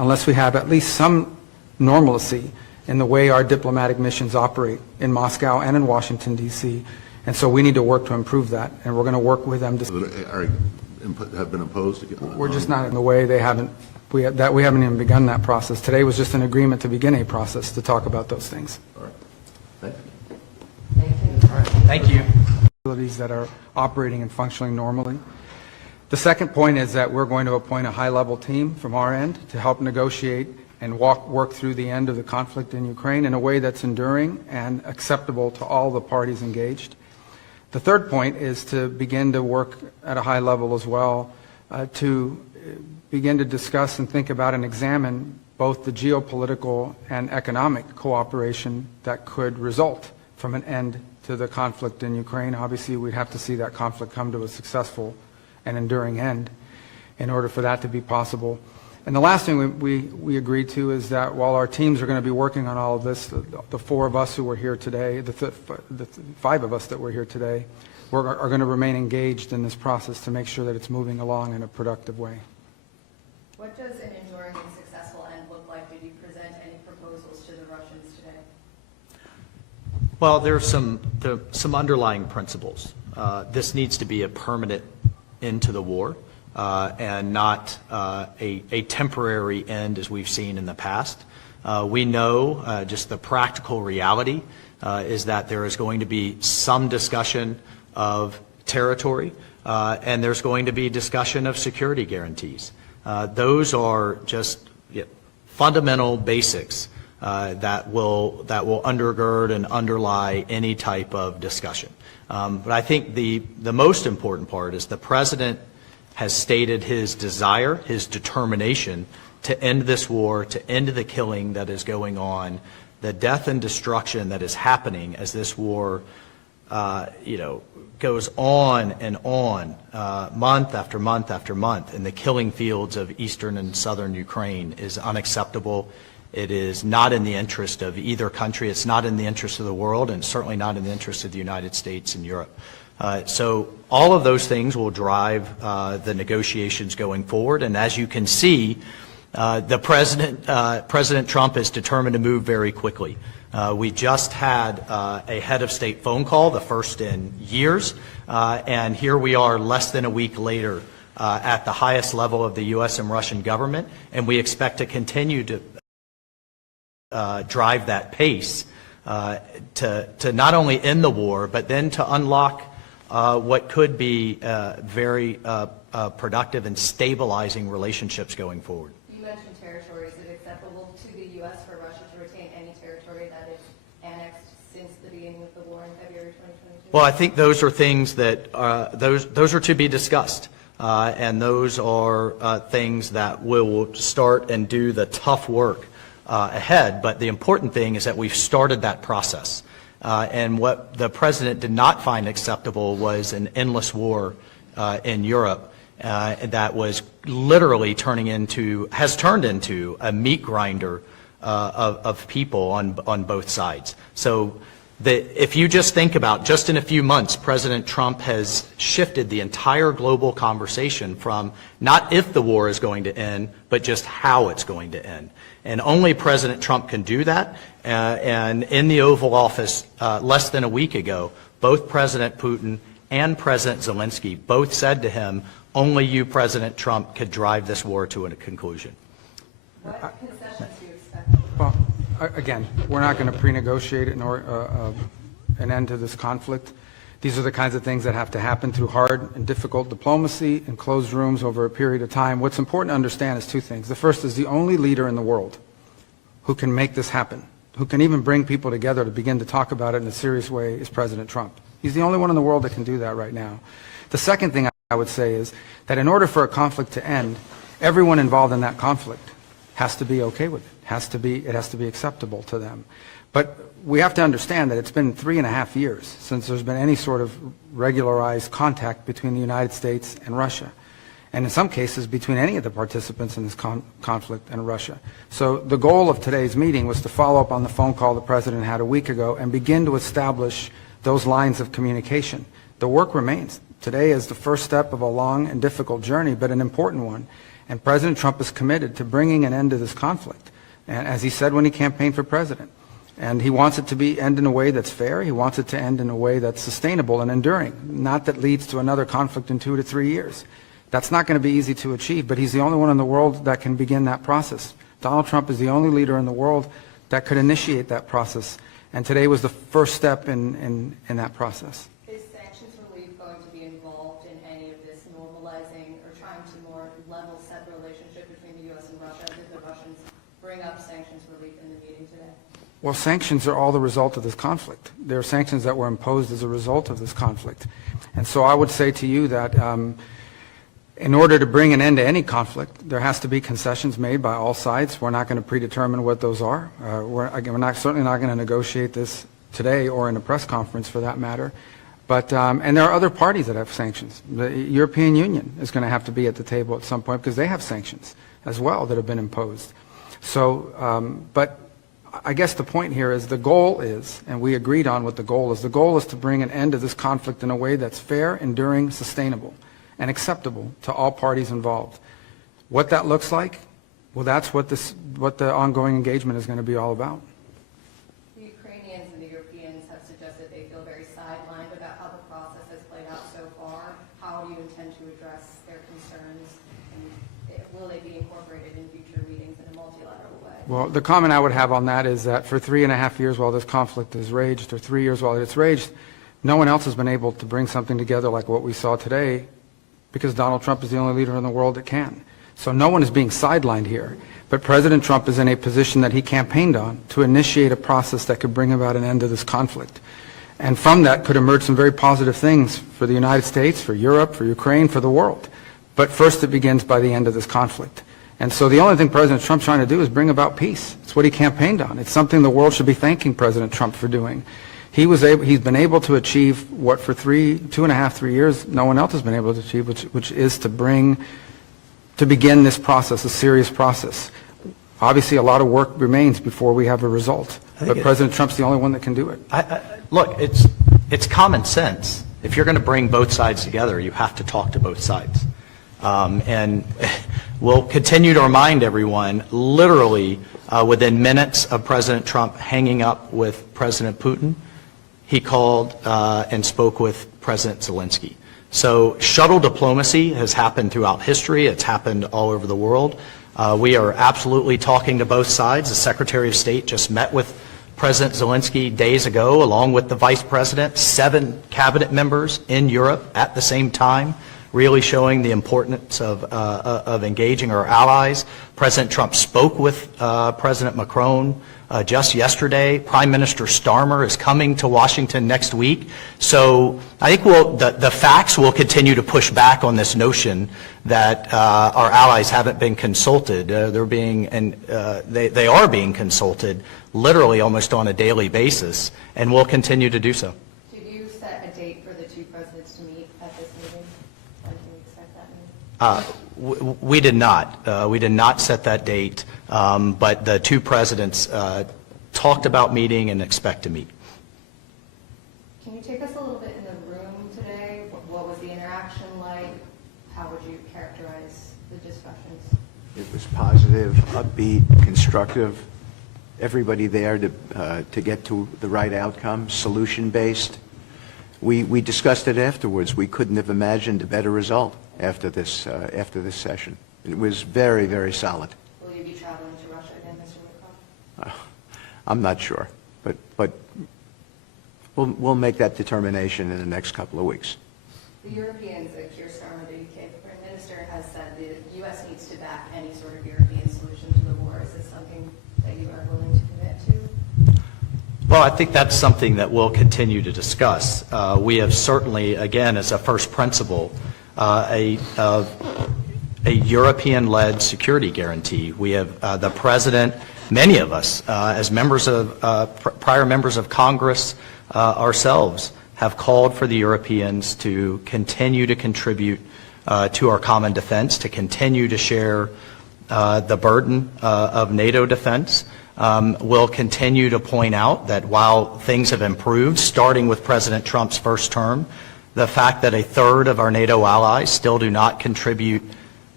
unless we have at least some normalcy in the way our diplomatic missions operate in Moscow and in Washington, D.C. And so we need to work to improve that, and we're going to work with them to... Have been opposed? We're just not in the way. They haven't. We haven't even begun that process. Today was just an agreement to begin a process to talk about those things. All right. Thank you. Thank you. All right. Thank you. Facilities that are operating and functioning normally. The second point is that we're going to appoint a high-level team from our end to help negotiate and work through the end of the conflict in Ukraine in a way that's enduring and acceptable to all the parties engaged. The third point is to begin to work at a high level as well to begin to discuss and think about and examine both the geopolitical and economic cooperation that could result from an end to the conflict in Ukraine. Obviously, we'd have to see that conflict come to a successful and enduring end in order for that to be possible. And the last thing we agreed to is that while our teams are going to be working on all of this, the four of us who were here today, the five of us that were here today, are going to remain engaged in this process to make sure that it's moving along in a productive way. What does an enduring and successful end look like? Did you present any proposals to the Russians today? Well, there are some underlying principles. This needs to be a permanent end to the war. And not a temporary end as we've seen in the past. We know just the practical reality is that there is going to be some discussion of territory and there's going to be discussion of security guarantees. Those are just fundamental basics that will undergird and underlie any type of discussion. But I think the most important part is the President has stated his desire, his determination to end this war, to end the killing that is going on, the death and destruction that is happening as this war, goes on and on, month after month after month, in the killing fields of eastern and southern Ukraine is unacceptable. It is not in the interest of either country. It's not in the interest of the world, and certainly not in the interest of the United States and Europe. So all of those things will drive the negotiations going forward. And as you can see, President Trump is determined to move very quickly. We just had a head of state phone call, the first in years, and here we are less than a week later at the highest level of the U.S. and Russian government, and we expect to continue to drive that pace to not only end the war, but then to unlock what could be very productive and stabilizing relationships going forward. You mentioned territory. Is it acceptable to the U.S. for Russia to retain any territory that is annexed since the beginning of the war in February 2022? Well, I think those are things that those are to be discussed, and those are things that we'll start and do the tough work ahead. But the important thing is that we've started that process. And what the President did not find acceptable was an endless war in Europe that was literally has turned into a meat grinder of people on both sides. So if you just think about, just in a few months, President Trump has shifted the entire global conversation from not if the war is going to end, but just how it's going to end. And only President Trump can do that. And in the Oval Office less than a week ago, both President Putin and President Zelensky both said to him, only you, President Trump, could drive this war to a conclusion. What concessions do you expect? Well, again, we're not going to pre-negotiate an end to this conflict. These are the kinds of things that have to happen through hard and difficult diplomacy in closed rooms over a period of time. What's important to understand is two things. The first is the only leader in the world who can make this happen, who can even bring people together to begin to talk about it in a serious way, is President Trump. He's the only one in the world that can do that right now. The second thing I would say is that in order for a conflict to end, everyone involved in that conflict has to be okay with it. It has to be acceptable to them. But we have to understand that it's been 3.5 years since there's been any sort of regularized contact between the United States and Russia, and in some cases between any of the participants in this conflict and Russia. So the goal of today's meeting was to follow up on the phone call the President had a week ago and begin to establish those lines of communication. The work remains. Today is the first step of a long and difficult journey, but an important one. And President Trump is committed to bringing an end to this conflict, and as he said when he campaigned for president. And he wants it to end in a way that's fair. He wants it to end in a way that's sustainable and enduring, not that leads to another conflict in 2 to 3 years. That's not going to be easy to achieve, but he's the only one in the world that can begin that process. Donald Trump is the only leader in the world that could initiate that process, and today was the first step in that process. Is sanctions relief going to be involved in any of this normalizing or trying to more level set the relationship between the U.S. and Russia? Did the Russians bring up sanctions relief in the meeting today? Well, sanctions are all the result of this conflict. They're sanctions that were imposed as a result of this conflict. And so I would say to you that in order to bring an end to any conflict, there has to be concessions made by all sides. We're not going to predetermine what those are. We're certainly not going to negotiate this today or in a press conference for that matter. But, and there are other parties that have sanctions. The European Union is going to have to be at the table at some point because they have sanctions as well that have been imposed. So, but I guess the point here is the goal is, and we agreed on what the goal is to bring an end to this conflict in a way that's fair, enduring, sustainable, and acceptable to all parties involved. What that looks like, well, that's what the ongoing engagement is going to be all about. The Ukrainians and the Europeans have suggested they feel very sidelined about how the process has played out so far. How do you intend to address their concerns, and will they be incorporated in future meetings in a multilateral way? Well, the comment I would have on that is that for 3.5 years while this conflict has raged, or 3 years while it's raged, no one else has been able to bring something together like what we saw today, because Donald Trump is the only leader in the world that can. So no one is being sidelined here. But President Trump is in a position that he campaigned on to initiate a process that could bring about an end to this conflict. And from that could emerge some very positive things for the United States, for Europe, for Ukraine, for the world. But first it begins by the end of this conflict. And so the only thing President Trump's trying to do is bring about peace. It's what he campaigned on. It's something the world should be thanking President Trump for doing. He's been able to achieve what for 2.5, 3 years no one else has been able to achieve, which is to begin this process, a serious process. Obviously, a lot of work remains before we have a result, but President Trump's the only one that can do it. Look, it's common sense. If you're going to bring both sides together, you have to talk to both sides. And we'll continue to remind everyone, literally within minutes of President Trump hanging up with President Putin, he called and spoke with President Zelensky. So shuttle diplomacy has happened throughout history. It's happened all over the world. We are absolutely talking to both sides. The Secretary of State just met with President Zelensky days ago, along with the Vice President, 7 cabinet members in Europe at the same time, really showing the importance of engaging our allies. President Trump spoke with President Macron just yesterday. Prime Minister Starmer is coming to Washington next week. So I think the facts will continue to push back on this notion that our allies haven't been consulted. They are being consulted literally almost on a daily basis, and will continue to do so. Did you set a date for the two presidents to meet at this meeting? When can we expect that meeting? We did not. We did not set that date, but the two presidents talked about meeting and expect to meet. Can you take us a little bit in the room today? What was the interaction like? How would you characterize the discussions? It was positive, upbeat, constructive. Everybody there to get to the right outcome, solution-based. We discussed it afterwards. We couldn't have imagined a better result after this session. It was very, very solid. Will you be traveling to Russia again, Mr. Woodcock? I'm not sure, but we'll make that determination in the next couple of weeks. The Europeans, Keir Starmer, the UK Prime Minister, has said the U.S. needs to back any sort of European solution to the war. Is this something that you are willing to commit to? Well, I think that's something that we'll continue to discuss. We have certainly, again, as a first principle, a European-led security guarantee. We have the President, many of us, as members of prior members of Congress ourselves, have called for the Europeans to continue to contribute to our common defense, to continue to share the burden of NATO defense. We'll continue to point out that while things have improved, starting with President Trump's first term, the fact that a third of our NATO allies still do not contribute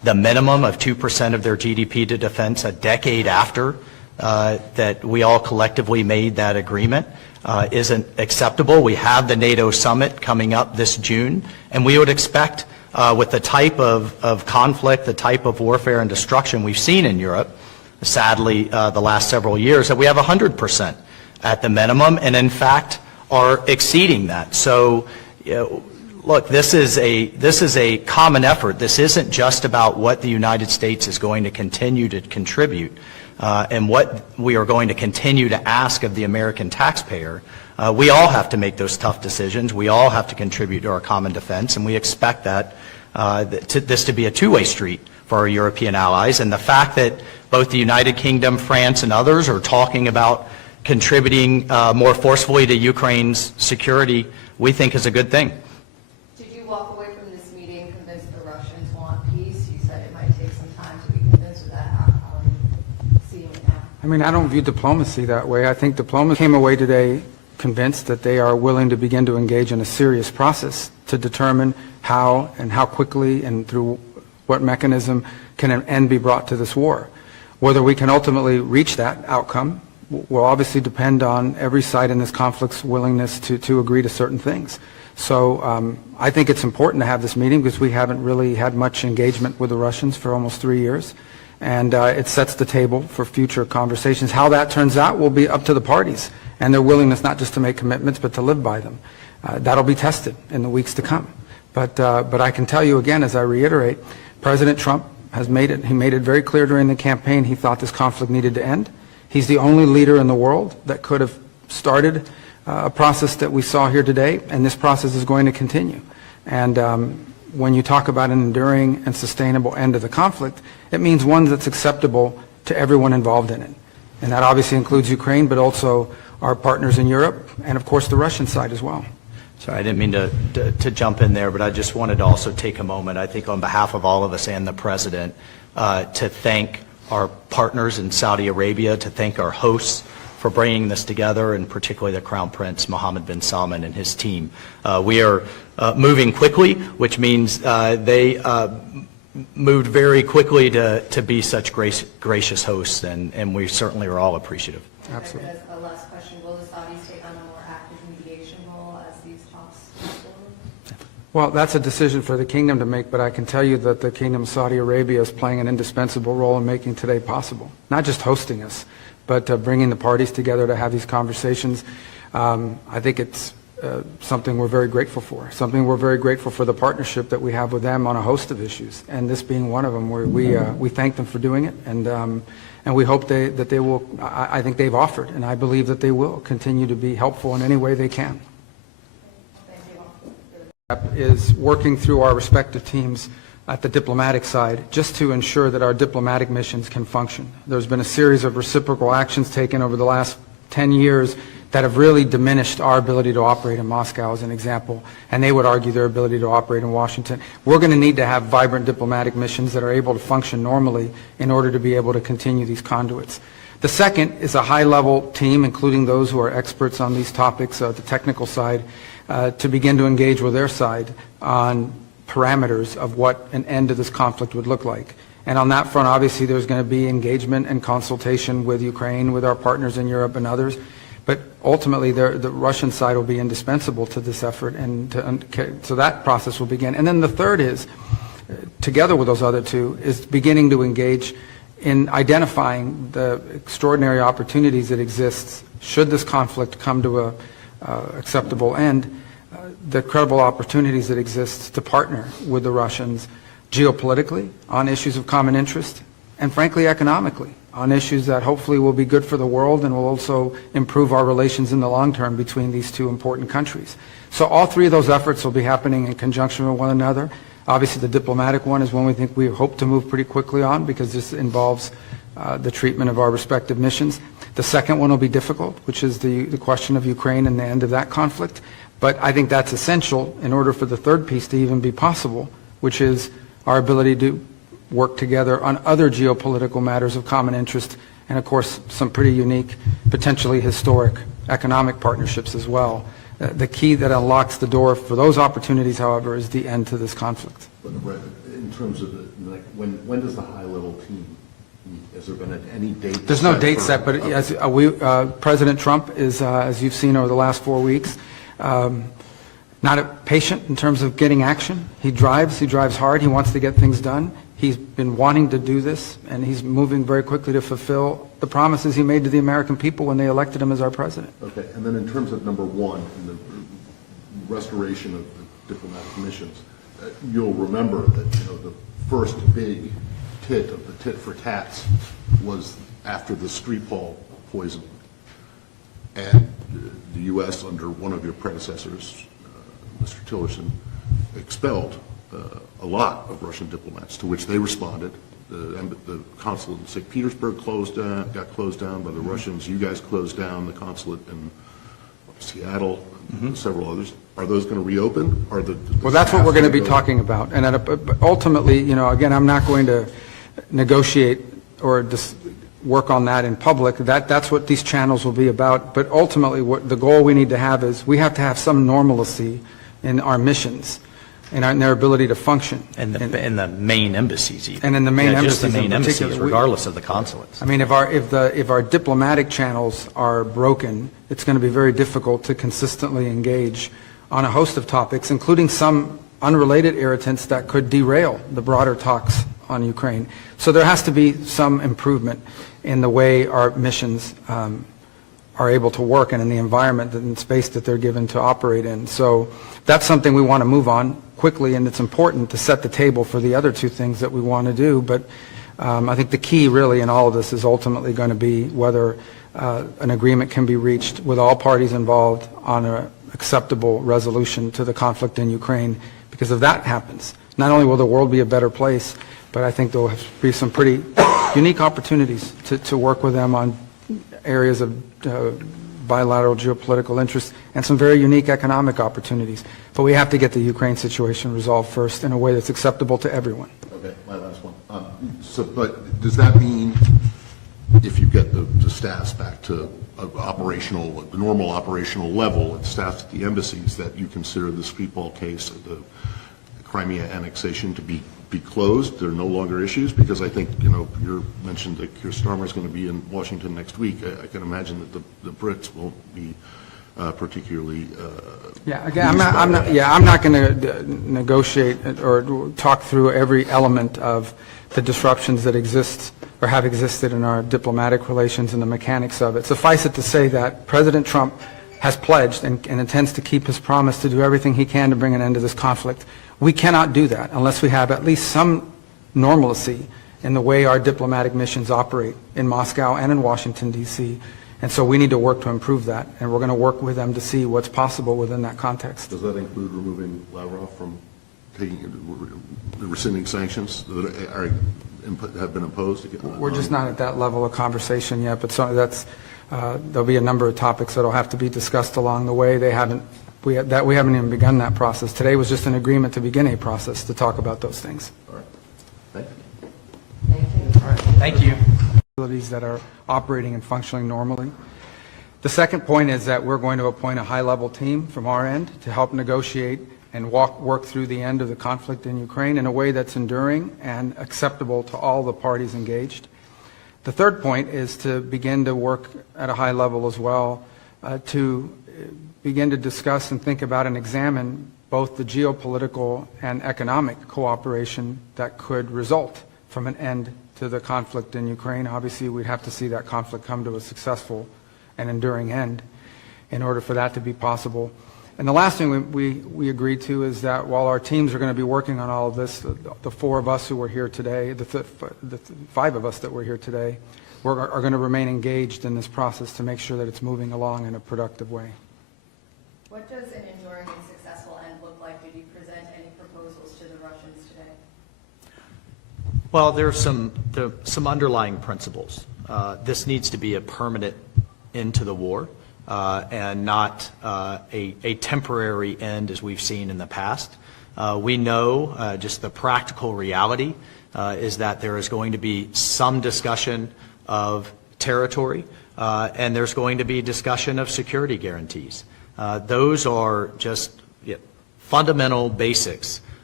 the minimum of 2% of their GDP to defense a decade after that we all collectively made that agreement isn't acceptable. We have the NATO summit coming up this June, and we would expect with the type of conflict, the type of warfare and destruction we've seen in Europe, sadly, the last several years, that we have 100% at the minimum, and in fact are exceeding that. So, look, this is a common effort. This isn't just about what the United States is going to continue to contribute and what we are going to continue to ask of the American taxpayer. We all have to make those tough decisions. We all have to contribute to our common defense, and we expect that this to be a two-way street for our European allies. And the fact that both the United Kingdom, France, and others are talking about contributing more forcefully to Ukraine's security, we think is a good thing. Did you walk away from this meeting convinced the Russians want peace? You said it might take some time to be convinced of that. How are you seeing it now? I mean, I don't view diplomacy that way. I think diplomacy came away today convinced that they are willing to begin to engage in a serious process to determine how and how quickly and through what mechanism can an end be brought to this war. Whether we can ultimately reach that outcome will obviously depend on every side in this conflict's willingness to agree to certain things. So I think it's important to have this meeting because we haven't really had much engagement with the Russians for almost 3 years. And it sets the table for future conversations. How that turns out will be up to the parties and their willingness not just to make commitments but to live by them. That'll be tested in the weeks to come. But I can tell you again, as I reiterate, President Trump has made it very clear during the campaign he thought this conflict needed to end. He's the only leader in the world that could have started a process that we saw here today, and this process is going to continue. And when you talk about an enduring and sustainable end to the conflict, it means one that's acceptable to everyone involved in it. And that obviously includes Ukraine, but also our partners in Europe, and of course the Russian side as well. Sorry, I didn't mean to jump in there, but I just wanted to also take a moment, I think on behalf of all of us and the President, to thank our partners in Saudi Arabia, to thank our hosts for bringing this together, and particularly the Crown Prince Mohammed bin Salman and his team. We are moving quickly, which means they moved very quickly to be such gracious hosts, and we certainly are all appreciative. Absolutely. As a last question, will the Saudis take on a more active mediation role as these talks move forward? Well, that's a decision for the kingdom to make, but I can tell you that the Kingdom of Saudi Arabia is playing an indispensable role in making today possible. Not just hosting us, but bringing the parties together to have these conversations. I think it's something we're very grateful for. Something we're very grateful for the partnership that we have with them on a host of issues, and this being one of them. Where we thank them for doing it, and we hope that they will. I think they've offered, and I believe that they will continue to be helpful in any way they can. Is working through our respective teams at the diplomatic side just to ensure that our diplomatic missions can function. There's been a series of reciprocal actions taken over the last 10 years that have really diminished our ability to operate in Moscow, as an example, and they would argue their ability to operate in Washington. We're going to need to have vibrant diplomatic missions that are able to function normally in order to be able to continue these conduits. The second is a high-level team, including those who are experts on these topics, the technical side, to begin to engage with their side on parameters of what an end to this conflict would look like. And on that front, obviously, there's going to be engagement and consultation with Ukraine, with our partners in Europe and others. But ultimately, the Russian side will be indispensable to this effort, and so that process will begin. And then the third is, together with those other two, is beginning to engage in identifying the extraordinary opportunities that exist should this conflict come to a acceptable end, the credible opportunities that exist to partner with the Russians geopolitically on issues of common interest, and frankly economically on issues that hopefully will be good for the world and will also improve our relations in the long term between these two important countries. So all three of those efforts will be happening in conjunction with one another. Obviously the diplomatic one is one we hope to move pretty quickly on, because this involves the treatment of our respective missions. The second one will be difficult, which is the question of Ukraine and the end of that conflict. But I think that's essential in order for the third piece to even be possible, which is our ability to work together on other geopolitical matters of common interest, and of course some pretty unique, potentially historic economic partnerships as well. The key that unlocks the door for those opportunities, however, is the end to this conflict. In in terms of like, when does the high-level team meet? Has there been any date? There's no date for- set, but Okay. as President Trump is, as you've seen over the last 4 weeks, not patient in terms of getting action. He drives hard, he wants to get things done. He's been wanting to do this, and he's moving very quickly to fulfill the promises he made to the American people when they elected him as our president. Okay, and then in terms of number one, in the restoration of the diplomatic missions, you'll remember that, the first big tit of the tit for tats was after the Skripal poisoning. And the U.S., under one of your predecessors, Mr. Tillerson, expelled a lot of Russian diplomats, to which they responded. The consulate in St. Petersburg got closed down by the Russians. You guys closed down the consulate in Seattle, several others. Are those going to reopen? Well, that's what we're going to be talking about. And ultimately, again, I'm not going to negotiate or just work on that in public. That's what these channels will be about. But ultimately, what the goal we need to have is we have to have some normalcy in our missions and in their ability to function. And the main embassies even. And in the main Just the embassies main in embassies, particular. regardless of the consulates. I mean, if our diplomatic channels are broken, it's going to be very difficult to consistently engage on a host of topics, including some unrelated irritants that could derail the broader talks on Ukraine. So there has to be some improvement in the way our missions are able to work and in the environment and space that they're given to operate in. So that's something we want to move on quickly, and it's important to set the table for the other two things that we want to do. But I think the key really in all of this is ultimately going to be whether an agreement can be reached with all parties involved on an acceptable resolution to the conflict in Ukraine. Because if that happens, not only will the world be a better place, but I think there will be some pretty unique opportunities to work with them on areas of bilateral geopolitical interest and some very unique economic opportunities. But we have to get the Ukraine situation resolved first in a way that's acceptable to everyone. Okay, my last one. But does that mean if you get the staffs back to the normal operational level, and staffs at the embassies, that you consider the Skripal case, the Crimea annexation, to be closed? There are no longer issues? Because I think, you mentioned that Keir Starmer is going to be in Washington next week. I can imagine that the Brits won't be particularly. Yeah, again, I'm not going to negotiate or talk through every element of the disruptions that exist or have existed in our diplomatic relations and the mechanics of it. Suffice it to say that President Trump has pledged and intends to keep his promise to do everything he can to bring an end to this conflict. We cannot do that unless we have at least some normalcy in the way our diplomatic missions operate in Moscow and in Washington, D.C. And so we need to work to improve that, and we're going to work with them to see what's possible within that context. Does that include removing Lavrov from rescinding sanctions that have been imposed? We're just not at that level of conversation yet, but there'll be a number of topics that will have to be discussed along the way. We haven't even begun that process. Today was just an agreement to begin a process to talk about those things. All right. Thank you. Thank you. All right. Thank you. Facilities that are operating and functioning normally. The second point is that we're going to appoint a high-level team from our end to help negotiate and work through the end of the conflict in Ukraine in a way that's enduring and acceptable to all the parties engaged. The third point is to begin to work at a high level as well to begin to discuss and think about and examine both the geopolitical and economic cooperation that could result from an end to the conflict in Ukraine. Obviously, we'd have to see that conflict come to a successful and enduring end in order for that to be possible. And the last thing we agreed to is that while our teams are going to be working on all of this, the four of us who were here today, the five of us that were here today, are going to remain engaged in this process to make sure that it's moving along in a productive way. What does an enduring and successful end look like? Did you present any proposals to the Russians today? Well, there are some underlying principles. This needs to be a permanent end to the war and not a temporary end as we've seen in the past. We know just the practical reality is that there is going to be some discussion of territory and there's going to be discussion of security guarantees. Those are just fundamental basics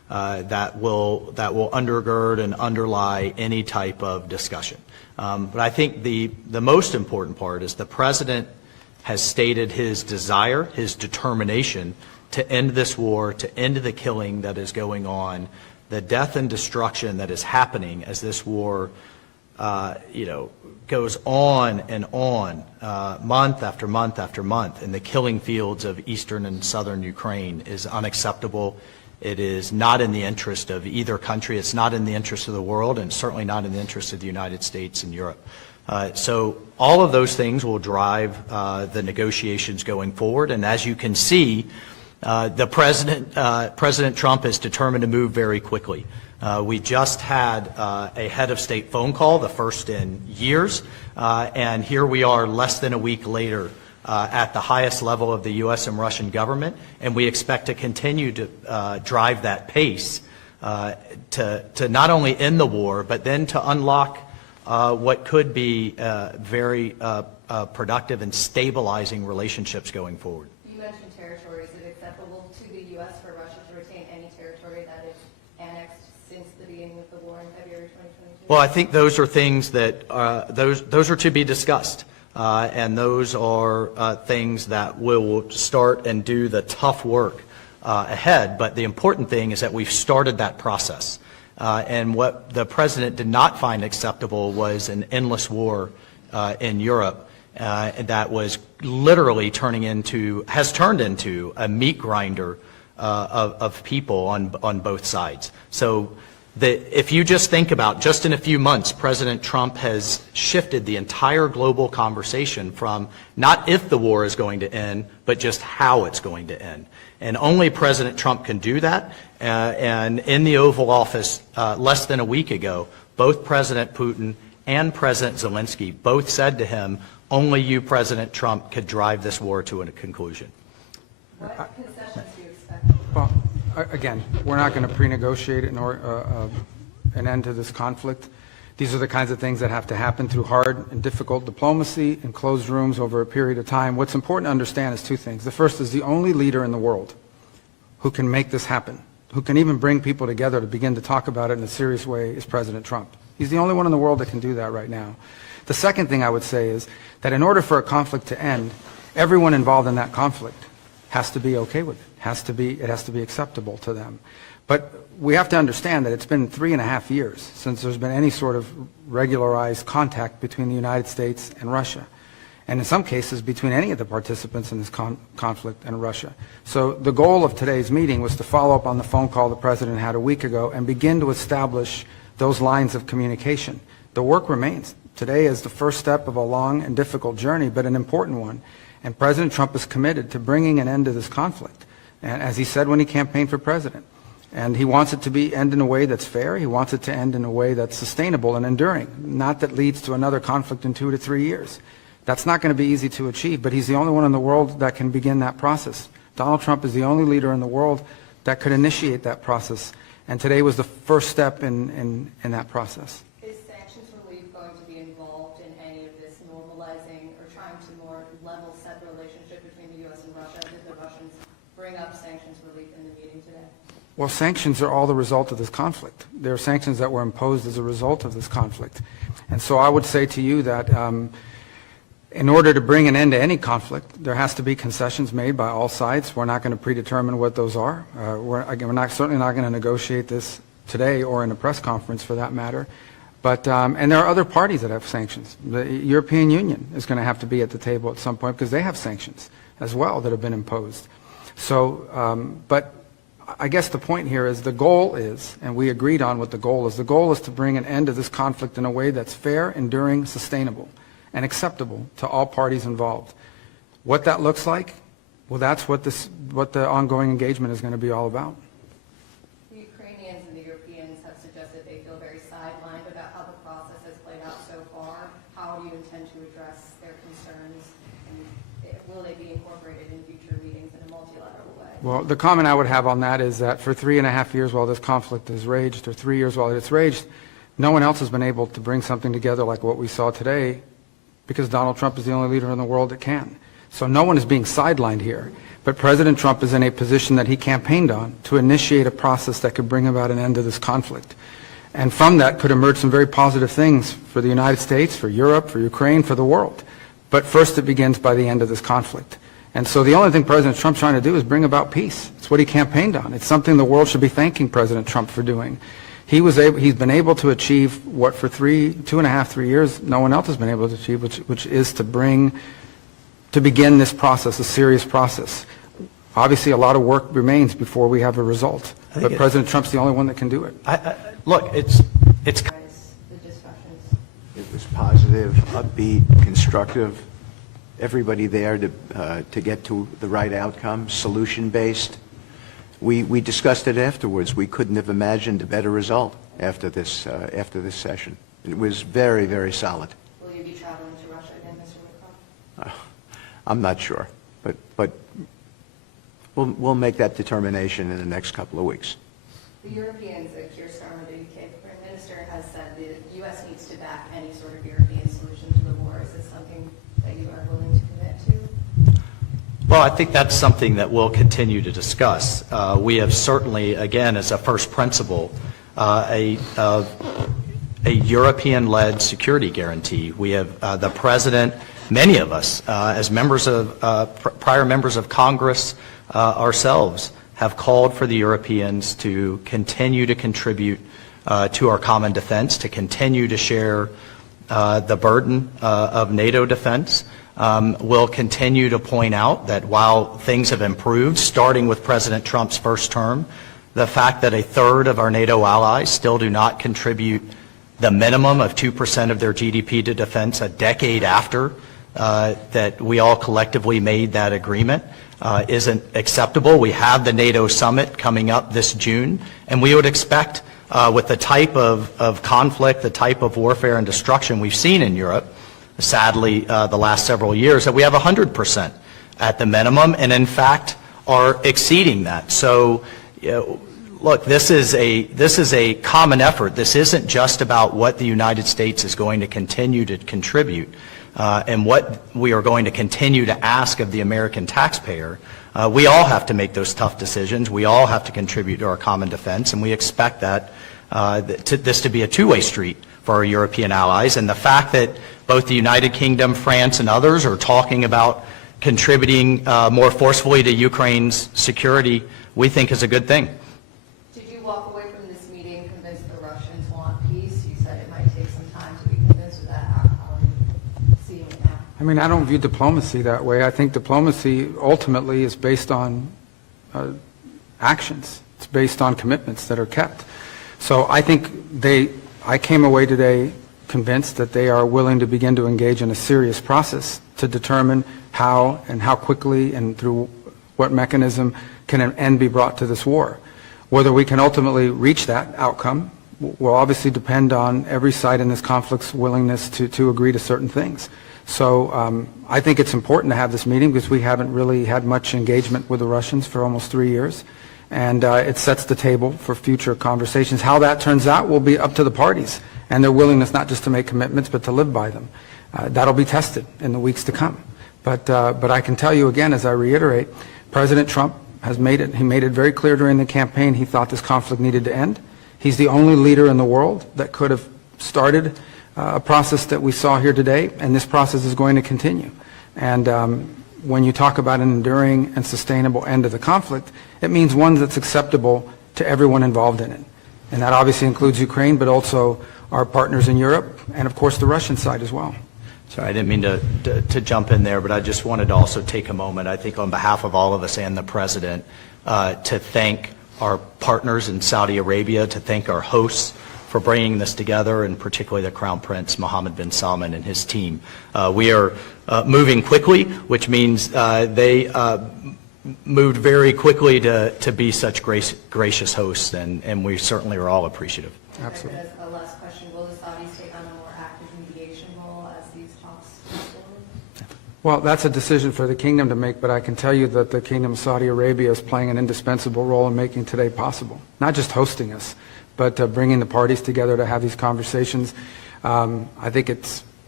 that will undergird and underlie any type of discussion. But I think the most important part is the President has stated his desire, his determination to end this war, to end the killing that is going on, the death and destruction that is happening as this war, goes on and on, month after month after month, in the killing fields of eastern and southern Ukraine is unacceptable. It is not in the interest of either country. It's not in the interest of the world, and certainly not in the interest of the United States and Europe. So all of those things will drive the negotiations going forward. And as you can see, President Trump is determined to move very quickly. We just had a head of state phone call, the first in years, and here we are less than a week later at the highest level of the U.S. and Russian government, and we expect to continue to drive that pace to not only end the war, but then to unlock what could be very productive and stabilizing relationships going forward. You mentioned territory. Is it acceptable to the U.S. for Russia to retain any territory that it's annexed since the beginning of the war in February 2022? Well, I think those are things that those are to be discussed. And those are things that will start and do the tough work ahead. But the important thing is that we've started that process. And what the President did not find acceptable was an endless war in Europe that was literally has turned into a meat grinder of people on both sides. So if you just think about, just in a few months, President Trump has shifted the entire global conversation from not if the war is going to end, but just how it's going to end. And only President Trump can do that. And in the Oval Office less than a week ago, both President Putin and President Zelensky both said to him, only you, President Trump, could drive this war to a conclusion. What concessions do you expect? Well, again, we're not going to pre-negotiate an end to this conflict. These are the kinds of things that have to happen through hard and difficult diplomacy in closed rooms over a period of time. What's important to understand is two things. The first is the only leader in the world who can make this happen, who can even bring people together to begin to talk about it in a serious way, is President Trump. He's the only one in the world that can do that right now. The second thing I would say is that in order for a conflict to end, everyone involved in that conflict has to be okay with it. It has to be acceptable to them. But we have to understand that it's been 3.5 years since there's been any sort of regularized contact between the United States and Russia, and in some cases between any of the participants in this conflict and Russia. So the goal of today's meeting was to follow up on the phone call the President had a week ago and begin to establish those lines of communication. The work remains. Today is the first step of a long and difficult journey, but an important one. And President Trump is committed to bringing an end to this conflict, and as he said when he campaigned for president. And he wants it to end in a way that's fair. He wants it to end in a way that's sustainable and enduring, not that leads to another conflict in 2 to 3 years. That's not going to be easy to achieve, but he's the only one in the world that can begin that process. Donald Trump is the only leader in the world that could initiate that process, and today was the first step in that process. Is sanctions relief going to be involved in any of this normalizing or trying to more level set the relationship between the U.S. and Russia? Did the Russians bring up sanctions relief in the meeting today? Well, sanctions are all the result of this conflict. There are sanctions that were imposed as a result of this conflict. And so I would say to you that in order to bring an end to any conflict, there has to be concessions made by all sides. We're not going to predetermine what those are. We're certainly not going to negotiate this today or in a press conference for that matter. But, and there are other parties that have sanctions. The European Union is going to have to be at the table at some point because they have sanctions as well that have been imposed. So, but I guess the point here is the goal is, and we agreed on what the goal is to bring an end to this conflict in a way that's fair, enduring, sustainable, and acceptable to all parties involved. What that looks like, well, that's what the ongoing engagement is going to be all about. The Ukrainians and the Europeans have suggested they feel very sidelined about how the process has played out so far. How do you intend to address their concerns, and will they be incorporated in future meetings in a multilateral way? Well, the comment I would have on that is that for 3.5 years while this conflict has raged, or 3 years while it's raged, no one else has been able to bring something together like what we saw today, because Donald Trump is the only leader in the world that can. So no one is being sidelined here. But President Trump is in a position that he campaigned on to initiate a process that could bring about an end to this conflict. And from that could emerge some very positive things for the United States, for Europe, for Ukraine, for the world. But first it begins by the end of this conflict. And so the only thing President Trump's trying to do is bring about peace. It's what he campaigned on. It's something the world should be thanking President Trump for doing. He's been able to achieve what for 2.5, 3 years, no one else has been able to achieve, which is to begin this process, a serious process. Obviously, a lot of work remains before we have a result. But President Trump's the only one that can do it. Look, it's The discussions. It was positive, upbeat, constructive. Everybody there to get to the right outcome, solution-based. We discussed it afterwards. We couldn't have imagined a better result after this session. It was very, very solid. Will you be traveling to Russia again, Mr. Whitcomb? I'm not sure, but we'll make that determination in the next couple of weeks. The Europeans, Keir Starmer, the UK Prime Minister, has said the U.S. needs to back any sort of European solution to the war. Is this something that you are willing to commit to? Well, I think that's something that we'll continue to discuss. We have certainly, again, as a first principle, a European-led security guarantee. We have the President, many of us, as members of prior members of Congress ourselves, have called for the Europeans to continue to contribute to our common defense, to continue to share the burden of NATO defense. We'll continue to point out that while things have improved, starting with President Trump's first term, the fact that a third of our NATO allies still do not contribute the minimum of 2% of their GDP to defense a decade after that we all collectively made that agreement isn't acceptable. We have the NATO summit coming up this June, and we would expect with the type of conflict, the type of warfare and destruction we've seen in Europe, sadly, the last several years, that we have 100% at the minimum, and in fact are exceeding that. So, look, this is a common effort. This isn't just about what the United States is going to continue to contribute and what we are going to continue to ask of the American taxpayer. We all have to make those tough decisions. We all have to contribute to our common defense, and we expect that this to be a two-way street for our European allies. And the fact that both the United Kingdom, France, and others are talking about contributing more forcefully to Ukraine's security, we think is a good thing. Did you walk away from this meeting convinced the Russians want peace? You said it might take some time to be convinced of that. How are you seeing it now? I mean, I don't view diplomacy that way. I think diplomacy ultimately is based on actions. It's based on commitments that are kept. So I think I came away today convinced that they are willing to begin to engage in a serious process to determine how and how quickly and through what mechanism can an end be brought to this war. Whether we can ultimately reach that outcome will obviously depend on every side in this conflict's willingness to agree to certain things. So I think it's important to have this meeting because we haven't really had much engagement with the Russians for almost 3 years. And it sets the table for future conversations. How that turns out will be up to the parties and their willingness not just to make commitments but to live by them. That'll be tested in the weeks to come. But I can tell you again, as I reiterate, President Trump has made it very clear during the campaign he thought this conflict needed to end. He's the only leader in the world that could have started a process that we saw here today, and this process is going to continue. And when you talk about an enduring and sustainable end to the conflict, it means one that's acceptable to everyone involved in it. And that obviously includes Ukraine, but also our partners in Europe, and of course the Russian side as well. Sorry, I didn't mean to jump in there, but I just wanted to also take a moment, I think on behalf of all of us and the President, to thank our partners in Saudi Arabia, to thank our hosts for bringing this together, and particularly the Crown Prince Mohammed bin Salman and his team. We are moving quickly, which means they moved very quickly to be such gracious hosts, and we certainly are all appreciative. Absolutely. As a last question, will the Saudis take on a more active mediation role as these talks move forward? Well, that's a decision for the kingdom to make, but I can tell you that the Kingdom of Saudi Arabia is playing an indispensable role in making today possible. Not just hosting us, but bringing the parties together to have these conversations. I think it's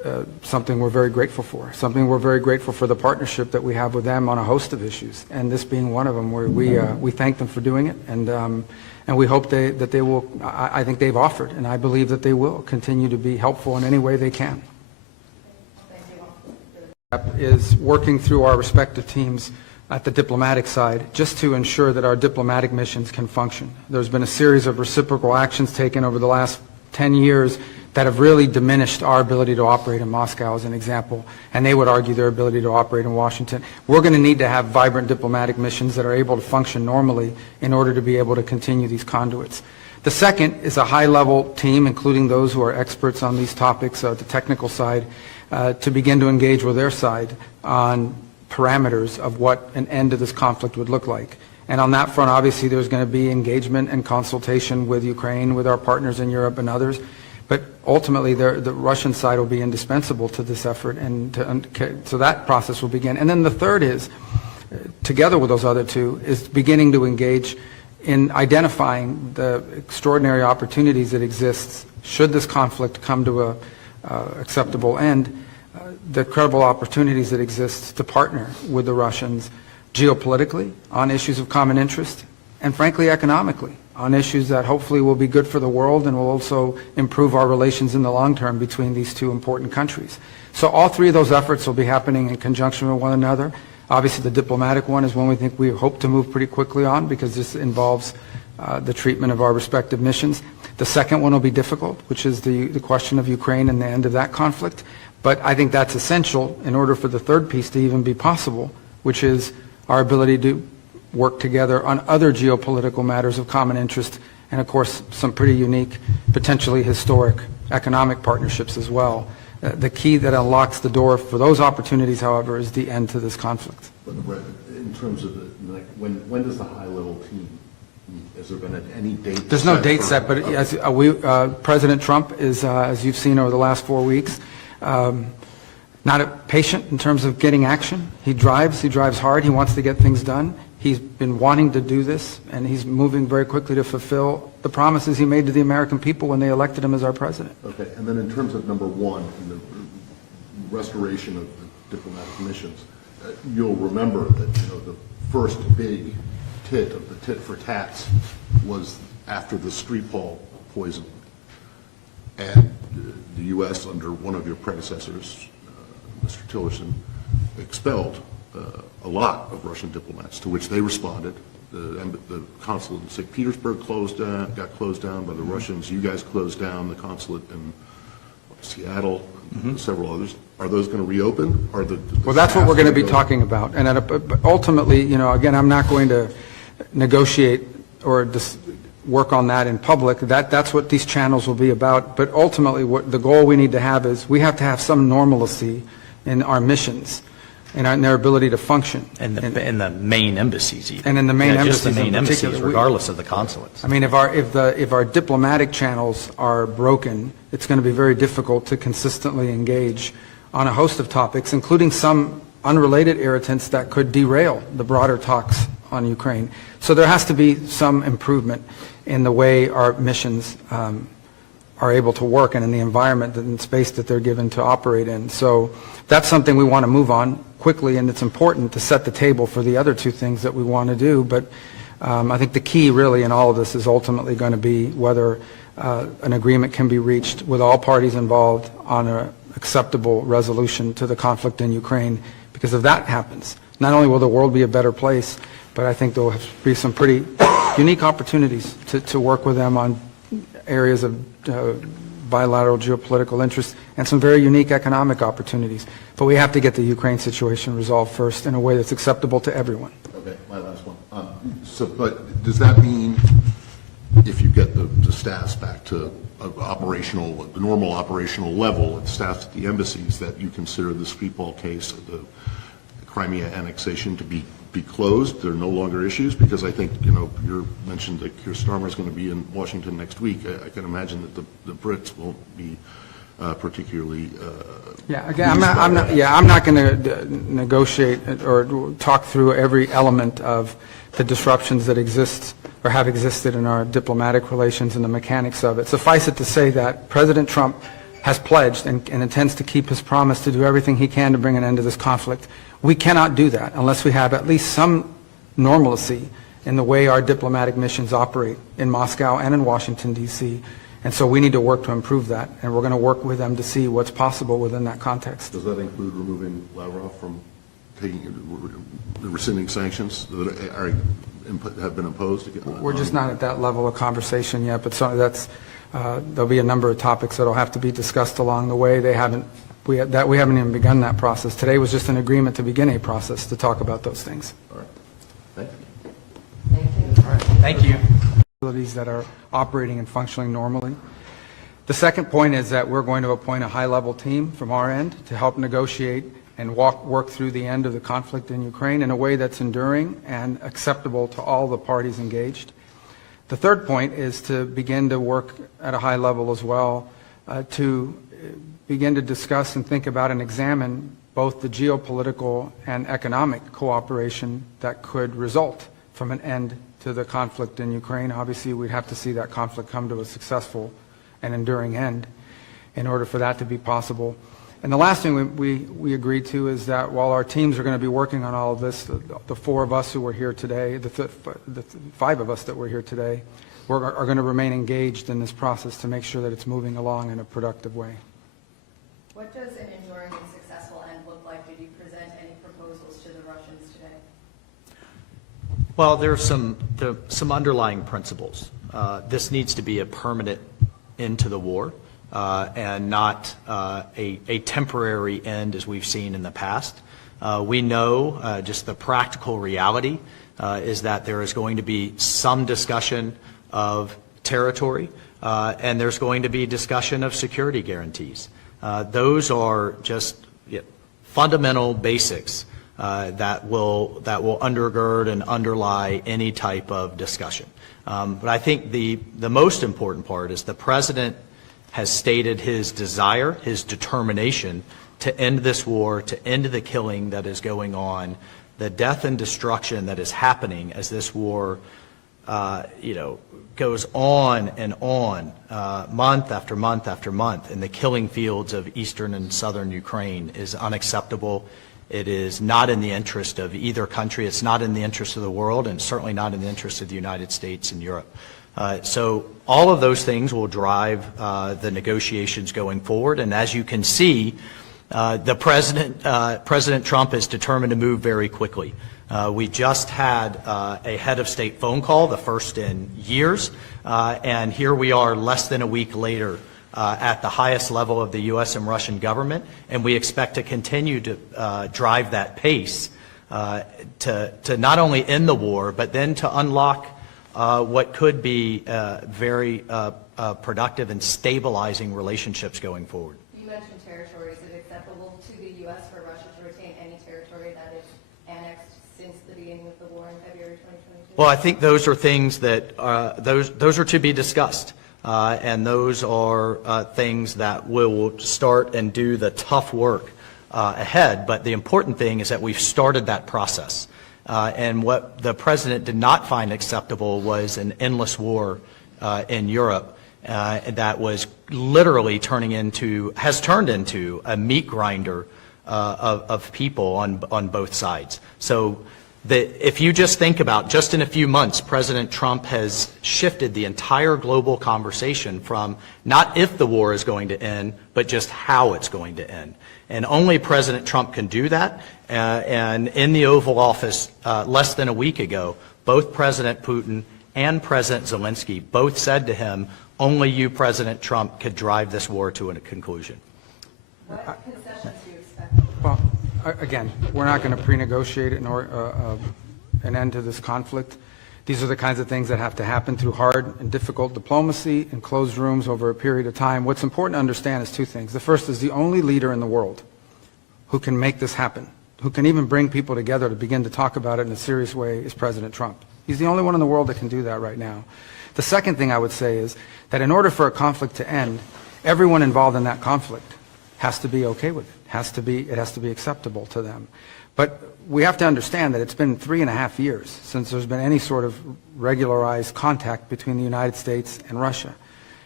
something we're very grateful for. Something we're very grateful for the partnership that we have with them on a host of issues, and this being one of them, where we thank them for doing it, and we hope that they will. I think they've offered, and I believe that they will continue to be helpful in any way they can. Is working through our respective teams at the diplomatic side just to ensure that our diplomatic missions can function. There's been a series of reciprocal actions taken over the last 10 years that have really diminished our ability to operate in Moscow, as an example, and they would argue their ability to operate in Washington. We're going to need to have vibrant diplomatic missions that are able to function normally in order to be able to continue these conduits. The second is a high-level team, including those who are experts on these topics, the technical side, to begin to engage with their side on parameters of what an end to this conflict would look like. And on that front, obviously, there's going to be engagement and consultation with Ukraine, with our partners in Europe and others. But ultimately, the Russian side will be indispensable to this effort, and so that process will begin. And then the third is, together with those other two, is beginning to engage in identifying the extraordinary opportunities that exist should this conflict come to a acceptable end, the credible opportunities that exist to partner with the Russians geopolitically on issues of common interest, and frankly economically on issues that hopefully will be good for the world and will also improve our relations in the long term between these two important countries. So all three of those efforts will be happening in conjunction with one another. Obviously the diplomatic one is one we hope to move pretty quickly on, because this involves the treatment of our respective missions. The second one will be difficult, which is the question of Ukraine and the end of that conflict. But I think that's essential in order for the third piece to even be possible, which is our ability to work together on other geopolitical matters of common interest, and of course some pretty unique, potentially historic economic partnerships as well. The key that unlocks the door for those opportunities, however, is the end to this conflict. But in terms of when does the high-level team meet? Has there been any date? There's no date set, but as President Trump is, as you've seen over the last 4 weeks, not patient in terms of getting action. He drives hard, he wants to get things done. He's been wanting to do this, and he's moving very quickly to fulfill the promises he made to the American people when they elected him as our president. Okay, and then in terms of number one, in the restoration of the diplomatic missions, you'll remember that the first big tit of the tit for tats was after the Skripal poisoning, and the U.S. under one of your predecessors, Mr. Tillerson, expelled a lot of Russian diplomats, to which they responded. The consulate in St. Petersburg got closed down by the Russians. You guys closed down the consulate in Seattle, and several others. Are those going to reopen? Well, that's what we're going to be talking about. And ultimately, again, I'm not going to negotiate or work on that in public. That's what these channels will be about. But ultimately, what the goal we need to have is we have to have some normalcy in our missions and in their ability to function. And the main embassies even. And in the main embassies just the main in embassies, particular. regardless of the consulates. I mean, if our diplomatic channels are broken, it's going to be very difficult to consistently engage on a host of topics, including some unrelated irritants that could derail the broader talks on Ukraine. So there has to be some improvement in the way our missions are able to work, and in the environment and space that they're given to operate in. So that's something we want to move on quickly, and it's important to set the table for the other two things that we want to do. But I think the key really in all of this is ultimately going to be whether an agreement can be reached with all parties involved on an acceptable resolution to the conflict in Ukraine. Because if that happens, not only will the world be a better place, but I think there will be some pretty unique opportunities to work with them on areas of bilateral geopolitical interest, and some very unique economic opportunities. But we have to get the Ukraine situation resolved first in a way that's acceptable to everyone. Okay, my last one. But does that mean if you get the staffs back to the normal operational level, and staffs at the embassies, that you consider the Skripal case, the Crimea annexation, to be closed? There are no longer issues? Because I think, you mentioned that Keir Starmer is going to be in Washington next week. I can imagine that the Brits won't be particularly. Yeah, again, I'm not going to negotiate or talk through every element of the disruptions that exist or have existed in our diplomatic relations and the mechanics of it. Suffice it to say that President Trump has pledged and intends to keep his promise to do everything he can to bring an end to this conflict. We cannot do that unless we have at least some normalcy in the way our diplomatic missions operate in Moscow and in Washington, D.C. And so we need to work to improve that, and we're going to work with them to see what's possible within that context. Does that include removing Lavrov from rescinding sanctions that have been imposed? We're just not at that level of conversation yet, but there'll be a number of topics that will have to be discussed along the way. We haven't even begun that process. Today was just an agreement to begin a process to talk about those things. All right. Thank you. Thank you. Facilities that are operating and functioning normally. The second point is that we're going to appoint a high-level team from our end to help negotiate and work through the end of the conflict in Ukraine in a way that's enduring and acceptable to all the parties engaged. The third point is to begin to work at a high level as well to begin to discuss and think about and examine both the geopolitical and economic cooperation that could result from an end to the conflict in Ukraine. Obviously, we'd have to see that conflict come to a successful and enduring end in order for that to be possible. And the last thing we agreed to is that while our teams are going to be working on all of this, the four of us who were here today, the five of us that were here today, are going to remain engaged in this process to make sure that it's moving along in a productive way. What does an enduring and successful end look like? Did you present any proposals to the Russians today? Well, there are some underlying principles. This needs to be a permanent end to the war and not a temporary end as we've seen in the past. We know just the practical reality is that there is going to be some discussion of territory and there's going to be discussion of security guarantees. Those are just fundamental basics that will undergird and underlie any type of discussion. But I think the most important part is the President has stated his desire, his determination to end this war, to end the killing that is going on, the death and destruction that is happening as this war goes on and on, month after month after month, in the killing fields of eastern and southern Ukraine is unacceptable. It is not in the interest of either country. It's not in the interest of the world, and certainly not in the interest of the United States and Europe. So all of those things will drive the negotiations going forward. And as you can see, President Trump is determined to move very quickly. We just had a head of state phone call, the first in years, and here we are less than a week later at the highest level of the U.S. and Russian government, and we expect to continue to drive that pace to not only end the war, but then to unlock what could be very productive and stabilizing relationships going forward. You mentioned territory. Is it acceptable to the U.S. for Russia to retain any territory that is annexed since the beginning of the war in February 2022? Well, I think those are things that those are to be discussed. And those are things that will start and do the tough work ahead. But the important thing is that we've started that process. And what the President did not find acceptable was an endless war in Europe that was literally has turned into a meat grinder of people on both sides. So if you just think about, just in a few months, President Trump has shifted the entire global conversation from not if the war is going to end, but just how it's going to end. And only President Trump can do that. And in the Oval Office less than a week ago, both President Putin and President Zelensky both said to him, only you, President Trump, could drive this war to a conclusion. What concessions do you expect? Well, again, we're not going to pre-negotiate an end to this conflict. These are the kinds of things that have to happen through hard and difficult diplomacy in closed rooms over a period of time. What's important to understand is two things. The first is the only leader in the world who can make this happen, who can even bring people together to begin to talk about it in a serious way, is President Trump. He's the only one in the world that can do that right now. The second thing I would say is that in order for a conflict to end, everyone involved in that conflict has to be okay with it. It has to be acceptable to them. But we have to understand that it's been 3.5 years since there's been any sort of regularized contact between the United States and Russia.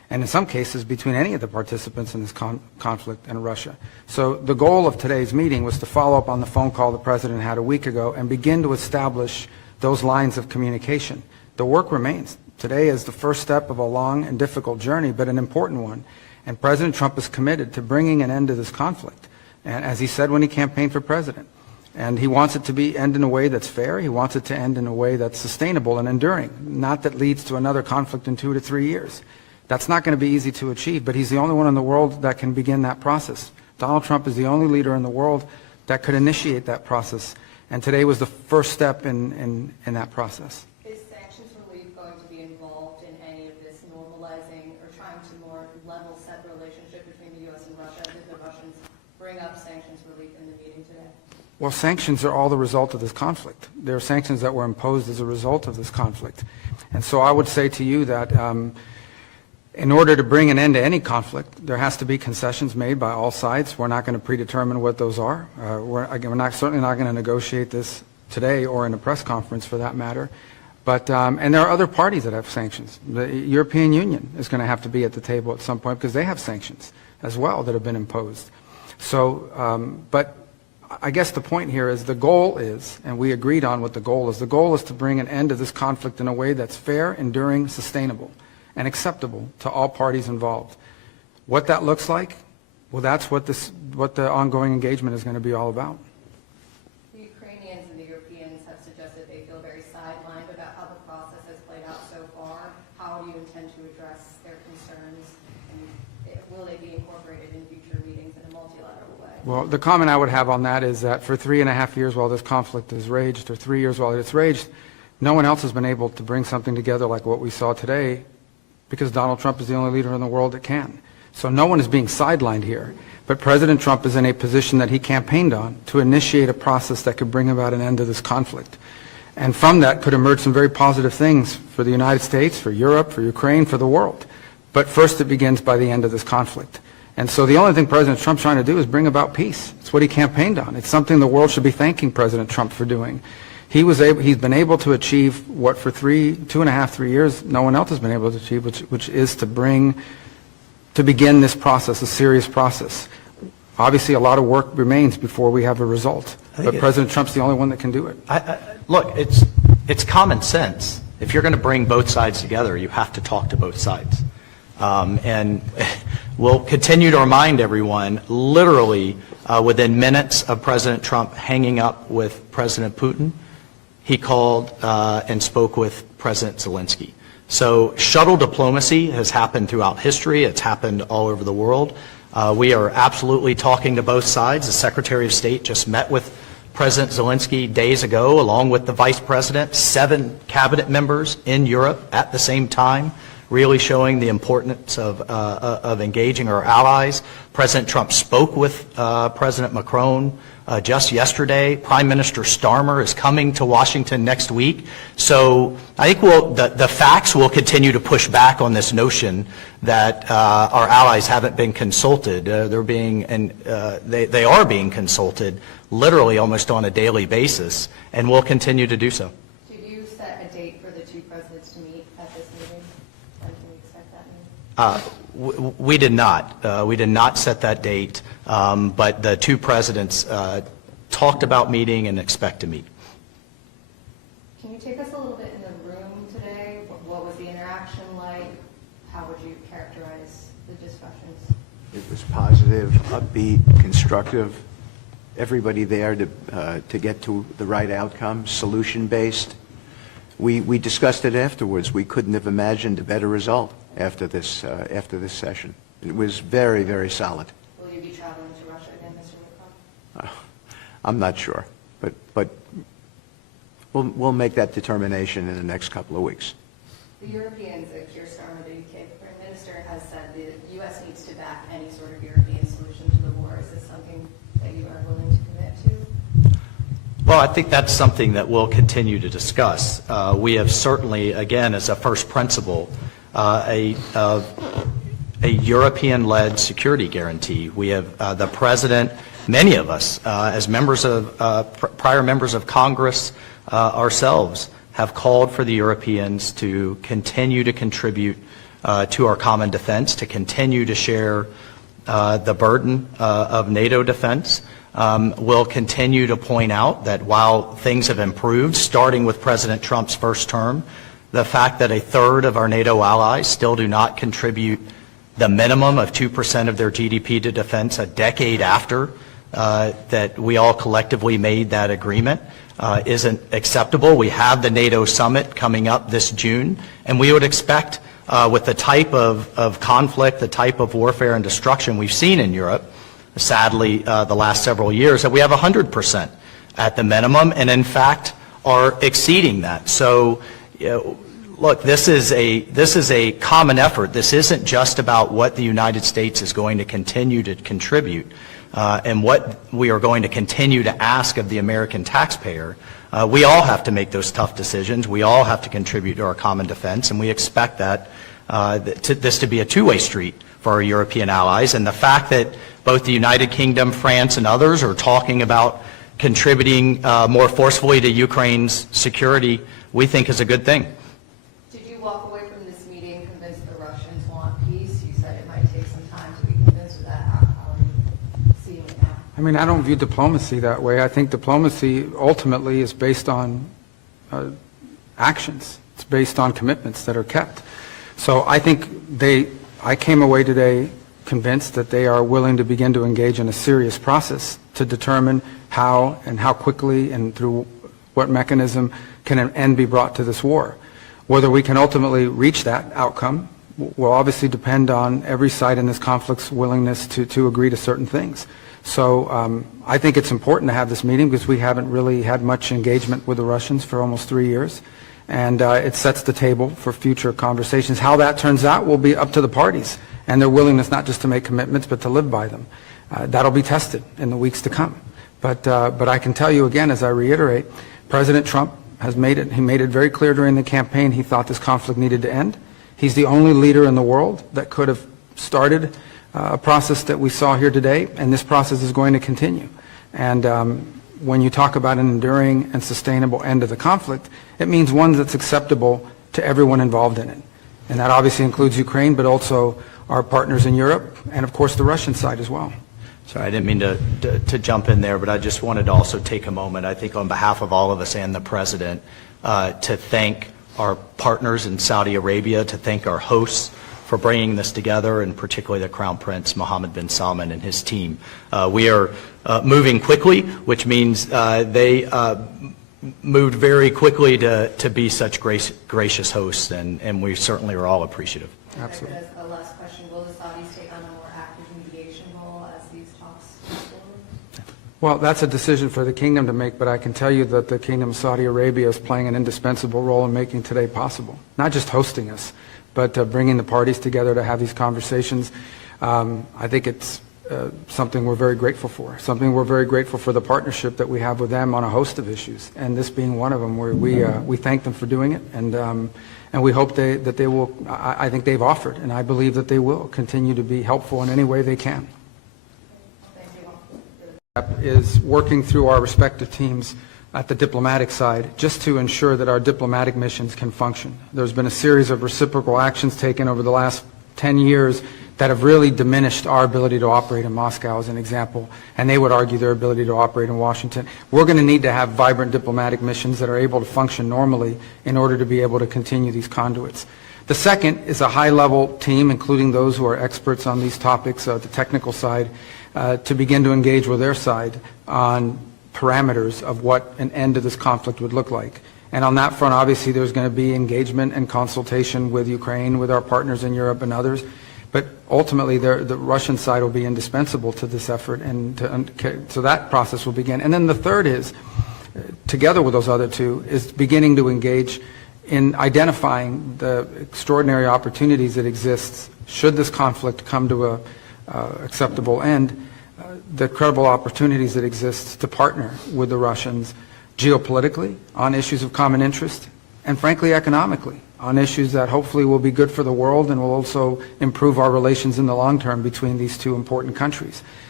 and in some cases between any of the participants in this conflict and Russia. So the goal of today's meeting was to follow up on the phone call the President had a week ago and begin to establish those lines of communication. The work remains. Today is the first step of a long and difficult journey, but an important one. And President Trump is committed to bringing an end to this conflict, and as he said when he campaigned for president. And he wants it to end in a way that's fair. He wants it to end in a way that's sustainable and enduring, not that leads to another conflict in 2 to 3 years. That's not going to be easy to achieve, but he's the only one in the world that can begin that process. Donald Trump is the only leader in the world that could initiate that process, and today was the first step in that process. Is sanctions relief going to be involved in any of this normalizing or trying to more level set the relationship between the U.S. and Russia? Did the Russians bring up sanctions relief in the meeting today? Well, sanctions are all the result of this conflict. There are sanctions that were imposed as a result of this conflict. And so I would say to you that in order to bring an end to any conflict, there has to be concessions made by all sides. We're not going to predetermine what those are. We're certainly not going to negotiate this today or in a press conference for that matter. But, and there are other parties that have sanctions. The European Union is going to have to be at the table at some point because they have sanctions as well that have been imposed. So, but I guess the point here is the goal is, and we agreed on what the goal is to bring an end to this conflict in a way that's fair, enduring, sustainable, and acceptable to all parties involved. What that looks like, well, that's what the ongoing engagement is going to be all about. The Ukrainians and the Europeans have suggested they feel very sidelined about how the process has played out so far. How do you intend to address their concerns, and will they be incorporated in future meetings in a multilateral way? Well, the comment I would have on that is that for 3.5 years while this conflict has raged, or 3 years while it's raged, no one else has been able to bring something together like what we saw today, because Donald Trump is the only leader in the world that can. So no one is being sidelined here. But President Trump is in a position that he campaigned on to initiate a process that could bring about an end to this conflict. And from that could emerge some very positive things for the United States, for Europe, for Ukraine, for the world. But first it begins by the end of this conflict. And so the only thing President Trump's trying to do is bring about peace. It's what he campaigned on. It's something the world should be thanking President Trump for doing. He's been able to achieve what for 2.5, 3 years no one else has been able to achieve, which is to begin this process, a serious process. Obviously, a lot of work remains before we have a result, but President Trump's the only one that can do it. Look, it's common sense. If you're going to bring both sides together, you have to talk to both sides. And we'll continue to remind everyone, literally within minutes of President Trump hanging up with President Putin, he called and spoke with President Zelensky. So shuttle diplomacy has happened throughout history. It's happened all over the world. We are absolutely talking to both sides. The Secretary of State just met with President Zelensky days ago, along with the Vice President, 7 cabinet members in Europe at the same time, really showing the importance of engaging our allies. President Trump spoke with President Macron just yesterday. Prime Minister Starmer is coming to Washington next week. So I think the facts will continue to push back on this notion that our allies haven't been consulted. They are being consulted literally almost on a daily basis, and will continue to do so. Did you set a date for the two presidents to meet at this meeting? When can we expect that meeting? We did not. We did not set that date, but the two presidents talked about meeting and expect to meet. Can you take us a little bit in the room today? What was the interaction like? How would you characterize the discussions? It was positive, upbeat, constructive. Everybody there to get to the right outcome, solution-based. We discussed it afterwards. We couldn't have imagined a better result after this session. It was very, very solid. Will you be traveling to Russia again, Mr. McCall? I'm not sure, but we'll make that determination in the next couple of weeks. The Europeans, Keir Starmer, the UK Prime Minister, has said the U.S. needs to back any sort of European solution to the war. Is this something that you are willing to commit to? Well, I think that's something that we'll continue to discuss. We have certainly, again, as a first principle, a European-led security guarantee. We have the President, many of us, as members of prior members of Congress ourselves, have called for the Europeans to continue to contribute to our common defense, to continue to share the burden of NATO defense. We'll continue to point out that while things have improved, starting with President Trump's first term, the fact that a third of our NATO allies still do not contribute the minimum of 2% of their GDP to defense a decade after that we all collectively made that agreement isn't acceptable. We have the NATO summit coming up this June, and we would expect with the type of conflict, the type of warfare and destruction we've seen in Europe, sadly, the last several years, that we have 100% at the minimum, and in fact are exceeding that. So, look, this is a common effort. This isn't just about what the United States is going to continue to contribute and what we are going to continue to ask of the American taxpayer. We all have to make those tough decisions. We all have to contribute to our common defense, and we expect that this to be a two-way street for our European allies. And the fact that both the United Kingdom, France, and others are talking about contributing more forcefully to Ukraine's security, we think is a good thing. Did you walk away from this meeting convinced the Russians want peace? You said it might take some time to be convinced of that. How are you seeing it now? I mean, I don't view diplomacy that way. I think diplomacy ultimately is based on actions. It's based on commitments that are kept. So I think I came away today convinced that they are willing to begin to engage in a serious process to determine how and how quickly and through what mechanism can an end be brought to this war. Whether we can ultimately reach that outcome will obviously depend on every side in this conflict's willingness to agree to certain things. So I think it's important to have this meeting because we haven't really had much engagement with the Russians for almost 3 years. And it sets the table for future conversations. How that turns out will be up to the parties and their willingness not just to make commitments but to live by them. That'll be tested in the weeks to come. But I can tell you again, as I reiterate, President Trump has made it very clear during the campaign he thought this conflict needed to end. He's the only leader in the world that could have started a process that we saw here today, and this process is going to continue. And when you talk about an enduring and sustainable end to the conflict, it means one that's acceptable to everyone involved in it. And that obviously includes Ukraine, but also our partners in Europe, and of course the Russian side as well. Sorry, I didn't mean to jump in there, but I just wanted to also take a moment, I think on behalf of all of us and the President, to thank our partners in Saudi Arabia, to thank our hosts for bringing this together, and particularly the Crown Prince Mohammed bin Salman and his team. We are moving quickly, which means they moved very quickly to be such gracious hosts, and we certainly are all appreciative. Absolutely. As a last question, will the Saudis take on a more active mediation role as these talks move forward? Well, that's a decision for the kingdom to make, but I can tell you that the Kingdom of Saudi Arabia is playing an indispensable role in making today possible. Not just hosting us, but bringing the parties together to have these conversations. I think it's something we're very grateful for. Something we're very grateful for the partnership that we have with them on a host of issues, and this being one of them, where we thank them for doing it, and we hope that they will. I think they've offered, and I believe that they will continue to be helpful in any way they can. Is working through our respective teams at the diplomatic side just to ensure that our diplomatic missions can function. There's been a series of reciprocal actions taken over the last 10 years that have really diminished our ability to operate in Moscow, as an example, and they would argue their ability to operate in Washington. We're going to need to have vibrant diplomatic missions that are able to function normally in order to be able to continue these conduits. The second is a high-level team, including those who are experts on these topics, the technical side, to begin to engage with their side on parameters of what an end to this conflict would look like. And on that front, obviously, there's going to be engagement and consultation with Ukraine, with our partners in Europe and others. But ultimately, the Russian side will be indispensable to this effort, and so that process will begin. And then the third is, together with those other two, is beginning to engage in identifying the extraordinary opportunities that exist should this conflict come to a acceptable end, the credible opportunities that exist to partner with the Russians geopolitically on issues of common interest, and frankly economically on issues that hopefully will be good for the world and will also improve our relations in the long term between these two important countries.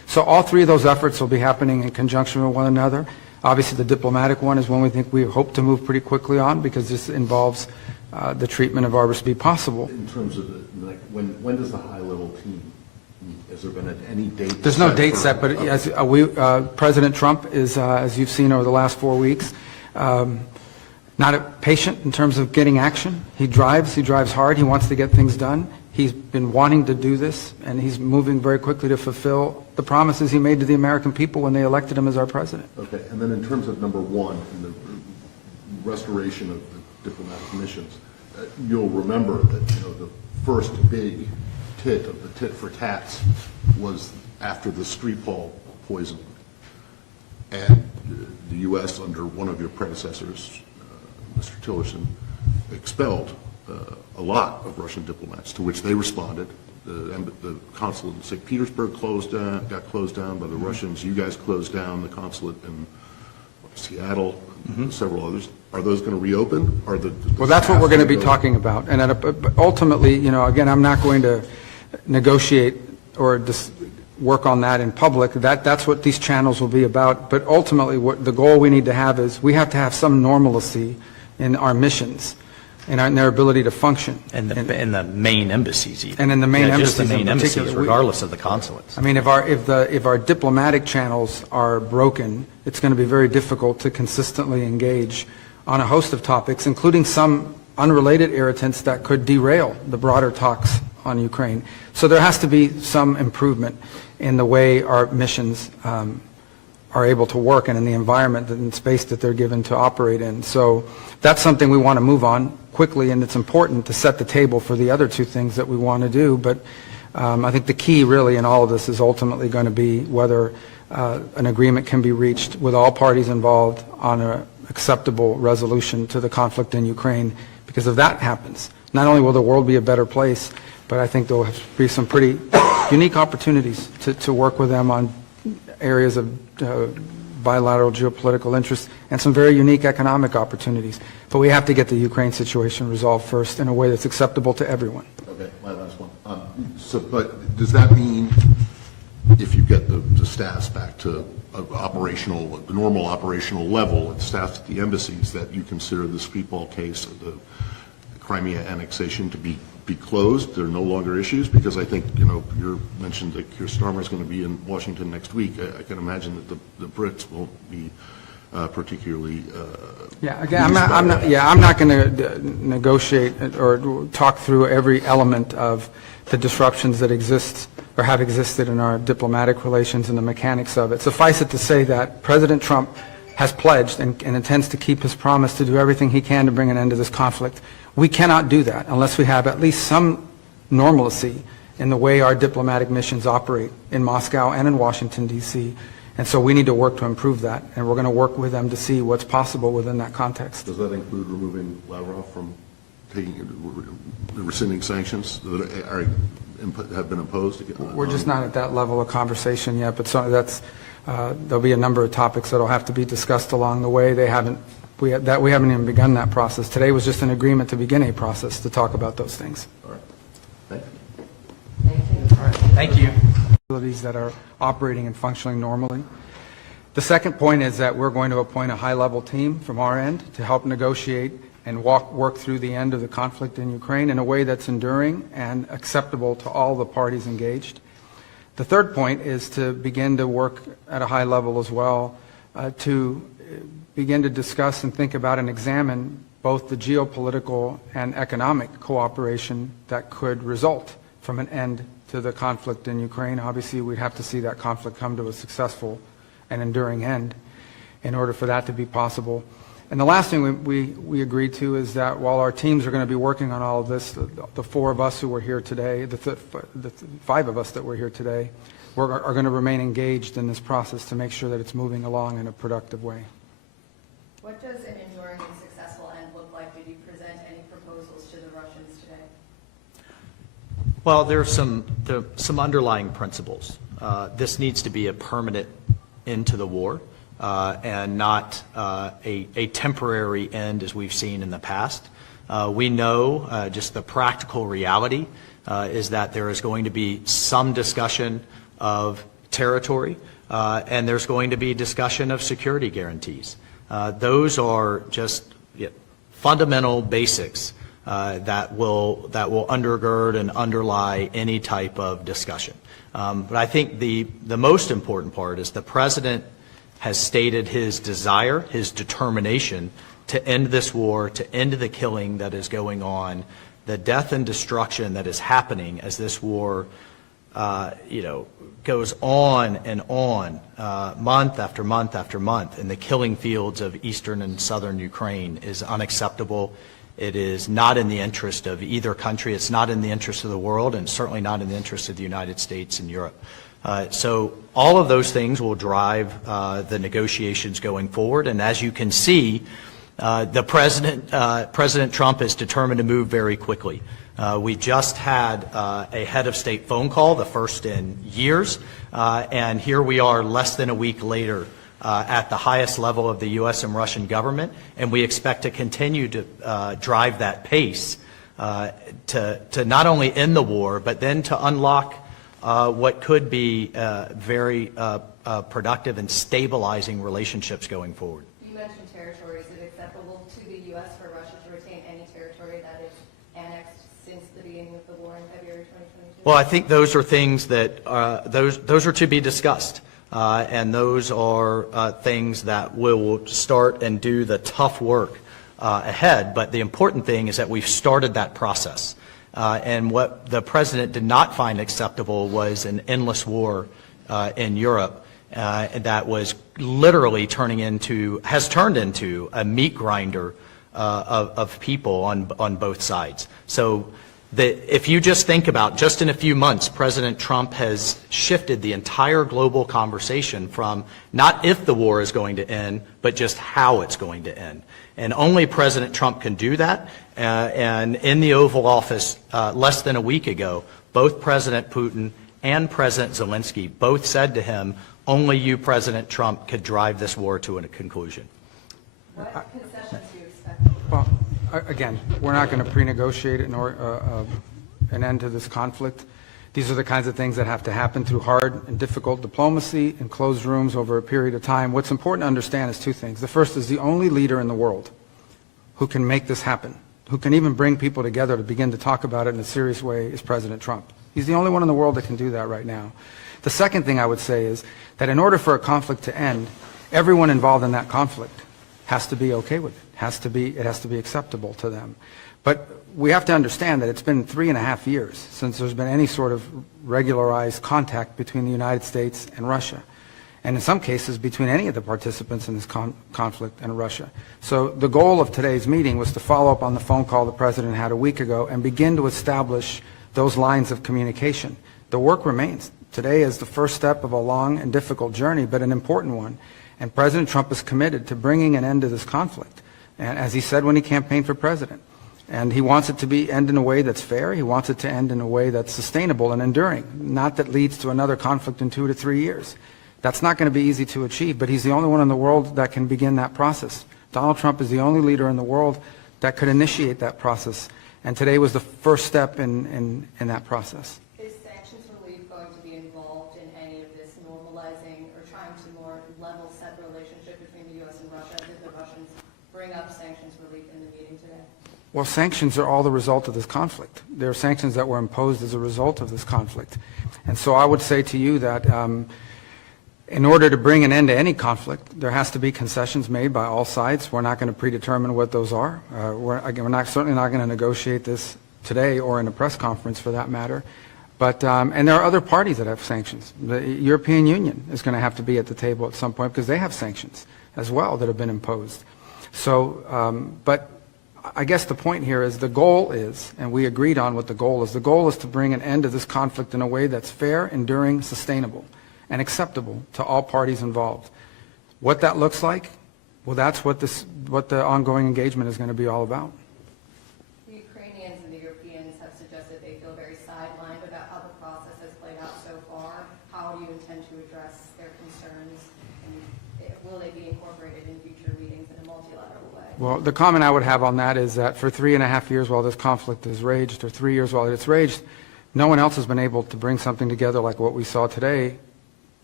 So all three of those efforts will be happening in conjunction with one another. Obviously, the diplomatic one is one we hope to move pretty quickly on, because this involves the treatment of ours to be possible. In terms of when does the high-level team meet? Has there been any date? There's no date set, but as President Trump is, as you've seen over the last 4 weeks, not patient in terms of getting action. He drives hard, he wants to get things done. He's been wanting to do this, and he's moving very quickly to fulfill the promises he made to the American people when they elected him as our president. Okay, and then in terms of number one, in the restoration of the diplomatic missions, you'll remember that, the first big tit of the tit for tats was after the Skripal poisoning. And the U.S., under one of your predecessors, Mr. Tillerson, expelled a lot of Russian diplomats, to which they responded. The consulate in St. Petersburg got closed down by the Russians. You guys closed down the consulate in Seattle, and several others. Are those going to reopen? Well, that's what we're going to be talking about. And ultimately, again, I'm not going to negotiate or work on that in public. That's what these channels will be about. But ultimately, what the goal we need to have is we have to have some normalcy in our missions and in their ability to function. And the main embassies even. And in the main just the embassies in main embassies, particular. regardless of the consulates. I mean, if our diplomatic channels are broken, it's going to be very difficult to consistently engage on a host of topics, including some unrelated irritants that could derail the broader talks on Ukraine. So there has to be some improvement in the way our missions are able to work and in the environment and space that they're given to operate in. So that's something we want to move on quickly, and it's important to set the table for the other two things that we want to do. But I think the key really in all of this is ultimately going to be whether an agreement can be reached with all parties involved on an acceptable resolution to the conflict in Ukraine. Because if that happens, not only will the world be a better place, but I think there will be some pretty unique opportunities to work with them on areas of bilateral geopolitical interest and some very unique economic opportunities. But we have to get the Ukraine situation resolved first in a way that's acceptable to everyone. Okay, my last one. But does that mean if you get the staffs back to the normal operational level, and staffs at the embassies, that you consider the Skripal case of the Crimea annexation to be closed? There are no longer issues? Because I think, you mentioned that Keir Starmer is going to be in Washington next week. I can imagine that the Brits won't be particularly. I'm not going to negotiate or talk through every element of the disruptions that exist or have existed in our diplomatic relations and the mechanics of it. Suffice it to say that President Trump has pledged and intends to keep his promise to do everything he can to bring an end to this conflict. We cannot do that unless we have at least some normalcy in the way our diplomatic missions operate in Moscow and in Washington, D.C. And so we need to work to improve that, and we're going to work with them to see what's possible within that context. Does that include removing Lavrov from rescinding sanctions that have been imposed? We're just not at that level of conversation yet, but there'll be a number of topics that will have to be discussed along the way. We haven't even begun that process. Today was just an agreement to begin a process to talk about those things. All right. Thank you. Thank you. All right. Thank you. Facilities that are operating and functioning normally. The second point is that we're going to appoint a high-level team from our end to help negotiate and work through the end of the conflict in Ukraine in a way that's enduring and acceptable to all the parties engaged. The third point is to begin to work at a high level as well to begin to discuss and think about and examine both the geopolitical and economic cooperation that could result from an end to the conflict in Ukraine. Obviously, we'd have to see that conflict come to a successful and enduring end in order for that to be possible. And the last thing we agreed to is that while our teams are going to be working on all of this, the four of us who were here today, the five of us that were here today, are going to remain engaged in this process to make sure that it's moving along in a productive way. What does an enduring and successful end look like? Did you present any proposals to the Russians today? Well, there are some underlying principles. This needs to be a permanent end to the war and not a temporary end as we've seen in the past. We know just the practical reality is that there is going to be some discussion of territory, and there's going to be discussion of security guarantees. Those are just fundamental basics that will undergird and underlie any type of discussion. But I think the most important part is the President has stated his desire, his determination to end this war, to end the killing that is going on, the death and destruction that is happening as this war, goes on and on, month after month after month, in the killing fields of eastern and southern Ukraine is unacceptable. It is not in the interest of either country. It's not in the interest of the world, and certainly not in the interest of the United States and Europe. So all of those things will drive the negotiations going forward. And as you can see, President Trump is determined to move very quickly. We just had a head of state phone call, the first in years, and here we are less than a week later at the highest level of the U.S. and Russian government, and we expect to continue to drive that pace to not only end the war, but then to unlock what could be very productive and stabilizing relationships going forward. You mentioned territory. Is it acceptable to the U.S. for Russia to retain any territory that is annexed since the beginning of the war in February 2022? Well, I think those are things that those are to be discussed. And those are things that will start and do the tough work ahead. But the important thing is that we've started that process. And what the President did not find acceptable was an endless war in Europe that was literally has turned into a meat grinder of people on both sides. So if you just think about, just in a few months, President Trump has shifted the entire global conversation from not if the war is going to end, but just how it's going to end. And only President Trump can do that. And in the Oval Office less than a week ago, both President Putin and President Zelensky both said to him, only you, President Trump, could drive this war to a conclusion. What concessions do you expect? Well, again, we're not going to pre-negotiate an end to this conflict. These are the kinds of things that have to happen through hard and difficult diplomacy in closed rooms over a period of time. What's important to understand is two things. The first is the only leader in the world who can make this happen, who can even bring people together to begin to talk about it in a serious way, is President Trump. He's the only one in the world that can do that right now. The second thing I would say is that in order for a conflict to end, everyone involved in that conflict has to be okay with it. It has to be acceptable to them. But we have to understand that it's been 3.5 years since there's been any sort of regularized contact between the United States and Russia, and in some cases between any of the participants in this conflict and Russia. So the goal of today's meeting was to follow up on the phone call the President had a week ago and begin to establish those lines of communication. The work remains. Today is the first step of a long and difficult journey, but an important one. And President Trump is committed to bringing an end to this conflict, and as he said when he campaigned for president. And he wants it to end in a way that's fair. He wants it to end in a way that's sustainable and enduring, not that leads to another conflict in 2 to 3 years. That's not going to be easy to achieve, but he's the only one in the world that can begin that process. Donald Trump is the only leader in the world that could initiate that process, and today was the first step in that process. Is sanctions relief going to be involved in any of this normalizing or trying to more level set relationship between the U.S. and Russia? Did the Russians bring up sanctions relief in the meeting today? Well, sanctions are all the result of this conflict. There are sanctions that were imposed as a result of this conflict. And so I would say to you that in order to bring an end to any conflict, there has to be concessions made by all sides. We're not going to predetermine what those are. We're certainly not going to negotiate this today or in a press conference for that matter. But, and there are other parties that have sanctions. The European Union is going to have to be at the table at some point because they have sanctions as well that have been imposed. So, but I guess the point here is the goal is, and we agreed on what the goal is to bring an end to this conflict in a way that's fair, enduring, sustainable, and acceptable to all parties involved. What that looks like, well, that's what the ongoing engagement is going to be all about. The Ukrainians and the Europeans have suggested they feel very sidelined about how the process has played out so far. How do you intend to address their concerns, and will they be incorporated in future meetings in a multilateral way? Well, the comment I would have on that is that for 3.5 years while this conflict has raged, or 3 years while it's raged, no one else has been able to bring something together like what we saw today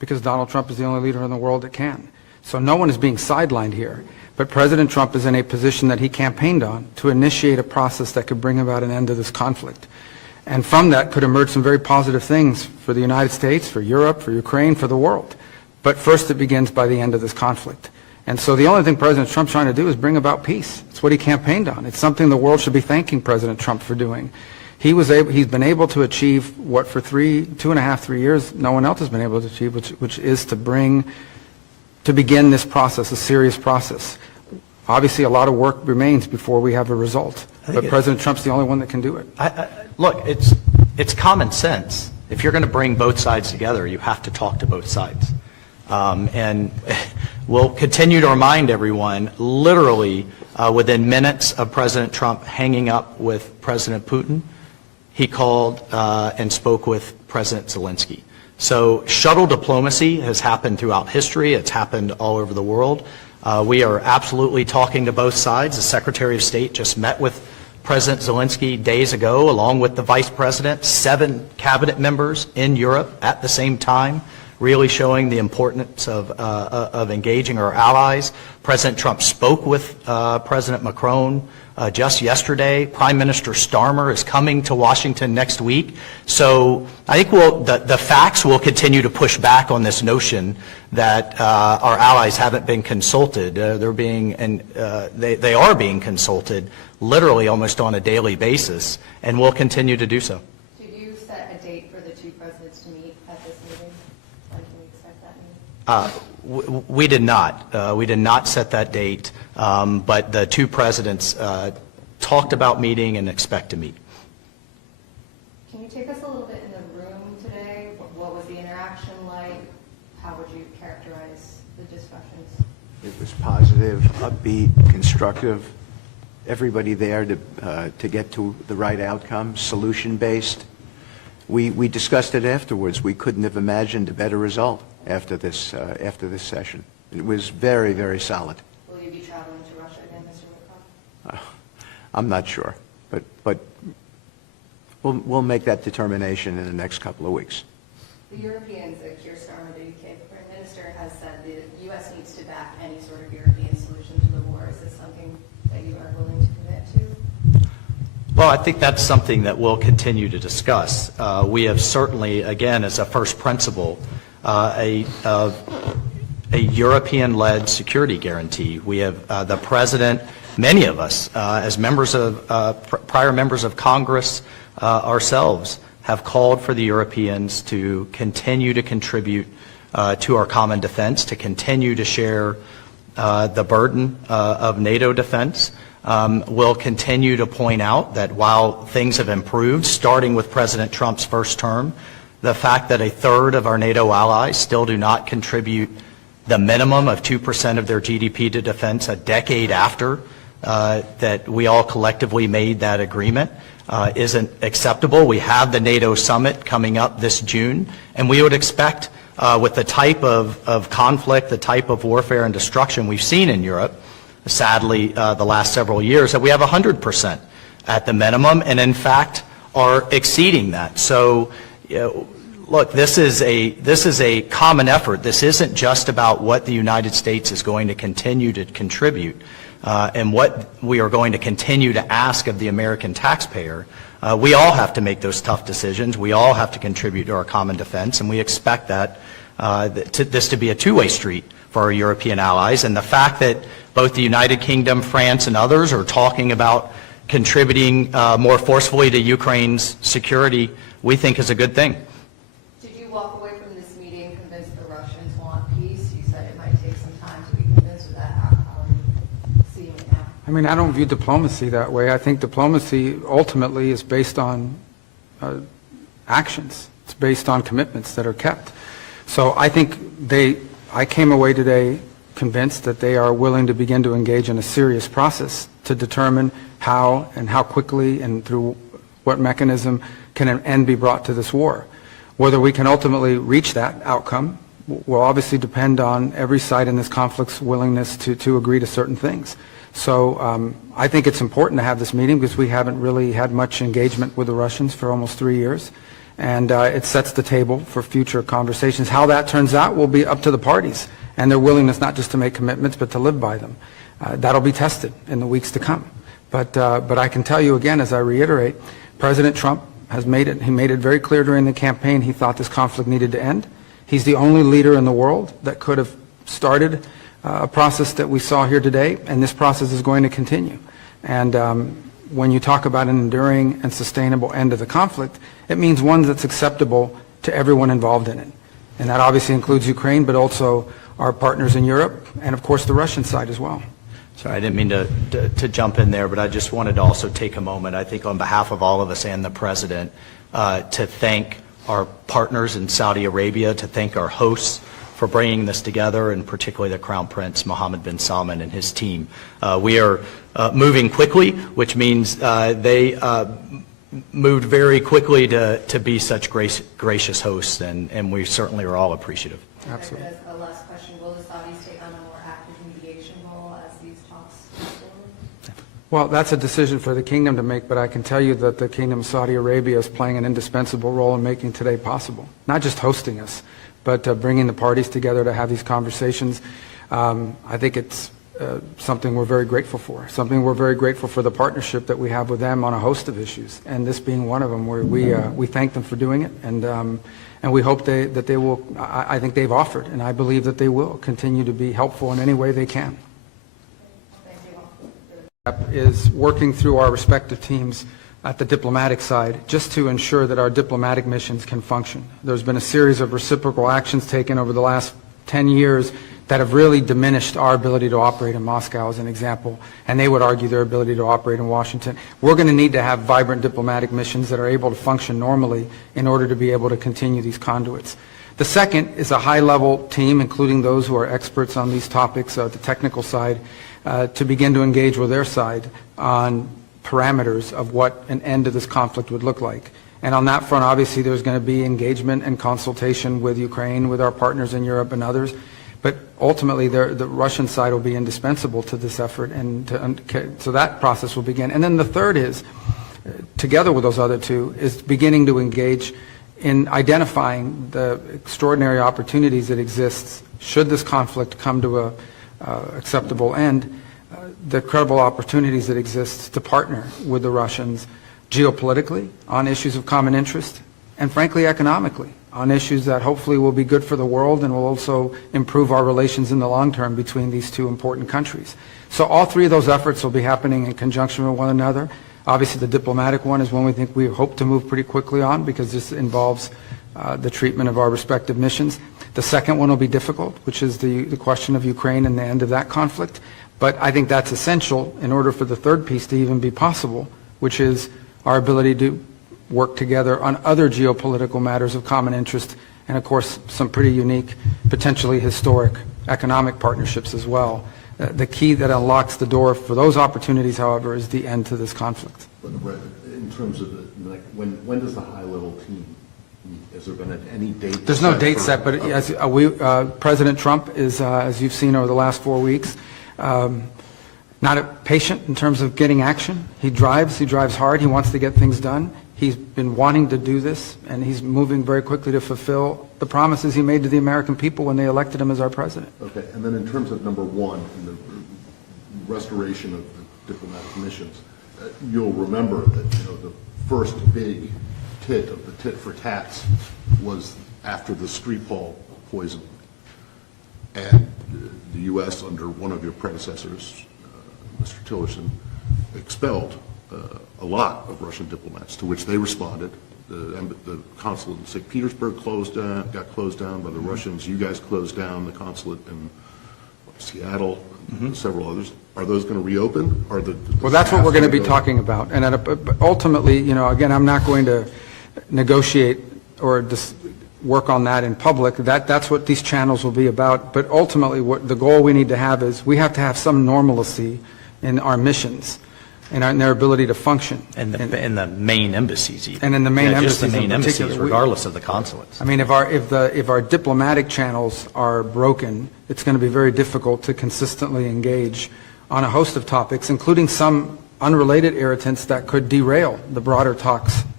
because Donald Trump is the only leader in the world that can. So no one is being sidelined here. But President Trump is in a position that he campaigned on to initiate a process that could bring about an end to this conflict. And from that could emerge some very positive things for the United States, for Europe, for Ukraine, for the world. But first it begins by the end of this conflict. And so the only thing President Trump's trying to do is bring about peace. It's what he campaigned on. It's something the world should be thanking President Trump for doing. He's been able to achieve what for 2.5, 3 years, no one else has been able to achieve, which is to begin this process, a serious process. Obviously, a lot of work remains before we have a result. But President Trump's the only one that can do it. Look, it's common sense. If you're going to bring both sides together, you have to talk to both sides. And we'll continue to remind everyone, literally within minutes of President Trump hanging up with President Putin, he called and spoke with President Zelensky. So shuttle diplomacy has happened throughout history. It's happened all over the world. We are absolutely talking to both sides. The Secretary of State just met with President Zelensky days ago, along with the Vice President, 7 cabinet members in Europe at the same time, really showing the importance of engaging our allies. President Trump spoke with President Macron just yesterday. Prime Minister Starmer is coming to Washington next week. So I think the facts will continue to push back on this notion that our allies haven't been consulted. They are being consulted literally almost on a daily basis, and will continue to do so. Did you set a date for the two presidents to meet at this meeting? When can we expect that meeting? We did not. We did not set that date, but the two presidents talked about meeting and expect to meet. Can you take us a little bit in the room today? What was the interaction like? How would you characterize the discussions? It was positive, upbeat, constructive. Everybody there to get to the right outcome, solution-based. We discussed it afterwards. We couldn't have imagined a better result after this session. It was very, very solid. Will you be traveling to Russia again, Mr. Woodcock? I'm not sure, but we'll make that determination in the next couple of weeks. The Europeans, Keir Starmer, the UK Prime Minister, has said the U.S. needs to back any sort of European solution to the war. Is this something that you are willing to commit to? Well, I think that's something that we'll continue to discuss. We have certainly, again, as a first principle, a European-led security guarantee. We have the President, many of us, as members of prior members of Congress ourselves, have called for the Europeans to continue to contribute to our common defense, to continue to share the burden of NATO defense. We'll continue to point out that while things have improved, starting with President Trump's first term, the fact that a third of our NATO allies still do not contribute the minimum of 2% of their GDP to defense a decade after that we all collectively made that agreement isn't acceptable. We have the NATO summit coming up this June, and we would expect with the type of conflict, the type of warfare and destruction we've seen in Europe, sadly the last several years, that we have 100% at the minimum, and in fact are exceeding that. So look, this is a common effort. This isn't just about what the United States is going to continue to contribute and what we are going to continue to ask of the American taxpayer. We all have to make those tough decisions. We all have to contribute to our common defense, and we expect that this to be a two-way street for our European allies. And the fact that both the United Kingdom, France, and others are talking about contributing more forcefully to Ukraine's security, we think is a good thing. Did you walk away from this meeting convinced the Russians want peace? You said it might take some time to be convinced of that. How are you seeing it now? I mean, I don't view diplomacy that way. I think diplomacy ultimately is based on actions. It's based on commitments that are kept. So I think I came away today convinced that they are willing to begin to engage in a serious process to determine how and how quickly and through what mechanism can an end be brought to this war. Whether we can ultimately reach that outcome will obviously depend on every side in this conflict's willingness to agree to certain things. So I think it's important to have this meeting because we haven't really had much engagement with the Russians for almost 3 years. and it sets the table for future conversations. How that turns out will be up to the parties and their willingness not just to make commitments but to live by them. That'll be tested in the weeks to come. But I can tell you again, as I reiterate, President Trump has made it very clear during the campaign he thought this conflict needed to end. He's the only leader in the world that could have started a process that we saw here today, and this process is going to continue. And when you talk about an enduring and sustainable end to the conflict, it means one that's acceptable to everyone involved in it. And that obviously includes Ukraine, but also our partners in Europe, and of course the Russian side as well. Sorry, I didn't mean to jump in there, but I just wanted to also take a moment, I think on behalf of all of us and the President, to thank our partners in Saudi Arabia, to thank our hosts for bringing this together, and particularly the Crown Prince Mohammed bin Salman and his team. We are moving quickly, which means they moved very quickly to be such gracious hosts, and we certainly are all appreciative. Absolutely. As a last question, will the Saudis take on a more active mediation role as these talks move forward? Well, that's a decision for the kingdom to make, but I can tell you that the Kingdom of Saudi Arabia is playing an indispensable role in making today possible. Not just hosting us, but bringing the parties together to have these conversations. I think it's something we're very grateful for, something we're very grateful for the partnership that we have with them on a host of issues, and this being one of them, where we thank them for doing it, and we hope that they will, I think they've offered, and I believe that they will continue to be helpful in any way they can. Is working through our respective teams at the diplomatic side just to ensure that our diplomatic missions can function. There's been a series of reciprocal actions taken over the last 10 years that have really diminished our ability to operate in Moscow, as an example, and they would argue their ability to operate in Washington. We're going to need to have vibrant diplomatic missions that are able to function normally in order to be able to continue these conduits. The second is a high-level team, including those who are experts on these topics, the technical side, to begin to engage with their side on parameters of what an end to this conflict would look like. And on that front, obviously, there's going to be engagement and consultation with Ukraine, with our partners in Europe and others. But ultimately, the Russian side will be indispensable to this effort, and so that process will begin. And then the third is, together with those other two, is beginning to engage in identifying the extraordinary opportunities that exist should this conflict come to a acceptable end, the credible opportunities that exist to partner with the Russians geopolitically on issues of common interest, and frankly economically on issues that hopefully will be good for the world and will also improve our relations in the long term between these two important countries. So all three of those efforts will be happening in conjunction with one another. Obviously the diplomatic one is one we hope to move pretty quickly on, because this involves the treatment of our respective missions. The second one will be difficult, which is the question of Ukraine and the end of that conflict. But I think that's essential in order for the third piece to even be possible, which is our ability to work together on other geopolitical matters of common interest, and of course some pretty unique, potentially historic economic partnerships as well. The key that unlocks the door for those opportunities, however, is the end to this conflict. In terms of when does the high-level team meet? Has there been any date? There's no date set, but as President Trump is, as you've seen over the last 4 weeks, not patient in terms of getting action. He drives hard, he wants to get things done. He's been wanting to do this, and he's moving very quickly to fulfill the promises he made to the American people when they elected him as our president. Okay, and then in terms of number one, in the restoration of the diplomatic missions, you'll remember that the first big tit of the tit for tats was after the Skripal poisoning, and the U.S. under one of your predecessors, Mr. Tillerson, expelled a lot of Russian diplomats, to which they responded. The consulate in St. Petersburg got closed down by the Russians. You guys closed down the consulate in Seattle, and several others. Are those going to reopen? Well, that's what we're going to be talking about. And ultimately, again, I'm not going to negotiate or work on that in public. That's what these channels will be about. But ultimately, what the goal we need to have is we have to have some normalcy in our missions and in their ability to function. And the main embassies even. And in the main embassies just the main in embassies, particular. regardless of the consulates. I mean, if our diplomatic channels are broken, it's going to be very difficult to consistently engage on a host of topics, including some unrelated irritants that could derail the broader talks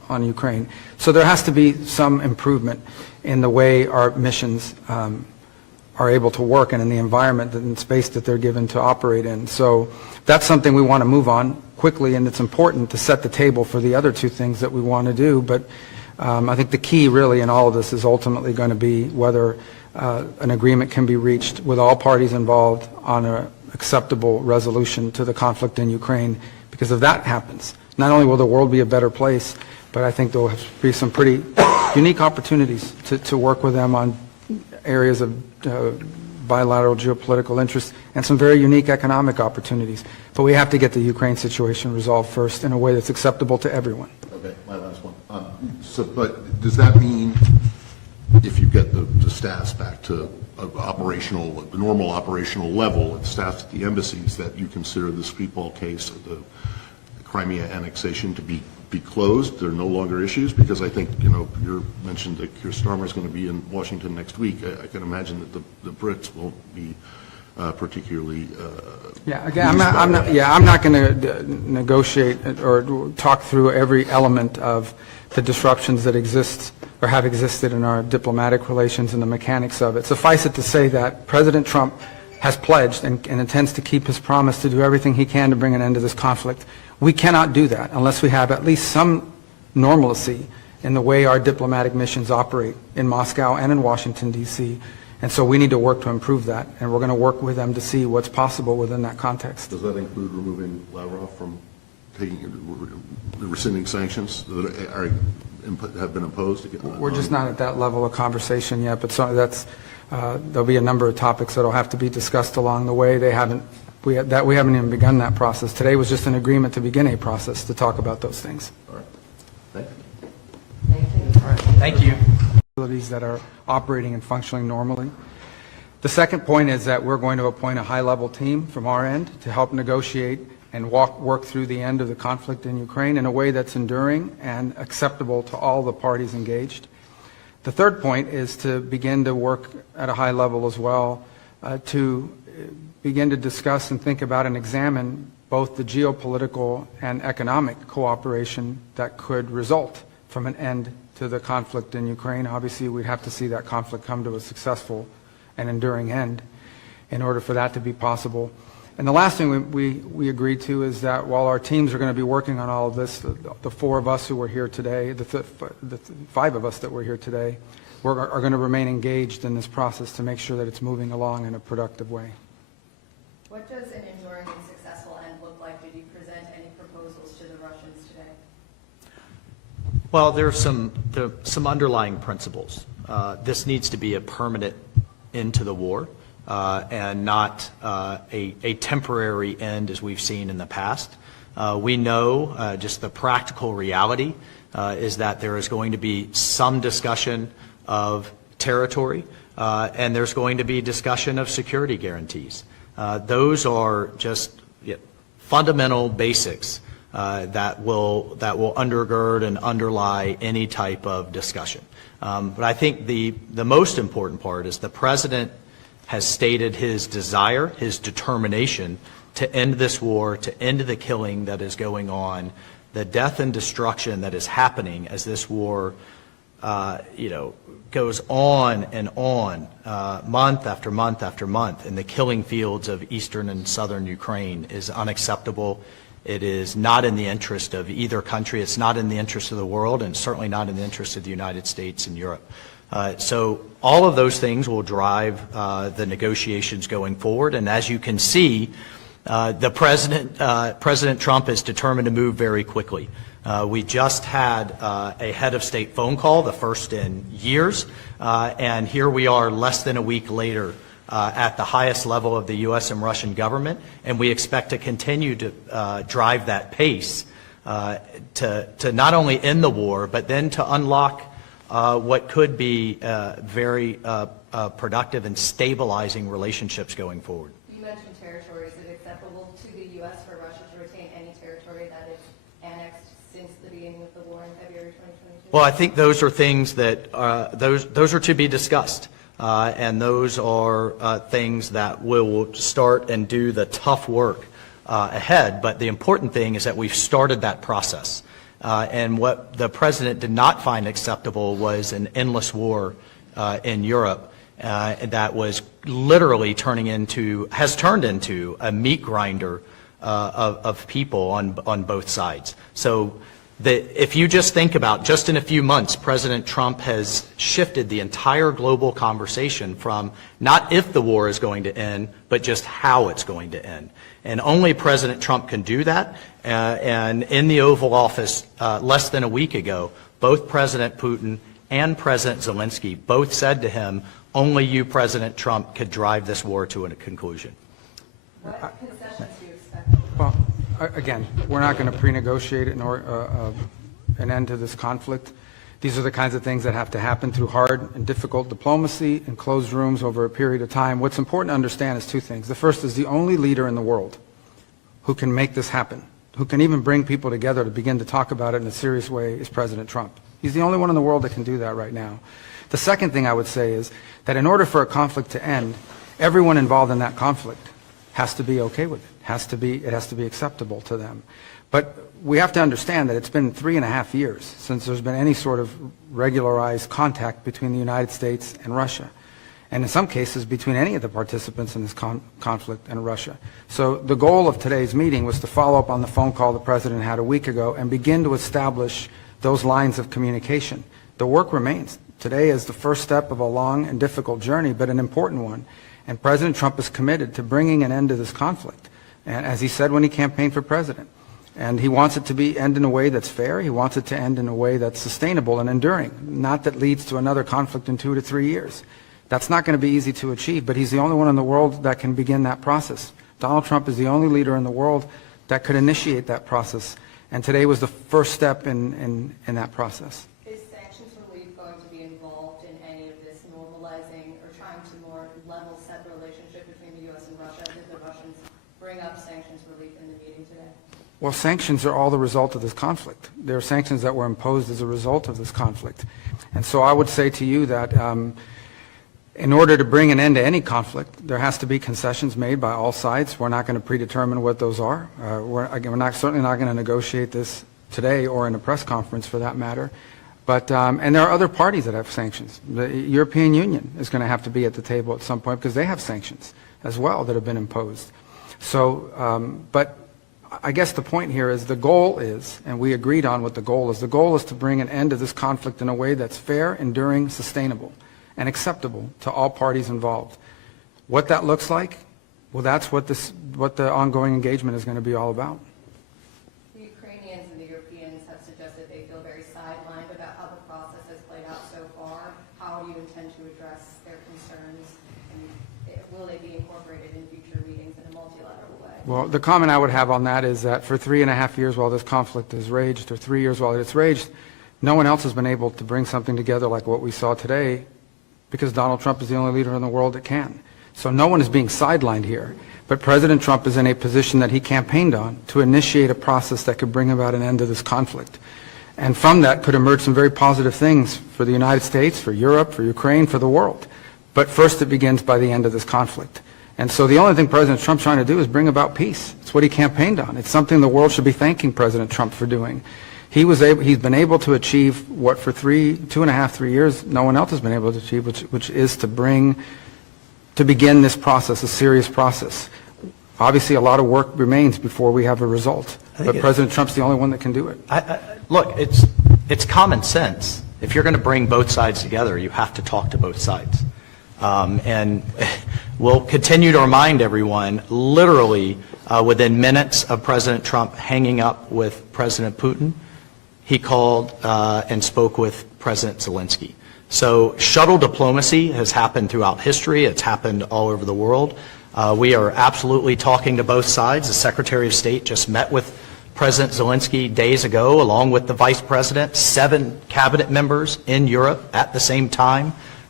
on Ukraine. So there has to be some improvement in the way our missions are able to work and in the environment and space that they're given to operate in. So that's something we want to move on quickly, and it's important to set the table for the other two things that we want to do. But I think the key really in all of this is ultimately going to be whether an agreement can be reached with all parties involved on an acceptable resolution to the conflict in Ukraine. Because if that happens, not only will the world be a better place, but I think there will be some pretty unique opportunities to work with them on areas of bilateral geopolitical interest and some very unique economic opportunities. But we have to get the Ukraine situation resolved first in a way that's acceptable to everyone. Okay, my last one. But does that mean if you get the staffs back to the normal operational level, and staff at the embassies, that you consider the Skripal case of the Crimea annexation to be closed? There are no longer issues? Because I think, you mentioned that Keir Starmer is going to be in Washington next week. I can imagine that the Brits won't be particularly yeah, again, I'm not going to negotiate or talk through every element of the disruptions that exist or have existed in our diplomatic relations and the mechanics of it. Suffice it to say that President Trump has pledged and intends to keep his promise to do everything he can to bring an end to this conflict. We cannot do that unless we have at least some normalcy in the way our diplomatic missions operate in Moscow and in Washington, D.C. And so we need to work to improve that, and we're going to work with them to see what's possible within that context. Does that include removing Lavrov from rescinding sanctions that have been imposed? We're just not at that level of conversation yet, but there'll be a number of topics that will have to be discussed along the way. We haven't even begun that process. Today was just an agreement to begin a process to talk about those things. All right. Thank you. Thank you. All right. Thank you. Facilities that are operating and functioning normally. The second point is that we're going to appoint a high-level team from our end to help negotiate and work through the end of the conflict in Ukraine in a way that's enduring and acceptable to all the parties engaged. The third point is to begin to work at a high level as well to begin to discuss and think about and examine both the geopolitical and economic cooperation that could result from an end to the conflict in Ukraine. Obviously, we'd have to see that conflict come to a successful and enduring end in order for that to be possible. And the last thing we agreed to is that while our teams are going to be working on all of this, the four of us who were here today, the five of us that were here today, are going to remain engaged in this process to make sure that it's moving along in a productive way. What does an enduring and successful end look like? Did you present any proposals to the Russians today? Well, there are some underlying principles. This needs to be a permanent end to the war and not a temporary end as we've seen in the past. We know just the practical reality is that there is going to be some discussion of territory and there's going to be discussion of security guarantees. Those are just fundamental basics that will undergird and underlie any type of discussion. But I think the most important part is the President has stated his desire, his determination to end this war, to end the killing that is going on, the death and destruction that is happening as this war goes on and on, month after month after month, in the killing fields of eastern and southern Ukraine is unacceptable. It is not in the interest of either country. It's not in the interest of the world, and certainly not in the interest of the United States and Europe. So all of those things will drive the negotiations going forward. And as you can see, President Trump is determined to move very quickly. We just had a head of state phone call, the first in years, and here we are less than a week later at the highest level of the U.S. and Russian government, and we expect to continue to drive that pace to not only end the war, but then to unlock what could be very productive and stabilizing relationships going forward. You mentioned territory. Is it acceptable to the U.S. for Russia to retain any territory that is annexed since the beginning of the war in February 2022? Well, I think those are things that those are to be discussed. And those are things that will start and do the tough work ahead. But the important thing is that we've started that process. And what the president did not find acceptable was an endless war in Europe that was literally has turned into a meat grinder of people on both sides. So if you just think about, just in a few months, President Trump has shifted the entire global conversation from not if the war is going to end, but just how it's going to end. And only President Trump can do that. And in the Oval Office less than a week ago, both President Putin and President Zelensky both said to him, only you, President Trump, could drive this war to a conclusion. What concessions do you expect? Well, again, we're not going to pre-negotiate an end to this conflict. These are the kinds of things that have to happen through hard and difficult diplomacy in closed rooms over a period of time. What's important to understand is two things. The first is the only leader in the world who can make this happen, who can even bring people together to begin to talk about it in a serious way, is President Trump. He's the only one in the world that can do that right now. The second thing I would say is that in order for a conflict to end, everyone involved in that conflict has to be okay with it. It has to be acceptable to them. But we have to understand that it's been 3.5 years since there's been any sort of regularized contact between the United States and Russia, and in some cases between any of the participants in this conflict and Russia. So the goal of today's meeting was to follow up on the phone call the President had a week ago and begin to establish those lines of communication. The work remains. Today is the first step of a long and difficult journey, but an important one. And President Trump is committed to bringing an end to this conflict, and as he said when he campaigned for president. And he wants it to end in a way that's fair. He wants it to end in a way that's sustainable and enduring, not that leads to another conflict in 2 to 3 years. That's not going to be easy to achieve, but he's the only one in the world that can begin that process. Donald Trump is the only leader in the world that could initiate that process, and today was the first step in that process. Is sanctions relief going to be involved in any of this normalizing or trying to more level set the relationship between the U.S. and Russia? Did the Russians bring up sanctions relief in the meeting today? Well, sanctions are all the result of this conflict. There are sanctions that were imposed as a result of this conflict. And so I would say to you that in order to bring an end to any conflict, there has to be concessions made by all sides. We're not going to predetermine what those are. We're certainly not going to negotiate this today or in a press conference for that matter. But, and there are other parties that have sanctions. The European Union is going to have to be at the table at some point because they have sanctions as well that have been imposed. So, but I guess the point here is the goal is, and we agreed on what the goal is to bring an end to this conflict in a way that's fair, enduring, sustainable, and acceptable to all parties involved. What that looks like, well, that's what the ongoing engagement is going to be all about. The Ukrainians and the Europeans have suggested they feel very sidelined about how the process has played out so far. How do you intend to address their concerns, and will they be incorporated in future meetings in a multilateral way? Well, the comment I would have on that is that for 3.5 years while this conflict has raged, or 3 years while it's raged, no one else has been able to bring something together like what we saw today, because Donald Trump is the only leader in the world that can. So no one is being sidelined here. But President Trump is in a position that he campaigned on to initiate a process that could bring about an end to this conflict. And from that could emerge some very positive things for the United States, for Europe, for Ukraine, for the world. But first it begins by the end of this conflict. And so the only thing President Trump's trying to do is bring about peace. It's what he campaigned on. It's something the world should be thanking President Trump for doing. He's been able to achieve what for 2.5, 3 years no one else has been able to achieve, which is to begin this process, a serious process. Obviously, a lot of work remains before we have a result, but President Trump's the only one that can do it. Look, it's common sense. If you're going to bring both sides together, you have to talk to both sides. And we'll continue to remind everyone, literally within minutes of President Trump hanging up with President Putin, he called and spoke with President Zelensky. So shuttle diplomacy has happened throughout history. It's happened all over the world. We are absolutely talking to both sides. The Secretary of State just met with President Zelensky days ago, along with the Vice President, 7 cabinet members in Europe at the same time,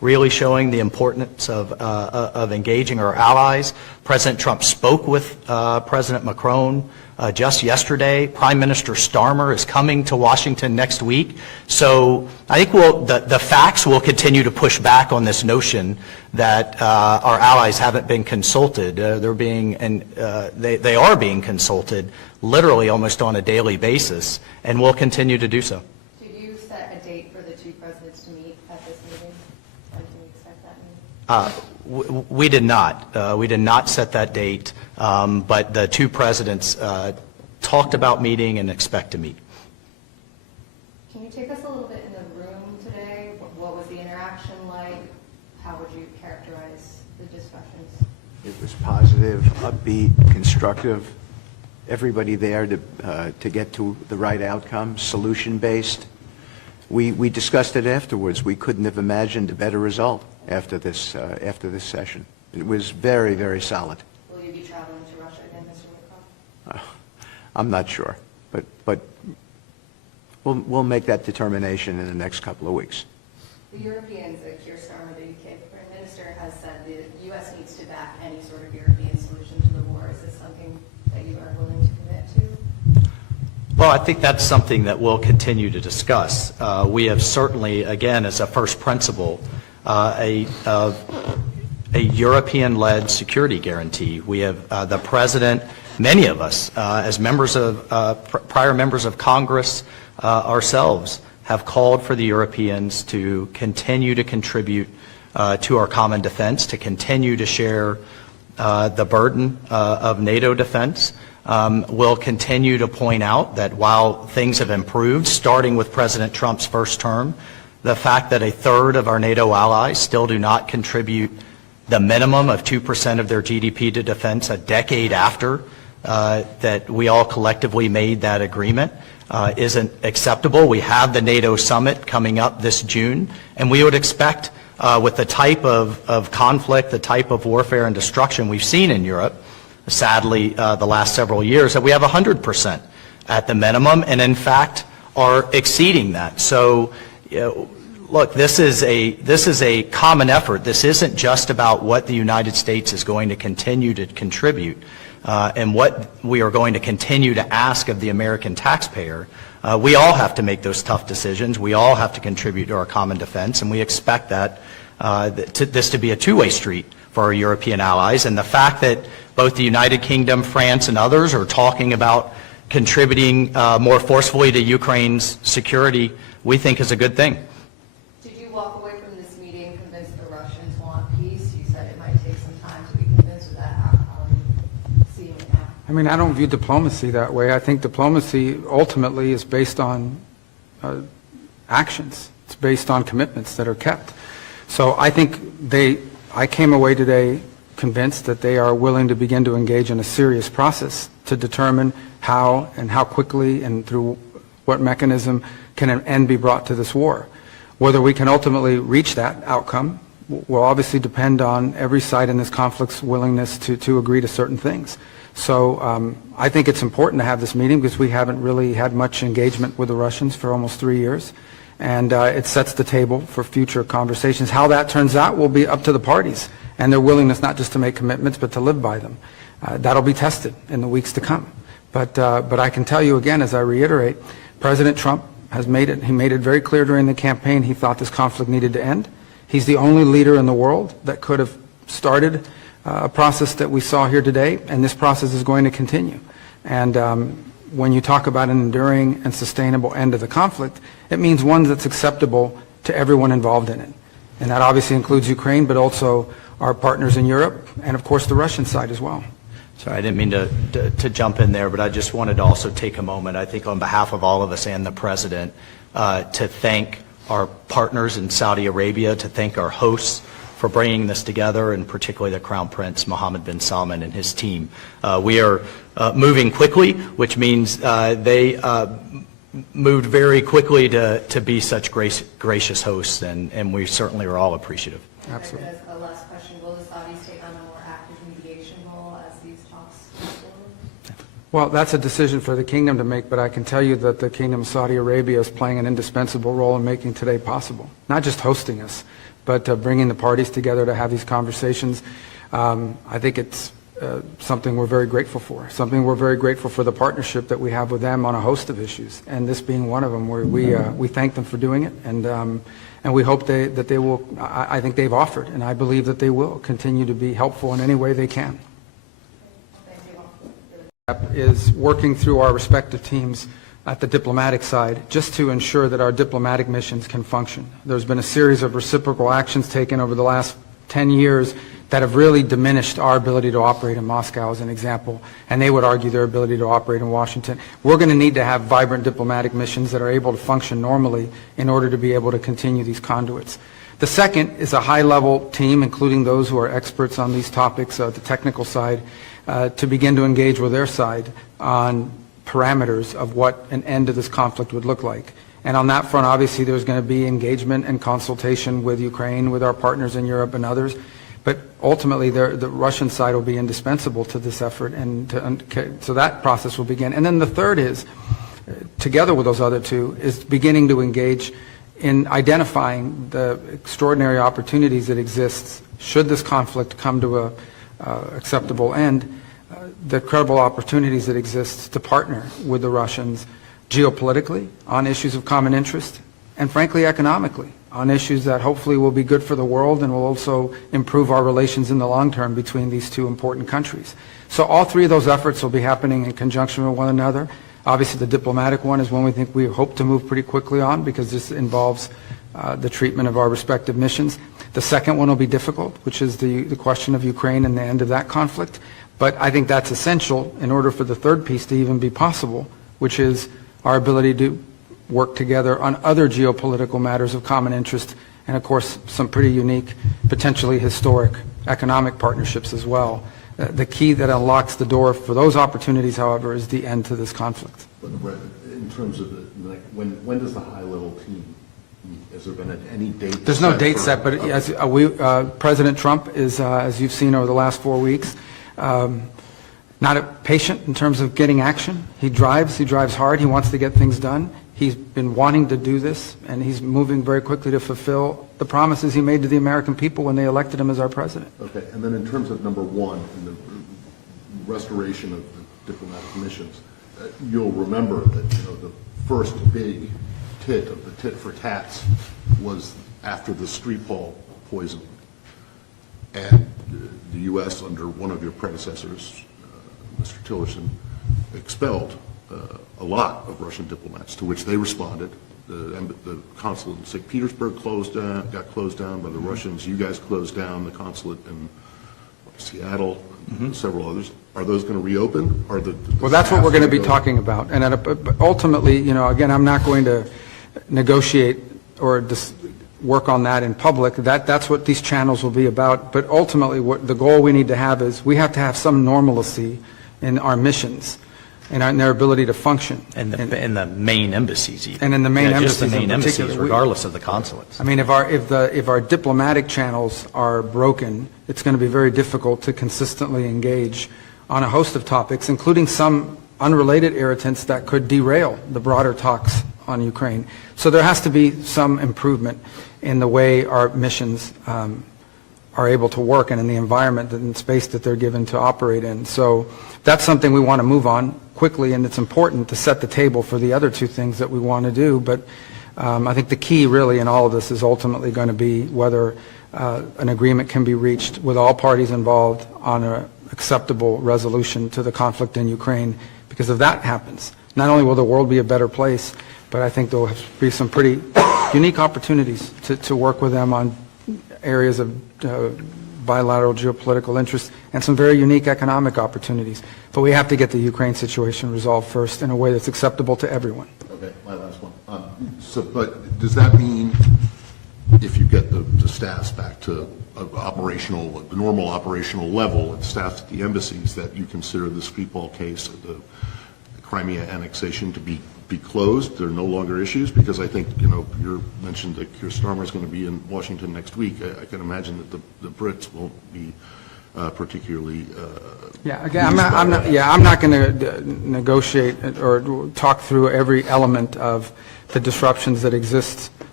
really showing the importance of engaging our allies. President Trump spoke with President Macron just yesterday. Prime Minister Starmer is coming to Washington next week. So I think the facts will continue to push back on this notion that our allies haven't been consulted. They are being consulted literally almost on a daily basis, and will continue to do so. Did you set a date for the two presidents to meet at this meeting? When can we expect that meeting? We did not. We did not set that date, but the two presidents talked about meeting and expect to meet. Can you take us a little bit in the room today? What was the interaction like? How would you characterize the discussions? It was positive, upbeat, constructive. Everybody there to get to the right outcome, solution-based. We discussed it afterwards. We couldn't have imagined a better result after this session. It was very, very solid. Will you be traveling to Russia again, Mr. Witkoff? I'm not sure, but we'll make that determination in the next couple of weeks. The Europeans, Keir Starmer, the UK Prime Minister, has said the U.S. needs to back any sort of European solution to the war. Is this something that you are willing to commit to? Well, I think that's something that we'll continue to discuss. We have certainly, again, as a first principle, a European-led security guarantee. We have the President, many of us, as members of prior members of Congress ourselves, have called for the Europeans to continue to contribute to our common defense, to continue to share the burden of NATO defense. We'll continue to point out that while things have improved, starting with President Trump's first term, the fact that a third of our NATO allies still do not contribute the minimum of 2% of their GDP to defense a decade after that we all collectively made that agreement isn't acceptable. We have the NATO summit coming up this June, and we would expect with the type of conflict, the type of warfare and destruction we've seen in Europe, sadly, the last several years, that we have 100% at the minimum, and in fact are exceeding that. So, look, this is a common effort. This isn't just about what the United States is going to continue to contribute and what we are going to continue to ask of the American taxpayer. We all have to make those tough decisions. We all have to contribute to our common defense, and we expect that this to be a two-way street for our European allies. And the fact that both the United Kingdom, France, and others are talking about contributing more forcefully to Ukraine's security, we think is a good thing. Did you walk away from this meeting convinced the Russians want peace? You said it might take some time to be convinced of that. How are you seeing it now? I mean, I don't view diplomacy that way. I think diplomacy ultimately is based on actions. It's based on commitments that are kept. So I think I came away today convinced that they are willing to begin to engage in a serious process to determine how and how quickly and through what mechanism can an end be brought to this war. Whether we can ultimately reach that outcome will obviously depend on every side in this conflict's willingness to agree to certain things. So I think it's important to have this meeting because we haven't really had much engagement with the Russians for almost 3 years. And it sets the table for future conversations. How that turns out will be up to the parties and their willingness not just to make commitments but to live by them. That'll be tested in the weeks to come. But I can tell you again, as I reiterate, President Trump has made it very clear during the campaign he thought this conflict needed to end. He's the only leader in the world that could have started a process that we saw here today, and this process is going to continue. And when you talk about an enduring and sustainable end of the conflict, it means one that's acceptable to everyone involved in it. And that obviously includes Ukraine, but also our partners in Europe, and of course the Russian side as well. Sorry, I didn't mean to jump in there, but I just wanted to also take a moment, I think on behalf of all of us and the President, to thank our partners in Saudi Arabia, to thank our hosts for bringing this together, and particularly the Crown Prince Mohammed bin Salman and his team. We are moving quickly, which means they moved very quickly to be such gracious hosts, and we certainly are all appreciative. Absolutely. As a last question, will the Saudis take on a more active mediation role as these talks move forward? Well, that's a decision for the kingdom to make, but I can tell you that the Kingdom of Saudi Arabia is playing an indispensable role in making today possible. Not just hosting us, but bringing the parties together to have these conversations. I think it's something we're very grateful for, something we're very grateful for the partnership that we have with them on a host of issues, and this being one of them, where we thank them for doing it, and we hope that they will, I think they've offered, and I believe that they will continue to be helpful in any way they can. Is working through our respective teams at the diplomatic side just to ensure that our diplomatic missions can function. There's been a series of reciprocal actions taken over the last 10 years that have really diminished our ability to operate in Moscow, as an example, and they would argue their ability to operate in Washington. We're going to need to have vibrant diplomatic missions that are able to function normally in order to be able to continue these conduits. The second is a high-level team, including those who are experts on these topics, the technical side, to begin to engage with their side on parameters of what an end to this conflict would look like. And on that front, obviously, there's going to be engagement and consultation with Ukraine, with our partners in Europe and others. But ultimately, the Russian side will be indispensable to this effort, and so that process will begin. And then the third is, together with those other two, is beginning to engage in identifying the extraordinary opportunities that exist should this conflict come to a acceptable end, the credible opportunities that exist to partner with the Russians geopolitically on issues of common interest, and frankly economically on issues that hopefully will be good for the world and will also improve our relations in the long term between these two important countries. So all three of those efforts will be happening in conjunction with one another. Obviously the diplomatic one is one we hope to move pretty quickly on, because this involves the treatment of our respective missions. The second one will be difficult, which is the question of Ukraine and the end of that conflict. But I think that's essential in order for the third piece to even be possible, which is our ability to work together on other geopolitical matters of common interest, and of course some pretty unique, potentially historic economic partnerships as well. The key that unlocks the door for those opportunities, however, is the end to this conflict. But in terms of when does the high-level team meet? Has there been any date? There's no date set, but as President Trump is, as you've seen over the last 4 weeks, not patient in terms of getting action. He drives hard, he wants to get things done. He's been wanting to do this, and he's moving very quickly to fulfill the promises he made to the American people when they elected him as our president. Okay, and then in terms of number one, in the restoration of the diplomatic missions, you'll remember that the first big tit of the tit for tats was after the Skripal poisoning, and the U.S. under one of your predecessors, Mr. Tillerson, expelled a lot of Russian diplomats, to which they responded. The consulate in St. Petersburg got closed down by the Russians. You guys closed down the consulate in Seattle, several others. Are those going to reopen? Well, that's what we're going to be talking about. And ultimately, again, I'm not going to negotiate or work on that in public. That's what these channels will be about. But ultimately, what the goal we need to have is we have to have some normalcy in our missions and in their ability to function. In the main embassies even. And in the main embassies just the main in particular. embassies, regardless of the consulates. I mean, if our diplomatic channels are broken, it's going to be very difficult to consistently engage on a host of topics, including some unrelated irritants that could derail the broader talks on Ukraine. So there has to be some improvement in the way our missions are able to work, and in the environment and space that they're given to operate in. So that's something we want to move on quickly, and it's important to set the table for the other two things that we want to do. But I think the key really in all of this is ultimately going to be whether an agreement can be reached with all parties involved on an acceptable resolution to the conflict in Ukraine. Because if that happens, not only will the world be a better place, but I think there will be some pretty unique opportunities to work with them on areas of bilateral geopolitical interest and some very unique economic opportunities. But we have to get the Ukraine situation resolved first in a way that's acceptable to everyone. Okay, my last one. But does that mean if you get the staffs back to the normal operational level and staffs at the embassies, that you consider the Skripal case, the Crimea annexation, to be closed? There are no longer issues? Because I think, you mentioned that Keir Starmer is going to be in Washington next week. I can imagine that the Brits won't be particularly. Yeah, again, I'm not going to negotiate or talk through every element of the disruptions that exist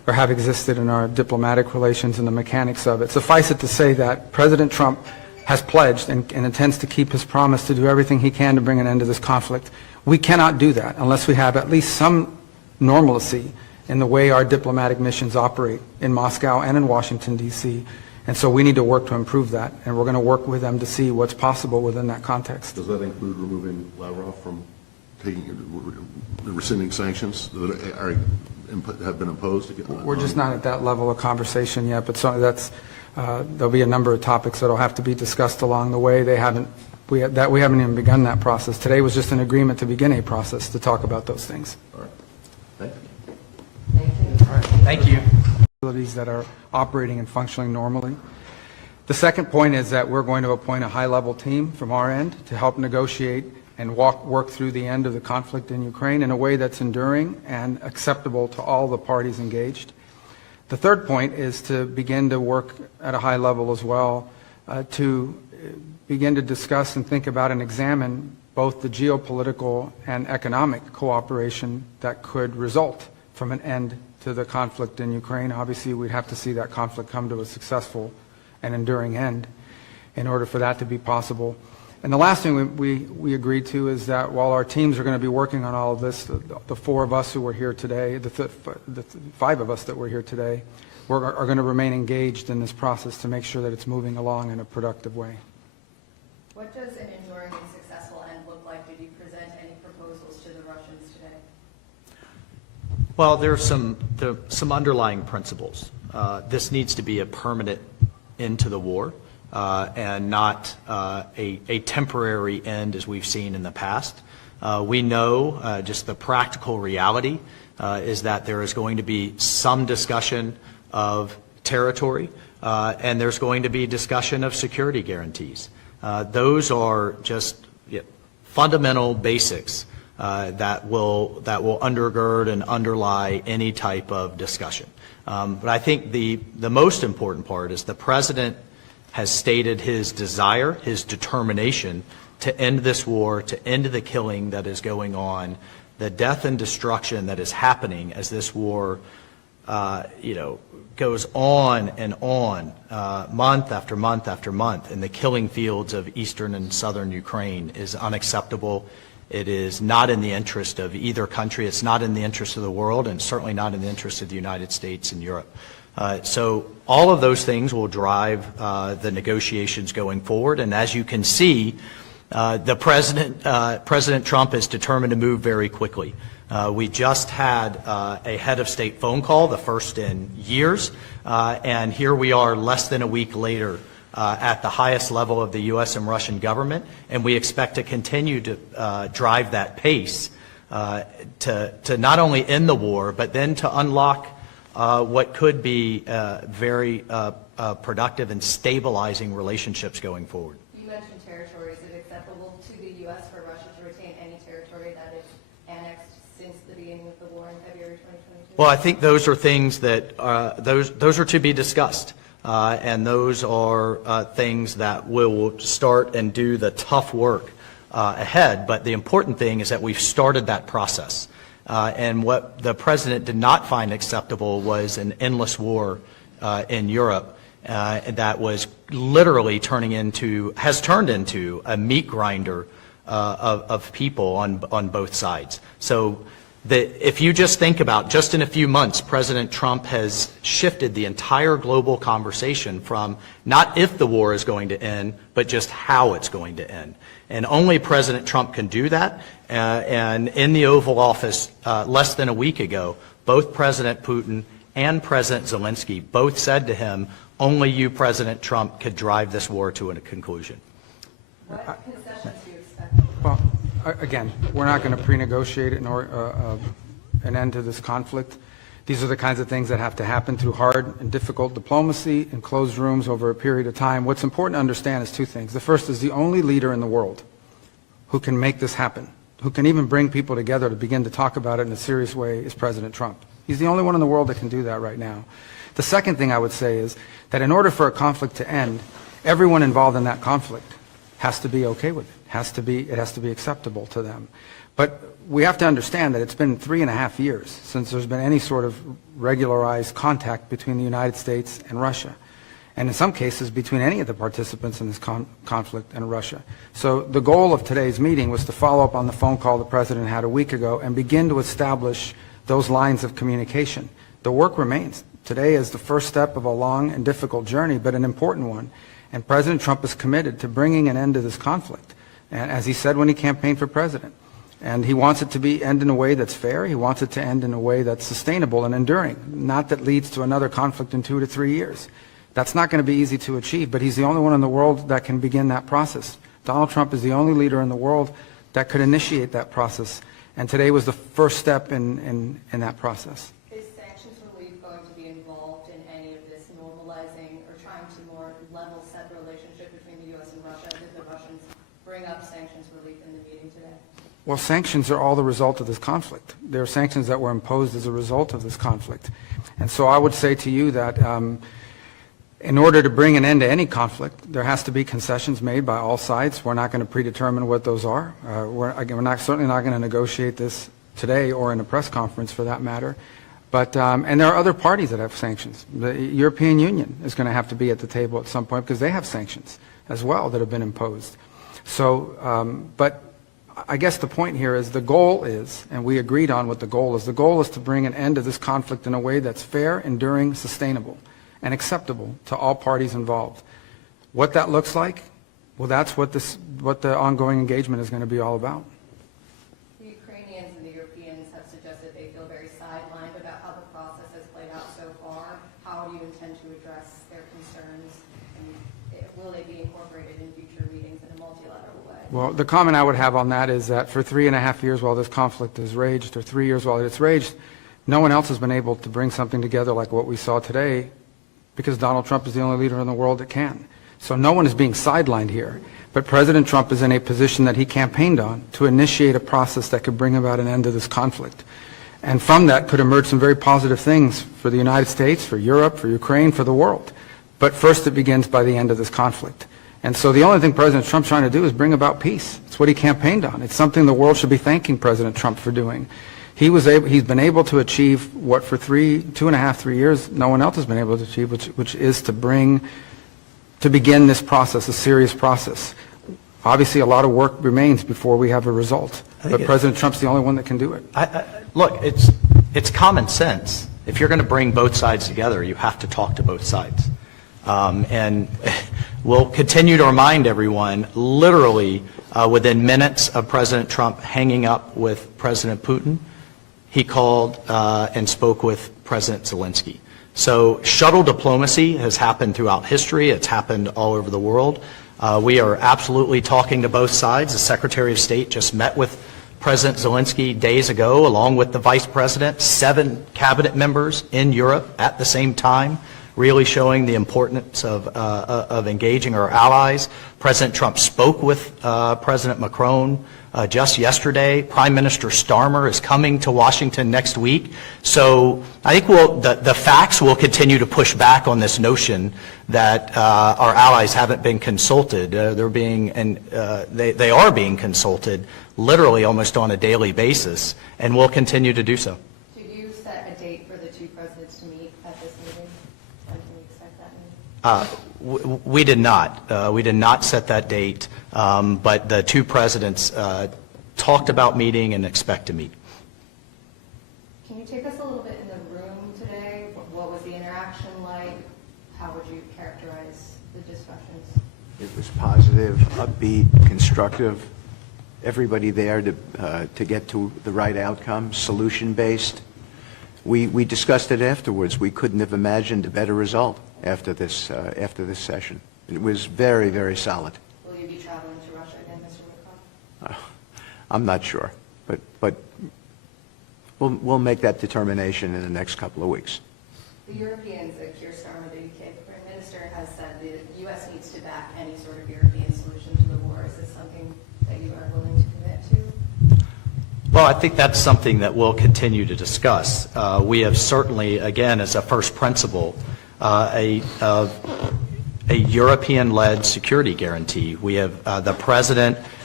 or have existed in our diplomatic relations and the mechanics of it. Suffice it to say that President Trump has pledged and intends to keep his promise to do everything he can to bring an end to this conflict. We cannot do that unless we have at least some normalcy in the way our diplomatic missions operate in Moscow and in Washington, D.C. And so we need to work to improve that, and we're going to work with them to see what's possible within that context. Does that include removing Lavrov from rescinding sanctions that have been imposed? We're just not at that level of conversation yet, but there'll be a number of topics that will have to be discussed along the way. We haven't even begun that process. Today was just an agreement to begin a process to talk about those things. All right. Thank you. Thank you. Facilities that are operating and functioning normally. The second point is that we're going to appoint a high-level team from our end to help negotiate and work through the end of the conflict in Ukraine in a way that's enduring and acceptable to all the parties engaged. The third point is to begin to work at a high level as well to begin to discuss and think about and examine both the geopolitical and economic cooperation that could result from an end to the conflict in Ukraine. Obviously, we'd have to see that conflict come to a successful and enduring end in order for that to be possible. And the last thing we agreed to is that while our teams are going to be working on all of this, the four of us who were here today, the five of us that were here today, are going to remain engaged in this process to make sure that it's moving along in a productive way. What does an enduring and successful end look like? Did you present any proposals to the Russians today? Well, there are some underlying principles. This needs to be a permanent end to the war and not a temporary end as we've seen in the past. We know just the practical reality is that there is going to be some discussion of territory and there's going to be discussion of security guarantees. Those are just fundamental basics that will undergird and underlie any type of discussion. But I think the most important part is the President has stated his desire, his determination to end this war, to end the killing that is going on, the death and destruction that is happening as this war goes on and on, month after month after month, in the killing fields of eastern and southern Ukraine is unacceptable. It is not in the interest of either country. It's not in the interest of the world, and certainly not in the interest of the United States and Europe. So all of those things will drive the negotiations going forward. And as you can see, President Trump is determined to move very quickly. We just had a head of state phone call, the first in years, and here we are less than a week later at the highest level of the U.S. and Russian government, and we expect to continue to drive that pace to not only end the war, but then to unlock what could be very productive and stabilizing relationships going forward. You mentioned territory. Is it acceptable to the U.S. for Russia to retain any territory that is annexed since the beginning of the war in February 2022? Well, I think those are things that those are to be discussed. And those are things that will start and do the tough work ahead. But the important thing is that we've started that process. And what the President did not find acceptable was an endless war in Europe that was literally has turned into a meat grinder of people on both sides. So if you just think about, just in a few months, President Trump has shifted the entire global conversation from not if the war is going to end, but just how it's going to end. And only President Trump can do that. And in the Oval Office less than a week ago, both President Putin and President Zelensky both said to him, only you, President Trump, could drive this war to a conclusion. What concessions do you expect? Well, again, we're not going to pre-negotiate an end to this conflict. These are the kinds of things that have to happen through hard and difficult diplomacy in closed rooms over a period of time. What's important to understand is two things. The first is the only leader in the world who can make this happen, who can even bring people together to begin to talk about it in a serious way, is President Trump. He's the only one in the world that can do that right now. The second thing I would say is that in order for a conflict to end, everyone involved in that conflict has to be okay with it. It has to be acceptable to them. But we have to understand that it's been 3.5 years since there's been any sort of regularized contact between the United States and Russia, and in some cases between any of the participants in this conflict and Russia. So the goal of today's meeting was to follow up on the phone call the President had a week ago and begin to establish those lines of communication. The work remains. Today is the first step of a long and difficult journey, but an important one. And President Trump is committed to bringing an end to this conflict, and as he said when he campaigned for president. And he wants it to end in a way that's fair. He wants it to end in a way that's sustainable and enduring, not that leads to another conflict in 2 to 3 years. That's not going to be easy to achieve, but he's the only one in the world that can begin that process. Donald Trump is the only leader in the world that could initiate that process, and today was the first step in that process. Is sanctions relief going to be involved in any of this normalizing or trying to more level set the relationship between the U.S. and Russia? Did the Russians bring up sanctions relief in the meeting today? Well, sanctions are all the result of this conflict. There are sanctions that were imposed as a result of this conflict. And so I would say to you that in order to bring an end to any conflict, there has to be concessions made by all sides. We're not going to predetermine what those are. We're certainly not going to negotiate this today or in a press conference for that matter. But, and there are other parties that have sanctions. The European Union is going to have to be at the table at some point because they have sanctions as well that have been imposed. So, but I guess the point here is the goal is, and we agreed on what the goal is to bring an end to this conflict in a way that's fair, enduring, sustainable, and acceptable to all parties involved. What that looks like, well, that's what the ongoing engagement is going to be all about. The Ukrainians and the Europeans have suggested they feel very sidelined about how the process has played out so far. How do you intend to address their concerns, and will they be incorporated in future meetings in a multilateral way? Well, the comment I would have on that is that for 3.5 years while this conflict has raged, or 3 years while it's raged, no one else has been able to bring something together like what we saw today, because Donald Trump is the only leader in the world that can. So no one is being sidelined here. But President Trump is in a position that he campaigned on to initiate a process that could bring about an end to this conflict. And from that could emerge some very positive things for the United States, for Europe, for Ukraine, for the world. But first it begins by the end of this conflict. And so the only thing President Trump's trying to do is bring about peace. It's what he campaigned on. It's something the world should be thanking President Trump for doing. He's been able to achieve what for 2.5, 3 years no one else has been able to achieve, which is to begin this process, a serious process. Obviously, a lot of work remains before we have a result, but President Trump's the only one that can do it. Look, it's common sense. If you're going to bring both sides together, you have to talk to both sides. And we'll continue to remind everyone, literally within minutes of President Trump hanging up with President Putin, he called and spoke with President Zelensky. So shuttle diplomacy has happened throughout history. It's happened all over the world. We are absolutely talking to both sides. The Secretary of State just met with President Zelensky days ago, along with the Vice President, 7 cabinet members in Europe at the same time, really showing the importance of engaging our allies. President Trump spoke with President Macron just yesterday. Prime Minister Starmer is coming to Washington next week. So I think the facts will continue to push back on this notion that our allies haven't been consulted. They are being consulted literally almost on a daily basis, and will continue to do so. Did you set a date for the two presidents to meet at this meeting? When can we expect that meeting? We did not. We did not set that date, but the two presidents talked about meeting and expect to meet. Can you take us a little bit in the room today? What was the interaction like? How would you characterize the discussions? It was positive, upbeat, constructive. Everybody there to get to the right outcome, solution-based. We discussed it afterwards. We couldn't have imagined a better result after this session. It was very, very solid. Will you be traveling to Russia again, Mr. Woodcock? I'm not sure, but we'll make that determination in the next couple of weeks. The Europeans, Keir Starmer, the UK Prime Minister, has said the U.S. needs to back any sort of European solution to the war. Is this something that you are willing to commit to? Well, I think that's something that we'll continue to discuss. We have certainly, again, as a first principle, a European-led security guarantee. We have the President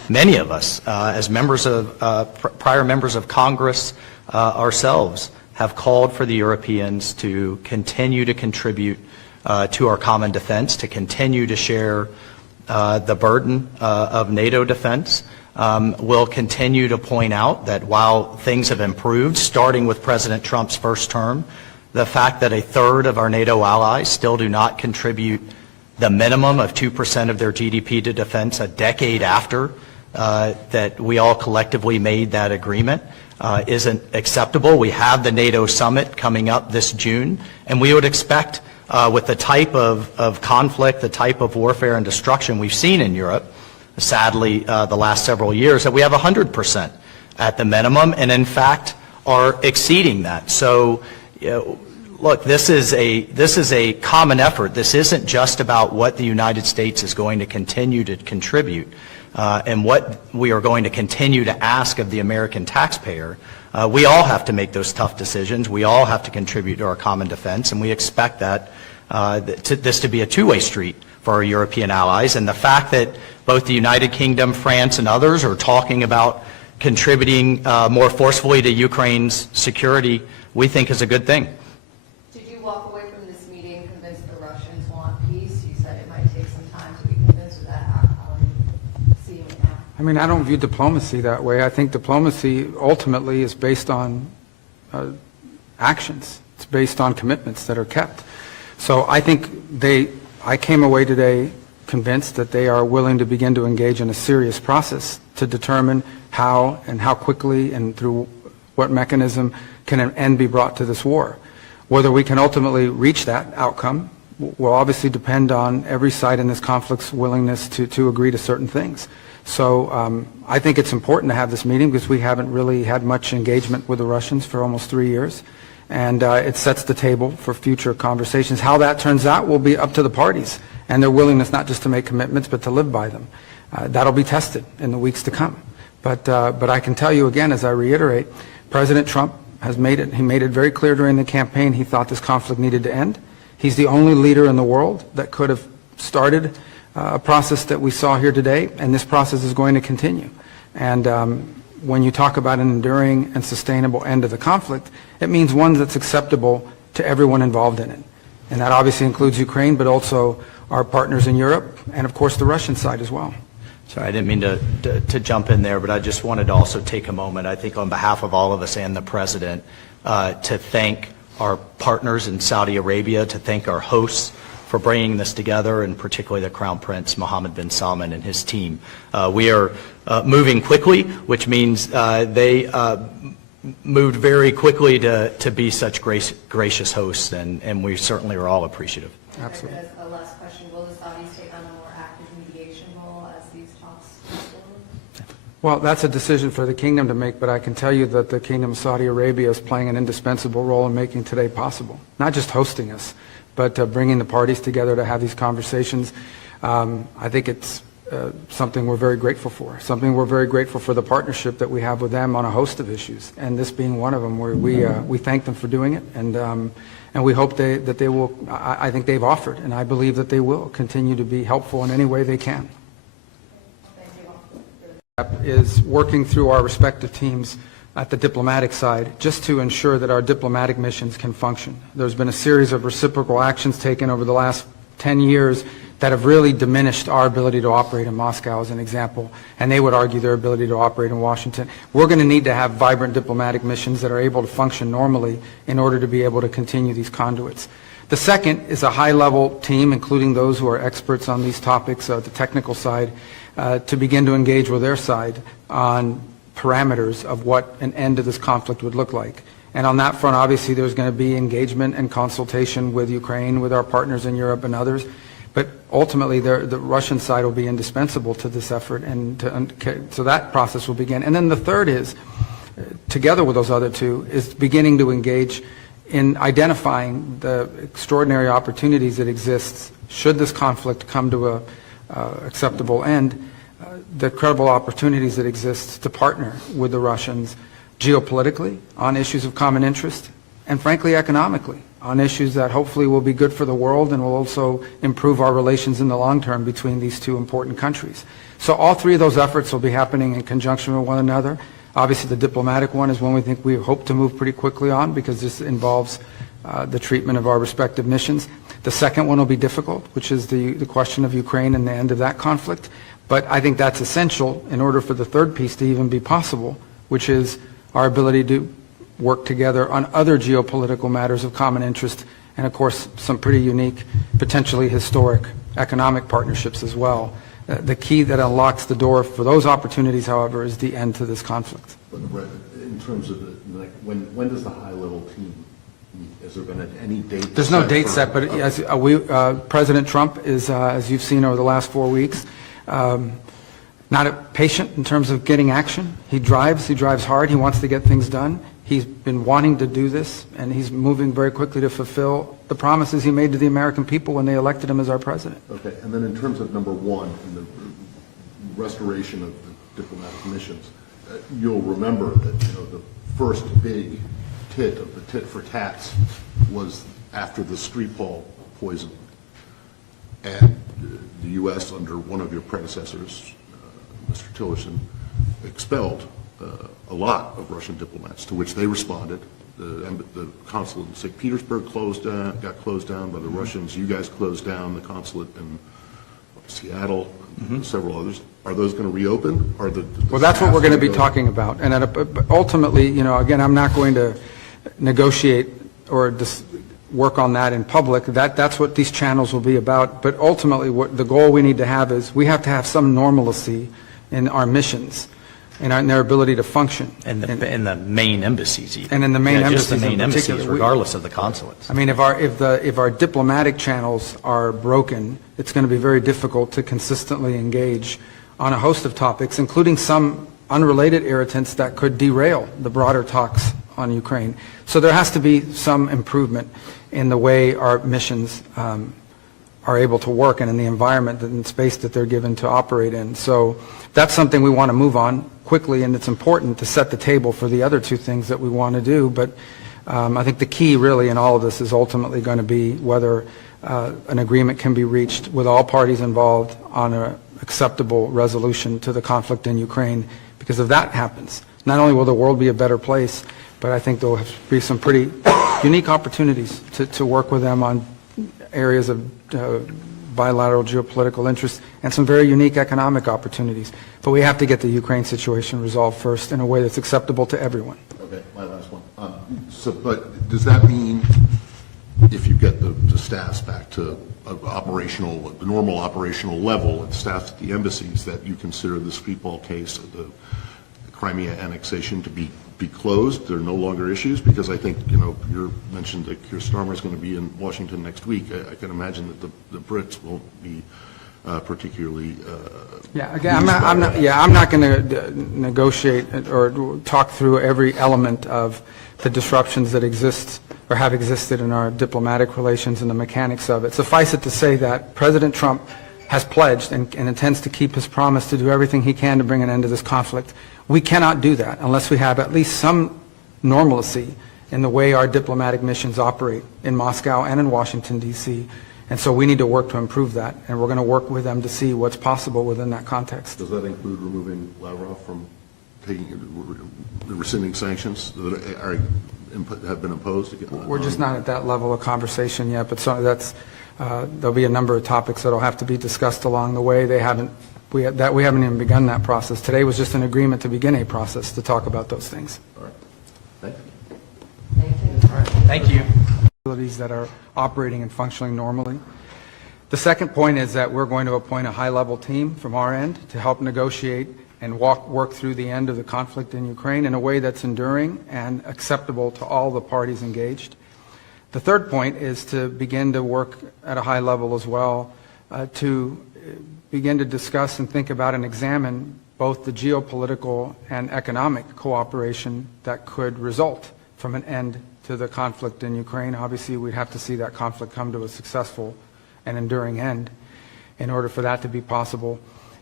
many of us, as members of prior members of Congress ourselves, have called for the Europeans to continue to contribute to our common defense, to continue to share the burden of NATO defense. We'll continue to point out that while things have improved, starting with President Trump's first term, the fact that a third of our NATO allies still do not contribute the minimum of 2% of their GDP to defense a decade after that we all collectively made that agreement isn't acceptable. We have the NATO summit coming up this June, and we would expect with the type of conflict, the type of warfare and destruction we've seen in Europe, sadly, the last several years, that we have 100% at the minimum, and in fact are exceeding that. So, look, this is a common effort. This isn't just about what the United States is going to continue to contribute and what we are going to continue to ask of the American taxpayer. We all have to make those tough decisions. We all have to contribute to our common defense, and we expect that this to be a two-way street for our European allies. And the fact that both the United Kingdom, France, and others are talking about contributing more forcefully to Ukraine's security, we think is a good thing. Did you walk away from this meeting convinced the Russians want peace? You said it might take some time to be convinced of that. How are you seeing it now? I mean, I don't view diplomacy that way. I think diplomacy ultimately is based on actions. It's based on commitments that are kept. So I think I came away today convinced that they are willing to begin to engage in a serious process to determine how and how quickly and through what mechanism can an end be brought to this war. Whether we can ultimately reach that outcome will obviously depend on every side in this conflict's willingness to agree to certain things. So I think it's important to have this meeting because we haven't really had much engagement with the Russians for almost 3 years. And it sets the table for future conversations. How that turns out will be up to the parties and their willingness not just to make commitments but to live by them. That'll be tested in the weeks to come. But I can tell you again, as I reiterate, President Trump has made it very clear during the campaign he thought this conflict needed to end. He's the only leader in the world that could have started a process that we saw here today, and this process is going to continue. And when you talk about an enduring and sustainable end of the conflict, it means one that's acceptable to everyone involved in it. And that obviously includes Ukraine, but also our partners in Europe, and of course the Russian side as well. Sorry, I didn't mean to jump in there, but I just wanted to also take a moment, I think on behalf of all of us and the President, to thank our partners in Saudi Arabia, to thank our hosts for bringing this together, and particularly the Crown Prince Mohammed bin Salman and his team. We are moving quickly, which means they moved very quickly to be such gracious hosts, and we certainly are all appreciative. Absolutely. As a last question, will the Saudis take on a more active mediation role as these talks move forward? Well, that's a decision for the kingdom to make, but I can tell you that the Kingdom of Saudi Arabia is playing an indispensable role in making today possible. Not just hosting us, but bringing the parties together to have these conversations. I think it's something we're very grateful for, something we're very grateful for the partnership that we have with them on a host of issues, and this being one of them, where we thank them for doing it, and we hope that they will, I think they've offered, and I believe that they will continue to be helpful in any way they can. Is working through our respective teams at the diplomatic side just to ensure that our diplomatic missions can function. There's been a series of reciprocal actions taken over the last 10 years that have really diminished our ability to operate in Moscow, as an example, and they would argue their ability to operate in Washington. We're going to need to have vibrant diplomatic missions that are able to function normally in order to be able to continue these conduits. The second is a high-level team, including those who are experts on these topics, the technical side, to begin to engage with their side on parameters of what an end to this conflict would look like. And on that front, obviously, there's going to be engagement and consultation with Ukraine, with our partners in Europe and others. But ultimately, the Russian side will be indispensable to this effort, and so that process will begin. And then the third is, together with those other two, is beginning to engage in identifying the extraordinary opportunities that exist should this conflict come to a acceptable end, the credible opportunities that exist to partner with the Russians geopolitically on issues of common interest, and frankly economically on issues that hopefully will be good for the world and will also improve our relations in the long term between these two important countries. So all three of those efforts will be happening in conjunction with one another. Obviously, the diplomatic one is one we hope to move pretty quickly on because this involves the treatment of our respective missions. The second one will be difficult, which is the question of Ukraine and the end of that conflict. But I think that's essential in order for the third piece to even be possible, which is our ability to work together on other geopolitical matters of common interest and, of course, some pretty unique, potentially historic economic partnerships as well. The key that unlocks the door for those opportunities, however, is the end to this conflict. But Brett, in terms of when does the high-level team meet? Has there been any date? There's no date set, but as President Trump is, as you've seen over the last 4 weeks, not patient in terms of getting action. He drives hard, he wants to get things done. He's been wanting to do this, and he's moving very quickly to fulfill the promises he made to the American people when they elected him as our president. Okay, and then in terms of number one, in the restoration of the diplomatic missions, you'll remember that the first big tit of the tit for tats was after the Skripal poisoning, and the U.S. under one of your predecessors, Mr. Tillerson, expelled a lot of Russian diplomats, to which they responded. The consulate in St. Petersburg got closed down by the Russians. You guys closed down the consulate in Seattle, and several others. Are those going to reopen? Well, that's what we're going to be talking about. And ultimately, again, I'm not going to negotiate or work on that in public. That's what these channels will be about. But ultimately, what the goal we need to have is we have to have some normalcy in our missions and in their ability to function. And the main embassies even. And in the main Just the embassies main in particular. embassies, regardless of the consulates. I mean, if our diplomatic channels are broken, it's going to be very difficult to consistently engage on a host of topics, including some unrelated irritants that could derail the broader talks on Ukraine. So there has to be some improvement in the way our missions are able to work and in the environment and space that they're given to operate in. So that's something we want to move on quickly, and it's important to set the table for the other two things that we want to do. But I think the key really in all of this is ultimately going to be whether an agreement can be reached with all parties involved on an acceptable resolution to the conflict in Ukraine. Because if that happens, not only will the world be a better place, but I think there will be some pretty unique opportunities to work with them on areas of bilateral geopolitical interest and some very unique economic opportunities. But we have to get the Ukraine situation resolved first in a way that's acceptable to everyone. Okay, my last one. But does that mean if you get the staffs back to the normal operational level and staffs at the embassies, that you consider the Skripal case of the Crimea annexation to be closed? There are no longer issues? Because I think, you mentioned that Keir Starmer is going to be in Washington next week. I can imagine that the Brits won't be particularly I'm not going to negotiate or talk through every element of the disruptions that exist or have existed in our diplomatic relations and the mechanics of it. Suffice it to say that President Trump has pledged and intends to keep his promise to do everything he can to bring an end to this conflict. We cannot do that unless we have at least some normalcy in the way our diplomatic missions operate in Moscow and in Washington, D.C. And so we need to work to improve that, and we're going to work with them to see what's possible within that context. Does that include removing Lavrov from rescinding sanctions that have been imposed? We're just not at that level of conversation yet, but there'll be a number of topics that will have to be discussed along the way. We haven't even begun that process. Today was just an agreement to begin a process to talk about those things. All right. Thank you. All right. Thank you. Facilities that are operating and functioning normally. The second point is that we're going to appoint a high-level team from our end to help negotiate and work through the end of the conflict in Ukraine in a way that's enduring and acceptable to all the parties engaged. The third point is to begin to work at a high level as well to begin to discuss and think about and examine both the geopolitical and economic cooperation that could result from an end to the conflict in Ukraine. Obviously, we'd have to see that conflict come to a successful and enduring end in order for that to be possible.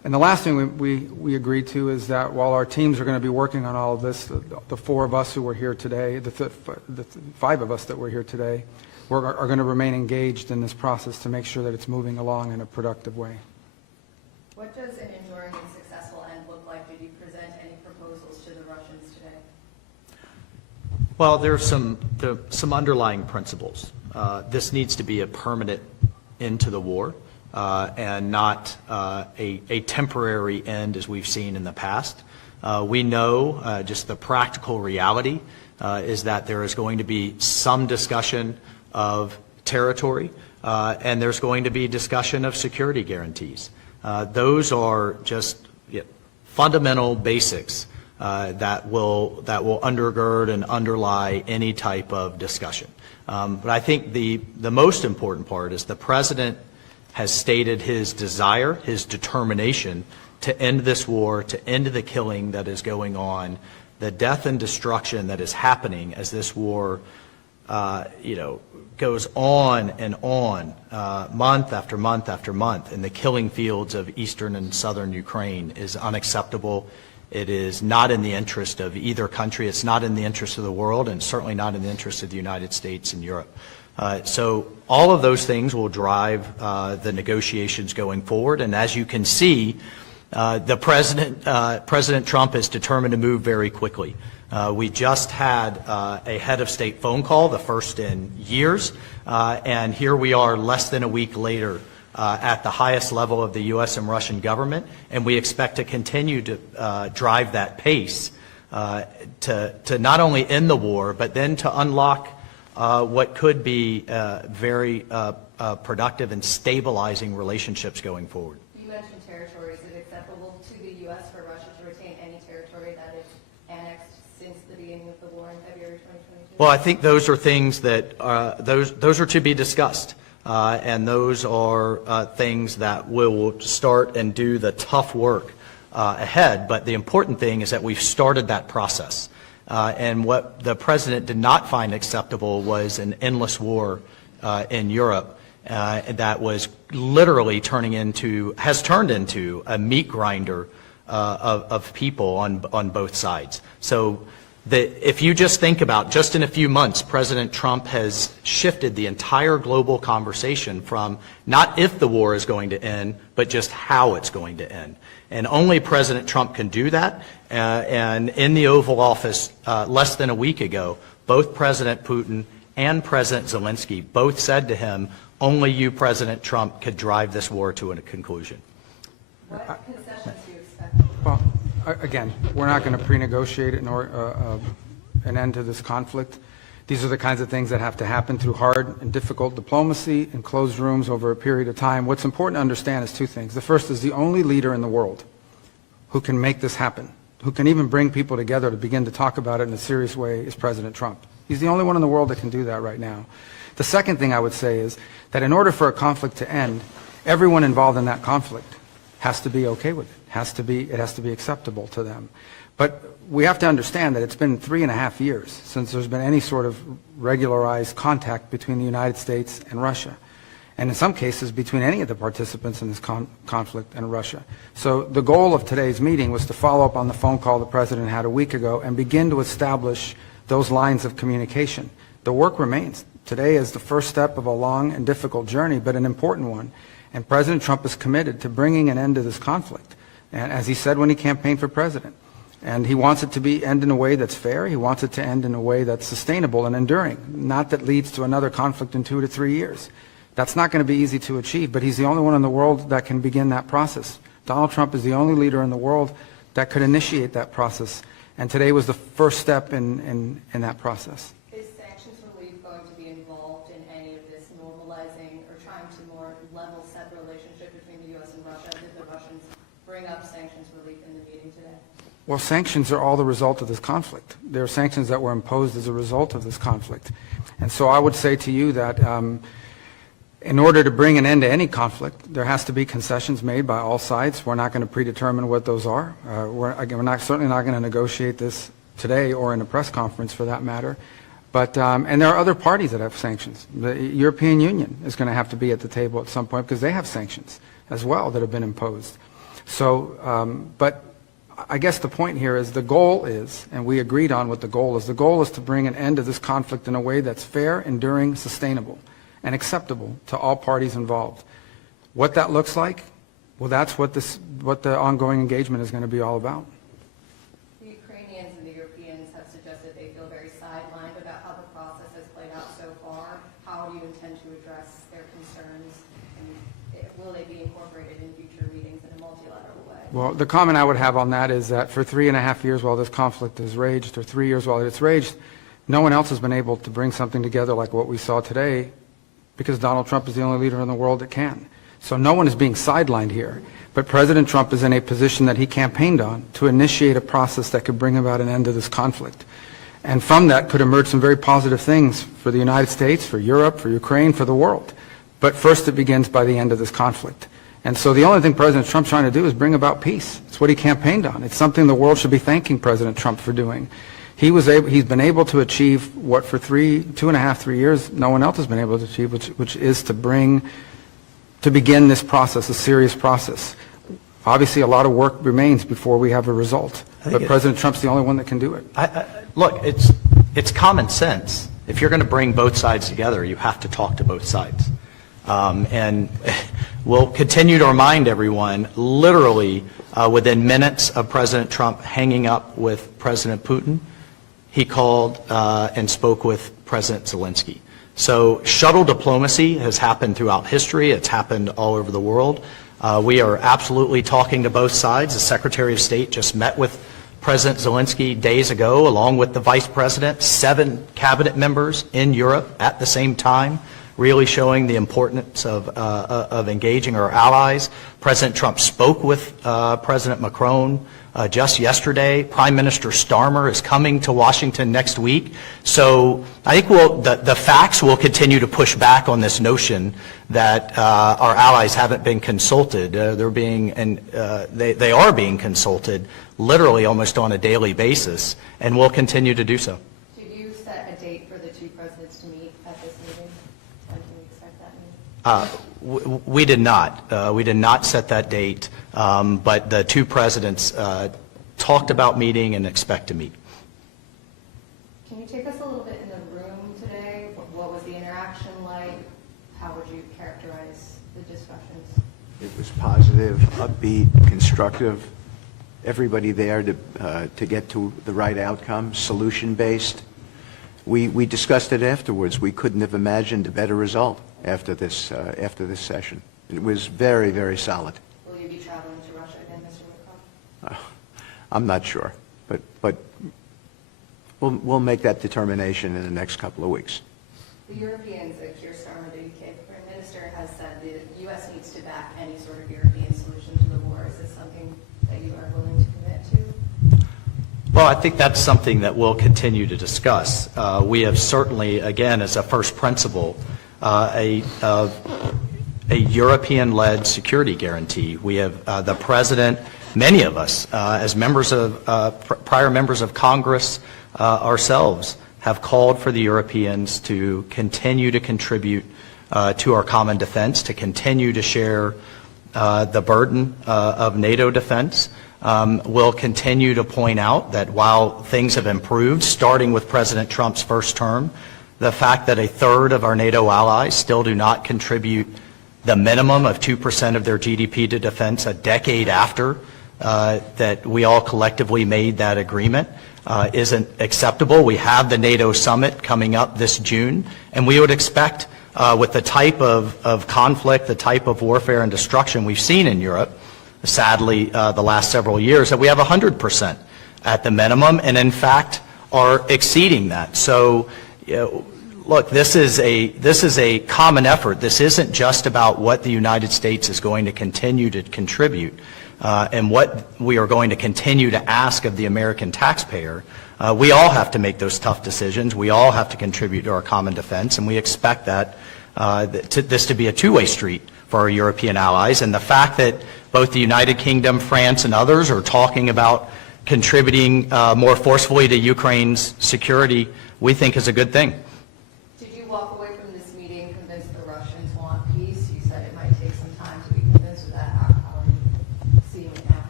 And the last thing we agreed to is that while our teams are going to be working on all of this, the four of us who were here today, the five of us that were here today, are going to remain engaged in this process to make sure that it's moving along in a productive way. What does an enduring and successful end look like? Did you present any proposals to the Russians today? Well, there are some underlying principles. This needs to be a permanent end to the war and not a temporary end as we've seen in the past. We know just the practical reality is that there is going to be some discussion of territory and there's going to be discussion of security guarantees. Those are just fundamental basics that will undergird and underlie any type of discussion. But I think the most important part is the President has stated his desire, his determination to end this war, to end the killing that is going on, the death and destruction that is happening as this war goes on and on, month after month after month, in the killing fields of eastern and southern Ukraine is unacceptable. It is not in the interest of either country. It's not in the interest of the world, and certainly not in the interest of the United States and Europe. So all of those things will drive the negotiations going forward. And as you can see, President Trump is determined to move very quickly. We just had a head of state phone call, the first in years, and here we are less than a week later at the highest level of the U.S. and Russian government, and we expect to continue to drive that pace to not only end the war, but then to unlock what could be very productive and stabilizing relationships going forward. You mentioned territories. Is it acceptable to the U.S. for Russia to retain any territory that it's annexed since the beginning of the war in February 2022? Well, I think those are things that those are to be discussed. And those are things that will start and do the tough work ahead. But the important thing is that we've started that process. And what the President did not find acceptable was an endless war in Europe that was literally has turned into a meat grinder of people on both sides. So if you just think about, just in a few months, President Trump has shifted the entire global conversation from not if the war is going to end, but just how it's going to end. And only President Trump can do that. And in the Oval Office less than a week ago, both President Putin and President Zelensky both said to him, only you, President Trump, could drive this war to a conclusion. What concessions do you expect? Well, again, we're not going to pre-negotiate an end to this conflict. These are the kinds of things that have to happen through hard and difficult diplomacy in closed rooms over a period of time. What's important to understand is two things. The first is the only leader in the world who can make this happen, who can even bring people together to begin to talk about it in a serious way, is President Trump. He's the only one in the world that can do that right now. The second thing I would say is that in order for a conflict to end, everyone involved in that conflict has to be okay with it. It has to be acceptable to them. But we have to understand that it's been 3.5 years since there's been any sort of regularized contact between the United States and Russia, and in some cases between any of the participants in this conflict and Russia. So the goal of today's meeting was to follow up on the phone call the President had a week ago and begin to establish those lines of communication. The work remains. Today is the first step of a long and difficult journey, but an important one. And President Trump is committed to bringing an end to this conflict, and as he said when he campaigned for president. And he wants it to end in a way that's fair. He wants it to end in a way that's sustainable and enduring, not that leads to another conflict in 2 to 3 years. That's not going to be easy to achieve, but he's the only one in the world that can begin that process. Donald Trump is the only leader in the world that could initiate that process, and today was the first step in that process. Is sanctions relief going to be involved in any of this normalizing or trying to more level set the relationship between the U.S. and Russia? Did the Russians bring up sanctions relief in the meeting today? Well, sanctions are all the result of this conflict. There are sanctions that were imposed as a result of this conflict. And so I would say to you that in order to bring an end to any conflict, there has to be concessions made by all sides. We're not going to predetermine what those are. We're certainly not going to negotiate this today or in a press conference for that matter. But, and there are other parties that have sanctions. The European Union is going to have to be at the table at some point because they have sanctions as well that have been imposed. So, but I guess the point here is the goal is, and we agreed on what the goal is to bring an end to this conflict in a way that's fair, enduring, sustainable, and acceptable to all parties involved. What that looks like, well, that's what the ongoing engagement is going to be all about. The Ukrainians and the Europeans have suggested they feel very sidelined about how the process has played out so far. How do you intend to address their concerns, and will they be incorporated in future meetings in a multilateral way? Well, the comment I would have on that is that for 3.5 years while this conflict has raged, or 3 years while it's raged, no one else has been able to bring something together like what we saw today, because Donald Trump is the only leader in the world that can. So no one is being sidelined here. But President Trump is in a position that he campaigned on to initiate a process that could bring about an end to this conflict. And from that could emerge some very positive things for the United States, for Europe, for Ukraine, for the world. But first it begins by the end of this conflict. And so the only thing President Trump's trying to do is bring about peace. It's what he campaigned on. It's something the world should be thanking President Trump for doing. He's been able to achieve what for 2.5, 3 years no one else has been able to achieve, which is to begin this process, a serious process. Obviously, a lot of work remains before we have a result. But President Trump's the only one that can do it. Look, it's common sense. If you're going to bring both sides together, you have to talk to both sides. And we'll continue to remind everyone, literally within minutes of President Trump hanging up with President Putin, he called and spoke with President Zelensky. So shuttle diplomacy has happened throughout history. It's happened all over the world. We are absolutely talking to both sides. The Secretary of State just met with President Zelensky days ago, along with the Vice President, 7 cabinet members in Europe at the same time, really showing the importance of engaging our allies. President Trump spoke with President Macron just yesterday. Prime Minister Starmer is coming to Washington next week. So I think the facts will continue to push back on this notion that our allies haven't been consulted. They are being consulted literally almost on a daily basis, and will continue to do so. Did you set a date for the two presidents to meet at this meeting? When can we expect that meeting? We did not. We did not set that date, but the two presidents talked about meeting and expect to meet. Can you take us a little bit in the room today? What was the interaction like? How would you characterize the discussions? It was positive, upbeat, constructive. Everybody there to get to the right outcome, solution-based. We discussed it afterwards. We couldn't have imagined a better result after this session. It was very, very solid. Will you be traveling to Russia again, Mr. Woodcock? I'm not sure, but we'll make that determination in the next couple of weeks. The Europeans, Keir Starmer, the UK Foreign Minister, has said the U.S. needs to back any sort of European solution to the war. Is this something that you are willing to commit to? Well, I think that's something that we'll continue to discuss. We have certainly, again, as a first principle, a European-led security guarantee. We have the President, many of us, as members of prior members of Congress ourselves, have called for the Europeans to continue to contribute to our common defense, to continue to share the burden of NATO defense. We'll continue to point out that while things have improved, starting with President Trump's first term, the fact that 1/3 of our NATO allies still do not contribute the minimum of 2% of their GDP to defense a decade after that we all collectively made that agreement isn't acceptable. We have the NATO summit coming up this June, and we would expect with the type of conflict, the type of warfare and destruction we've seen in Europe, sadly, the last several years, that we have 100% at the minimum, and in fact are exceeding that. So, look, this is a common effort. This isn't just about what the United States is going to continue to contribute and what we are going to continue to ask of the American taxpayer. We all have to make those tough decisions. We all have to contribute to our common defense, and we expect that this to be a two-way street for our European allies. And the fact that both the United Kingdom, France, and others are talking about contributing more forcefully to Ukraine's security, we think is a good thing. Did you walk away from this meeting convinced the Russians want peace? You said it might take some time to be convinced of that. How are you seeing it?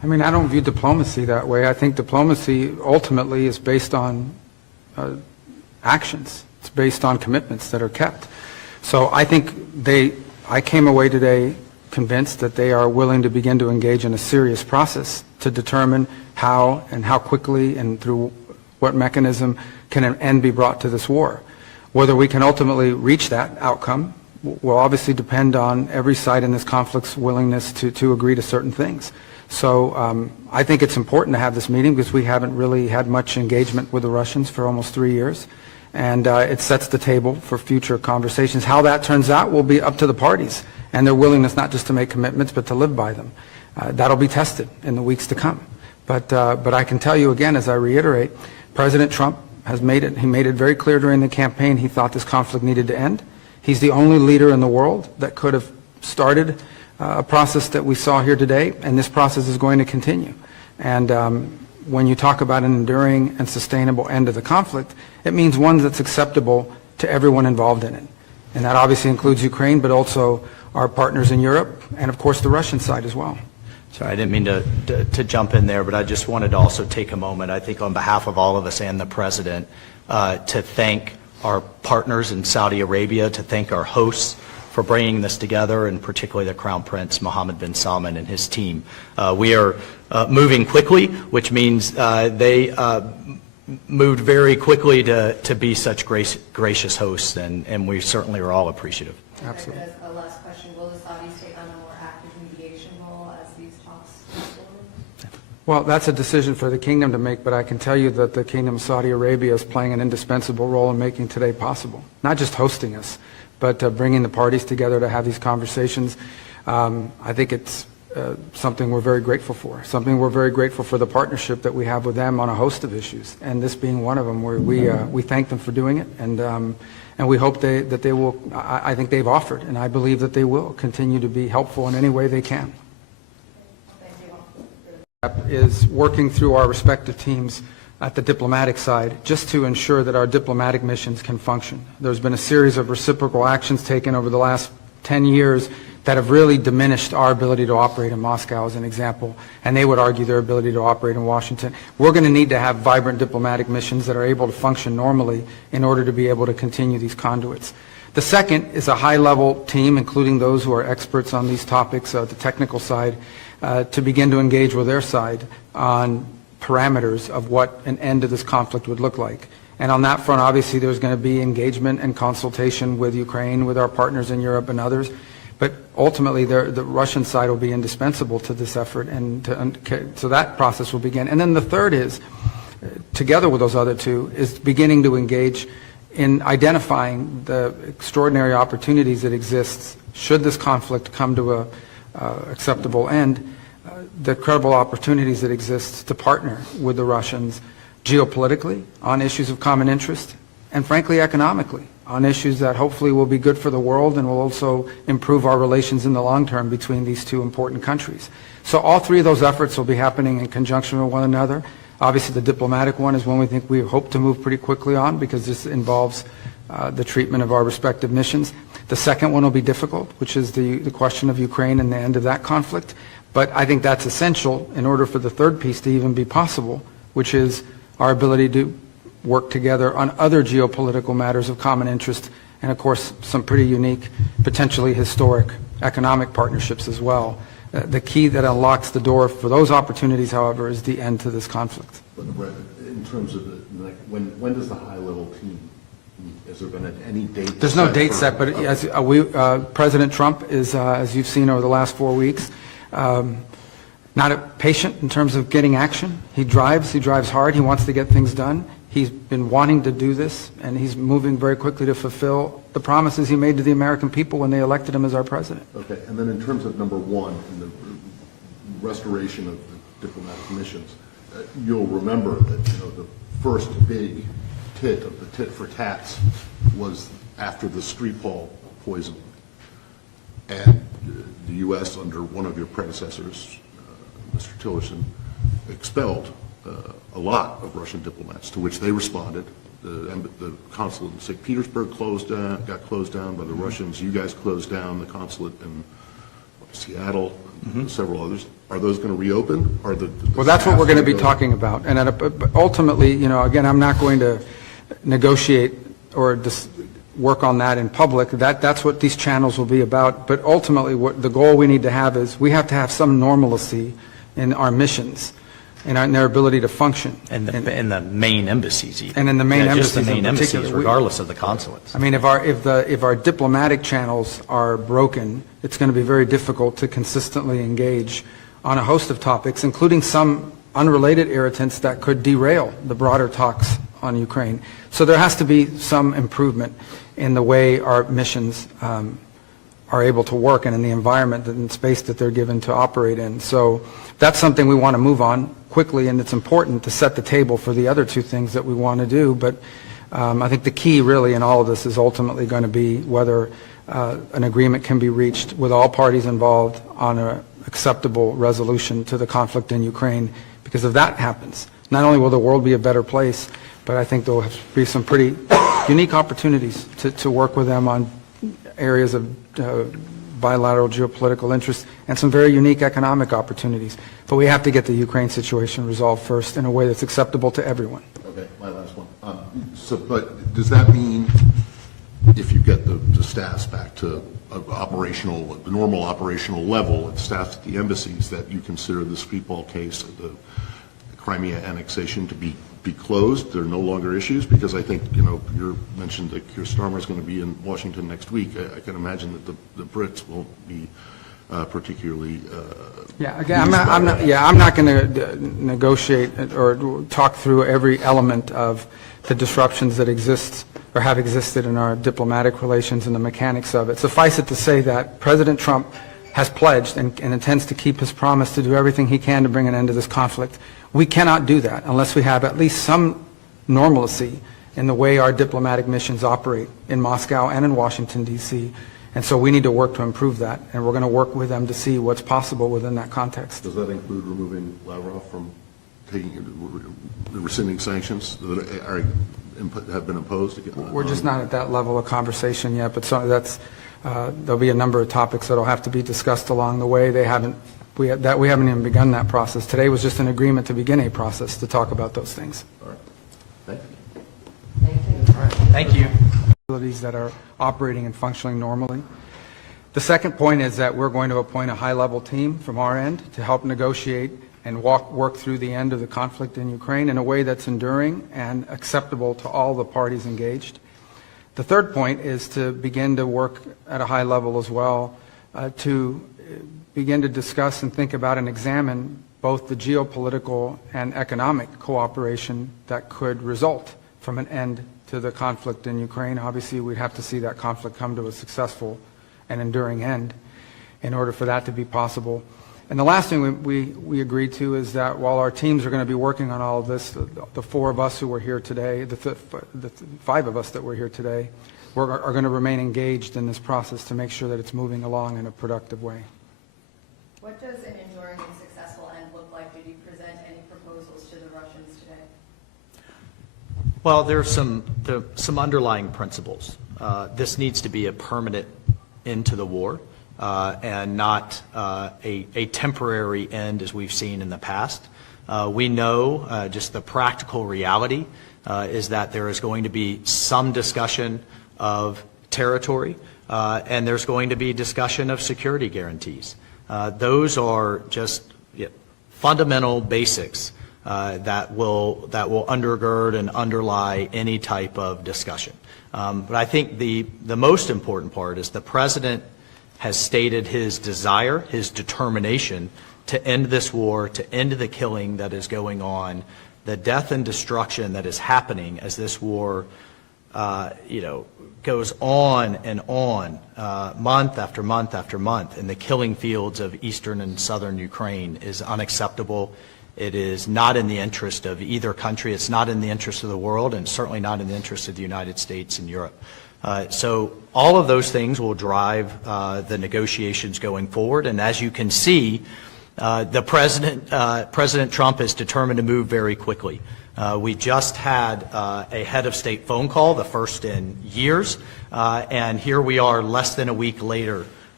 I mean, I don't view diplomacy that way. I think diplomacy ultimately is based on actions. It's based on commitments that are kept. So I think I came away today convinced that they are willing to begin to engage in a serious process to determine how and how quickly and through what mechanism can an end be brought to this war. Whether we can ultimately reach that outcome will obviously depend on every side in this conflict's willingness to agree to certain things. So I think it's important to have this meeting because we haven't really had much engagement with the Russians for almost 3 years. And it sets the table for future conversations. How that turns out will be up to the parties and their willingness not just to make commitments but to live by them. That'll be tested in the weeks to come. But I can tell you again, as I reiterate, President Trump has made it very clear during the campaign he thought this conflict needed to end. He's the only leader in the world that could have started a process that we saw here today, and this process is going to continue. And when you talk about an enduring and sustainable end to the conflict, it means one that's acceptable to everyone involved in it. And that obviously includes Ukraine, but also our partners in Europe, and of course the Russian side as well. Sorry, I didn't mean to jump in there, but I just wanted to also take a moment, I think on behalf of all of us and the President, to thank our partners in Saudi Arabia, to thank our hosts for bringing this together, and particularly the Crown Prince Mohammed bin Salman and his team. We are moving quickly, which means they moved very quickly to be such gracious hosts, and we certainly are all appreciative. Absolutely. As a last question, will the Saudis take on a more active mediation role as these talks move forward? Well, that's a decision for the kingdom to make, but I can tell you that the Kingdom of Saudi Arabia is playing an indispensable role in making today possible. Not just hosting us, but bringing the parties together to have these conversations. I think it's something we're very grateful for. Something we're very grateful for the partnership that we have with them on a host of issues, and this being one of them, where we thank them for doing it, and we hope that they will. I think they've offered, and I believe that they will continue to be helpful in any way they can. Is working through our respective teams at the diplomatic side just to ensure that our diplomatic missions can function. There's been a series of reciprocal actions taken over the last 10 years that have really diminished our ability to operate in Moscow, as an example, and they would argue their ability to operate in Washington. We're going to need to have vibrant diplomatic missions that are able to function normally in order to be able to continue these conduits. The second is a high-level team, including those who are experts on these topics, the technical side, to begin to engage with their side on parameters of what an end to this conflict would look like. And on that front, obviously, there's going to be engagement and consultation with Ukraine, with our partners in Europe and others. But ultimately, the Russian side will be indispensable to this effort, and so that process will begin. And then the third is, together with those other two, is beginning to engage in identifying the extraordinary opportunities that exist should this conflict come to a acceptable end, the credible opportunities that exist to partner with the Russians geopolitically on issues of common interest, and frankly economically on issues that hopefully will be good for the world and will also improve our relations in the long term between these two important countries. So all three of those efforts will be happening in conjunction with one another. Obviously the diplomatic one is one we think we hope to move pretty quickly on, because this involves the treatment of our respective missions. The second one will be difficult, which is the question of Ukraine and the end of that conflict. But I think that's essential in order for the third piece to even be possible, which is our ability to work together on other geopolitical matters of common interest, and of course some pretty unique, potentially historic economic partnerships as well. The key that unlocks the door for those opportunities, however, is the end to this conflict. But in terms of when does the high-level team meet? Has there been any date? There's no date set, but as President Trump is, as you've seen over the last 4 weeks, not patient in terms of getting action. He drives hard, he wants to get things done. He's been wanting to do this, and he's moving very quickly to fulfill the promises he made to the American people when they elected him as our president. Okay, and then in terms of number one, in the restoration of the diplomatic missions, you'll remember that the first big tit of the tit for tats was after the Skripal poisoning, and the U.S. under one of your predecessors, Mr. Tillerson, expelled a lot of Russian diplomats, to which they responded. The consulate in St. Petersburg got closed down by the Russians. You guys closed down the consulate in Seattle, several others. Are those going to reopen? Are the Well, that's what we're going to be staff talking about. And but ultimately, you know, again, I'm not going to negotiate or just work on that in public. That's what these channels will be about. But ultimately, what the goal we need to have is we have to have some normalcy in our missions and in their ability to function. And the main embassies even. And in the main Just the embassies in main embassies, particular. regardless of the consulates. I mean, if our diplomatic channels are broken, it's going to be very difficult to consistently engage on a host of topics, including some unrelated irritants that could derail the broader talks on Ukraine. So there has to be some improvement in the way our missions are able to work and in the environment and space that they're given to operate in. So that's something we want to move on quickly, and it's important to set the table for the other two things that we want to do. But I think the key really in all of this is ultimately going to be whether an agreement can be reached with all parties involved on an acceptable resolution to the conflict in Ukraine. Because if that happens, not only will the world be a better place, but I think there will be some pretty unique opportunities to work with them on areas of bilateral geopolitical interest and some very unique economic opportunities. But we have to get the Ukraine situation resolved first in a way that's acceptable to everyone. Okay, my last one. But does that mean if you get the staffs back to the normal operational level of staff at the embassies, that you consider the Skripal case, the Crimea annexation, to be closed? There are no longer issues? Because I think, you know, you mentioned that Keir Starmer is going to be in Washington next week. I can imagine that the Brits won't be particularly. Yeah, again, I'm not going to negotiate or talk through every element of the disruptions that exist or have existed in our diplomatic relations and the mechanics of it. Suffice it to say that President Trump has pledged and intends to keep his promise to do everything he can to bring an end to this conflict. We cannot do that unless we have at least some normalcy in the way our diplomatic missions operate in Moscow and in Washington, D.C. And so we need to work to improve that, and we're going to work with them to see what's possible within that context. Does that include removing Lavrov from rescinding sanctions that have been imposed? We're just not at that level of conversation yet, but there'll be a number of topics that will have to be discussed along the way. We haven't even begun that process. Today was just an agreement to begin a process to talk about those things. All right. Thank you. Thank you. Facilities that are operating and functioning normally. The second point is that we're going to appoint a high-level team from our end to help negotiate and work through the end of the conflict in Ukraine in a way that's enduring and acceptable to all the parties engaged. The third point is to begin to work at a high level as well to begin to discuss and think about and examine both the geopolitical and economic cooperation that could result from an end to the conflict in Ukraine. Obviously, we'd have to see that conflict come to a successful and enduring end in order for that to be possible. And the last thing we agreed to is that while our teams are going to be working on all of this, the four of us who were here today, the five of us that were here today, are going to remain engaged in this process to make sure that it's moving along in a productive way. What does an enduring and successful end look like? Did you present any proposals to the Russians today? Well, there are some underlying principles. This needs to be a permanent end to the war and not a temporary end as we've seen in the past. We know just the practical reality is that there is going to be some discussion of territory and there's going to be discussion of security guarantees. Those are just fundamental basics that will undergird and underlie any type of discussion. But I think the most important part is the President has stated his desire, his determination to end this war, to end the killing that is going on, the death and destruction that is happening as this war goes on and on, month after month after month, in the killing fields of eastern and southern Ukraine is unacceptable. It is not in the interest of either country. It's not in the interest of the world, and certainly not in the interest of the United States and Europe. So all of those things will drive the negotiations going forward. And as you can see, President Trump is determined to move very quickly. We just had a head of state phone call, the first in years, and here we are less than a week later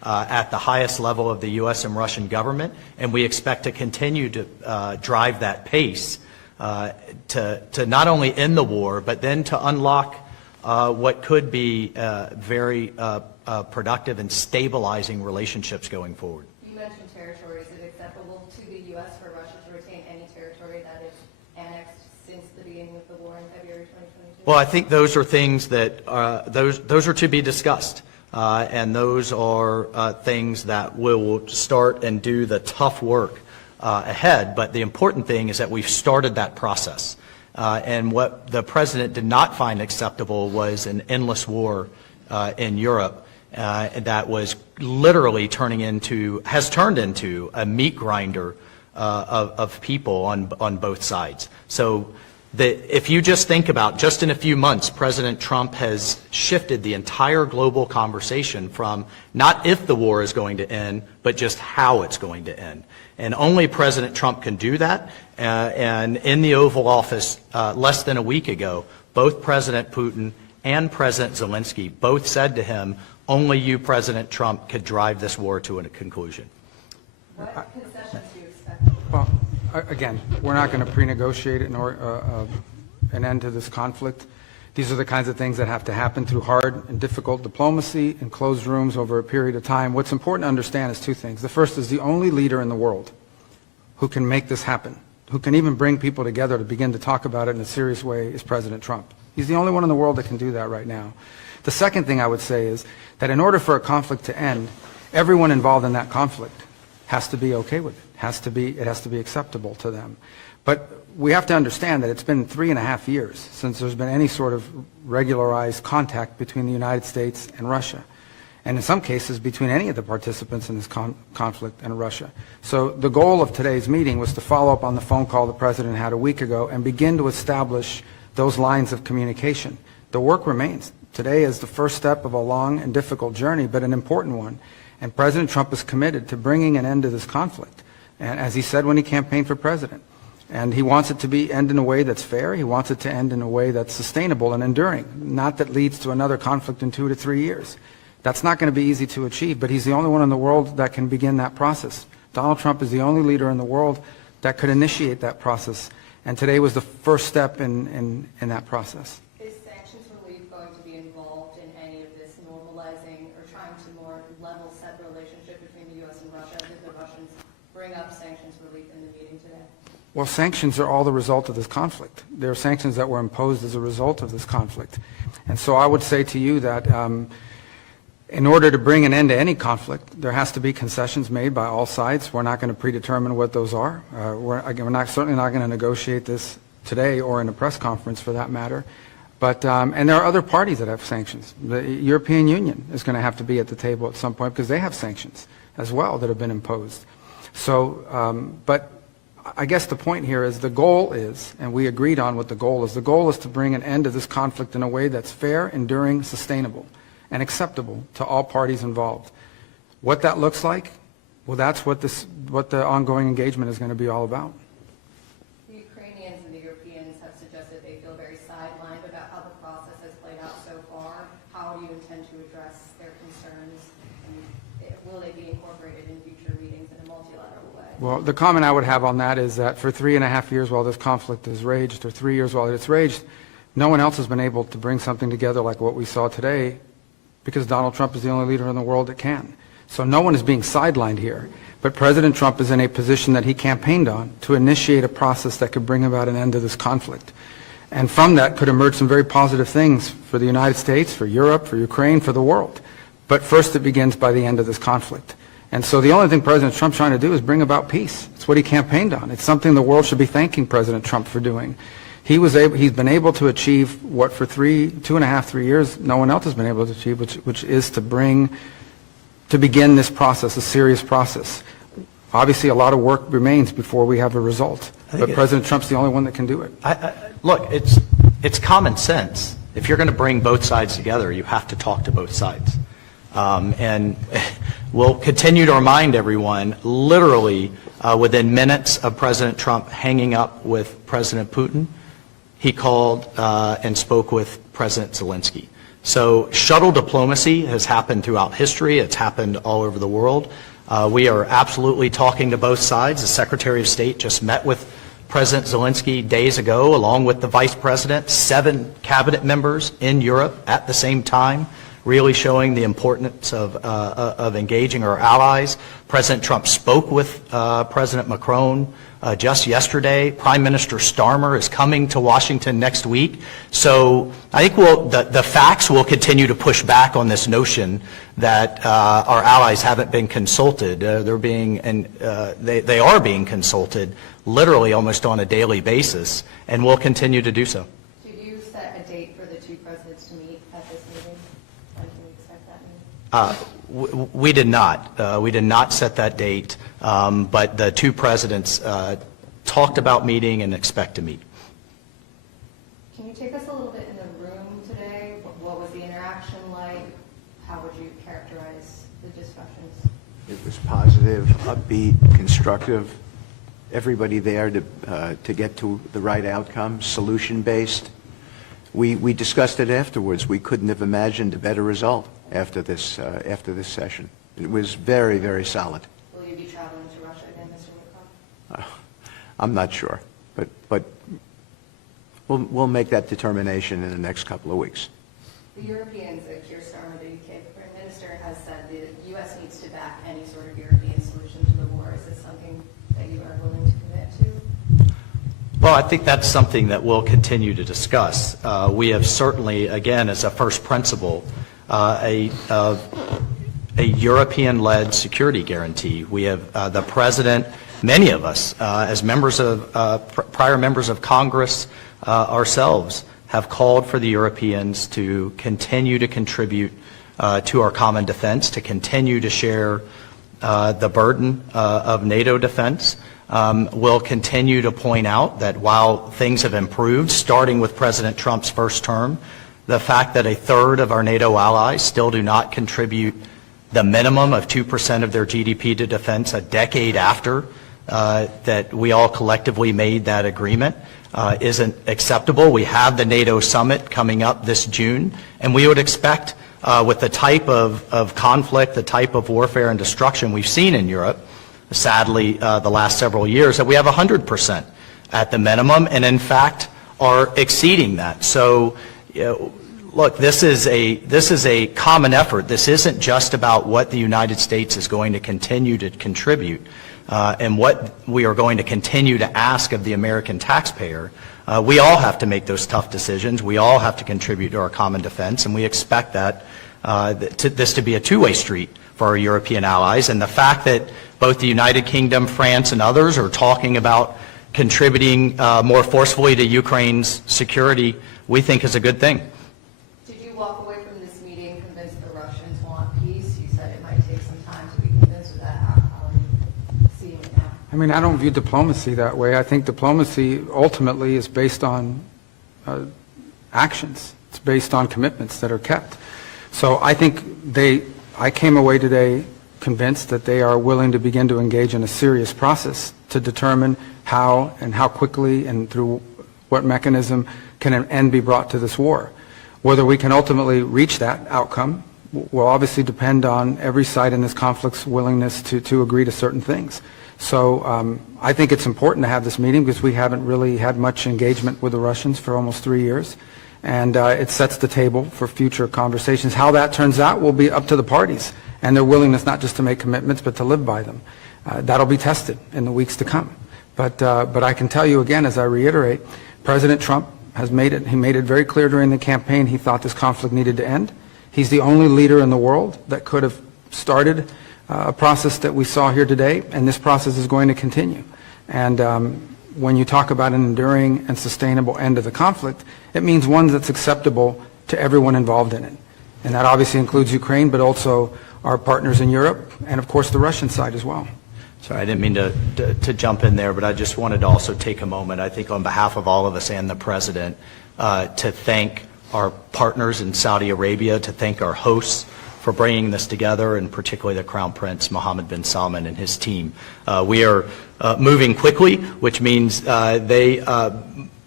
at the highest level of the U.S. and Russian government, and we expect to continue to drive that pace to not only end the war, but then to unlock what could be very productive and stabilizing relationships going forward. You mentioned territory. Is it acceptable to the U.S. for Russia to retain any territory that it's annexed since the beginning of the war in February 2022? Well, I think those are things that those are to be discussed, and those are things that will start and do the tough work ahead. But the important thing is that we've started that process, and what the president did not find acceptable was an endless war in Europe that was literally has turned into a meat grinder of people on both sides. So if you just think about, just in a few months, President Trump has shifted the entire global conversation from not if the war is going to end, but just how it's going to end. And only President Trump can do that. And in the Oval Office less than a week ago, both President Putin and President Zelensky both said to him, only you, President Trump, could drive this war to a conclusion. What concessions do you expect? Well, again, we're not going to pre-negotiate an end to this conflict. These are the kinds of things that have to happen through hard and difficult diplomacy in closed rooms over a period of time. What's important to understand is two things. The first is the only leader in the world who can make this happen, who can even bring people together to begin to talk about it in a serious way, is President Trump. He's the only one in the world that can do that right now. The second thing I would say is that in order for a conflict to end, everyone involved in that conflict has to be okay with it. It has to be acceptable to them. But we have to understand that it's been 3.5 years since there's been any sort of regularized contact between the United States and Russia, and in some cases between any of the participants in this conflict and Russia. So the goal of today's meeting was to follow up on the phone call the President had a week ago and begin to establish those lines of communication. The work remains. Today is the first step of a long and difficult journey, but an important one. And President Trump is committed to bringing an end to this conflict, and as he said when he campaigned for president. And he wants it to end in a way that's fair. He wants it to end in a way that's sustainable and enduring, not that leads to another conflict in 2 to 3 years. That's not going to be easy to achieve, but he's the only one in the world that can begin that process. Donald Trump is the only leader in the world that could initiate that process, and today was the first step in that process. Is sanctions relief going to be involved in any of this normalizing or trying to more level set the relationship between the U.S. and Russia? Did the Russians bring up sanctions relief in the meeting today? Well, sanctions are all the result of this conflict. They're sanctions that were imposed as a result of this conflict. And so I would say to you that in order to bring an end to any conflict, there has to be concessions made by all sides. We're not going to predetermine what those are. We're certainly not going to negotiate this today or in a press conference for that matter. But, and there are other parties that have sanctions. The European Union is going to have to be at the table at some point because they have sanctions as well that have been imposed. So, but I guess the point here is the goal is, and we agreed on what the goal is to bring an end to this conflict in a way that's fair, enduring, sustainable, and acceptable to all parties involved. What that looks like, well, that's what the ongoing engagement is going to be all about. The Ukrainians and the Europeans have suggested they feel very sidelined about how the process has played out so far. How do you intend to address their concerns? And will they be incorporated in future meetings in a multilateral way? Well, the comment I would have on that is that for 3.5 years while this conflict has raged, or 3 years while it's raged, no one else has been able to bring something together like what we saw today, because Donald Trump is the only leader in the world that can. So no one is being sidelined here. But President Trump is in a position that he campaigned on to initiate a process that could bring about an end to this conflict. And from that could emerge some very positive things for the United States, for Europe, for Ukraine, for the world. But first it begins by the end of this conflict. And so the only thing President Trump's trying to do is bring about peace. It's what he campaigned on. It's something the world should be thanking President Trump for doing. He's been able to achieve what for 2.5, 3 years no one else has been able to achieve, which is to begin this process, a serious process. Obviously, a lot of work remains before we have a result, but President Trump's the only one that can do it. Look, it's common sense. If you're going to bring both sides together, you have to talk to both sides. And we'll continue to remind everyone, literally within minutes of President Trump hanging up with President Putin, he called and spoke with President Zelensky. So shuttle diplomacy has happened throughout history. It's happened all over the world. We are absolutely talking to both sides. The Secretary of State just met with President Zelensky days ago, along with the Vice President, 7 cabinet members in Europe at the same time, really showing the importance of engaging our allies. President Trump spoke with President Macron just yesterday. Prime Minister Starmer is coming to Washington next week. So I think the facts will continue to push back on this notion that our allies haven't been consulted. They are being consulted literally almost on a daily basis, and will continue to do so. Did you set a date for the 2 presidents to meet at this meeting? When can we expect that meeting? We did not. We did not set that date, but the 2 presidents talked about meeting and expect to meet. Can you take us a little bit in the room today? What was the interaction like? How would you characterize the discussions? It was positive, upbeat, constructive. Everybody there to get to the right outcome, solution-based. We discussed it afterwards. We couldn't have imagined a better result after this session. It was very, very solid. Will you be traveling to Russia again, Mr. Woodcock? I'm not sure, but we'll make that determination in the next couple of weeks. The Europeans, Keir Starmer, the UK Prime Minister, has said the U.S. needs to back any sort of European solution to the war. Is this something that you are willing to commit to? Well, I think that's something that we'll continue to discuss. We have certainly, again, as a first principle, a European-led security guarantee. We have the President, many of us, as members of prior members of Congress ourselves, have called for the Europeans to continue to contribute to our common defense, to continue to share the burden of NATO defense. We'll continue to point out that while things have improved, starting with President Trump's first term, the fact that 1/3 of our NATO allies still do not contribute the minimum of 2% of their GDP to defense a decade after that we all collectively made that agreement isn't acceptable. We have the NATO summit coming up this June, and we would expect with the type of conflict, the type of warfare and destruction we've seen in Europe, sadly, the last several years, that we have 100% at the minimum, and in fact are exceeding that. So, look, this is a common effort. This isn't just about what the United States is going to continue to contribute and what we are going to continue to ask of the American taxpayer. We all have to make those tough decisions. We all have to contribute to our common defense, and we expect that this to be a two-way street for our European allies. And the fact that both the United Kingdom, France, and others are talking about contributing more forcefully to Ukraine's security, we think is a good thing. Did you walk away from this meeting convinced the Russians want peace? You said it might take some time to be convinced of that. How are you seeing it now? I mean, I don't view diplomacy that way. I think diplomacy ultimately is based on actions. It's based on commitments that are kept. So I think I came away today convinced that they are willing to begin to engage in a serious process to determine how and how quickly and through what mechanism can an end be brought to this war. Whether we can ultimately reach that outcome will obviously depend on every side in this conflict's willingness to agree to certain things. So I think it's important to have this meeting because we haven't really had much engagement with the Russians for almost 3 years. And it sets the table for future conversations. How that turns out will be up to the parties and their willingness not just to make commitments but to live by them. That'll be tested in the weeks to come. But I can tell you again, as I reiterate, President Trump has made it very clear during the campaign he thought this conflict needed to end. He's the only leader in the world that could have started a process that we saw here today, and this process is going to continue. And when you talk about an enduring and sustainable end of the conflict, it means one that's acceptable to everyone involved in it. And that obviously includes Ukraine, but also our partners in Europe, and of course the Russian side as well. Sorry, I didn't mean to jump in there, but I just wanted to also take a moment, I think on behalf of all of us and the President, to thank our partners in Saudi Arabia, to thank our hosts for bringing this together, and particularly the Crown Prince Mohammed bin Salman and his team. We are moving quickly, which means they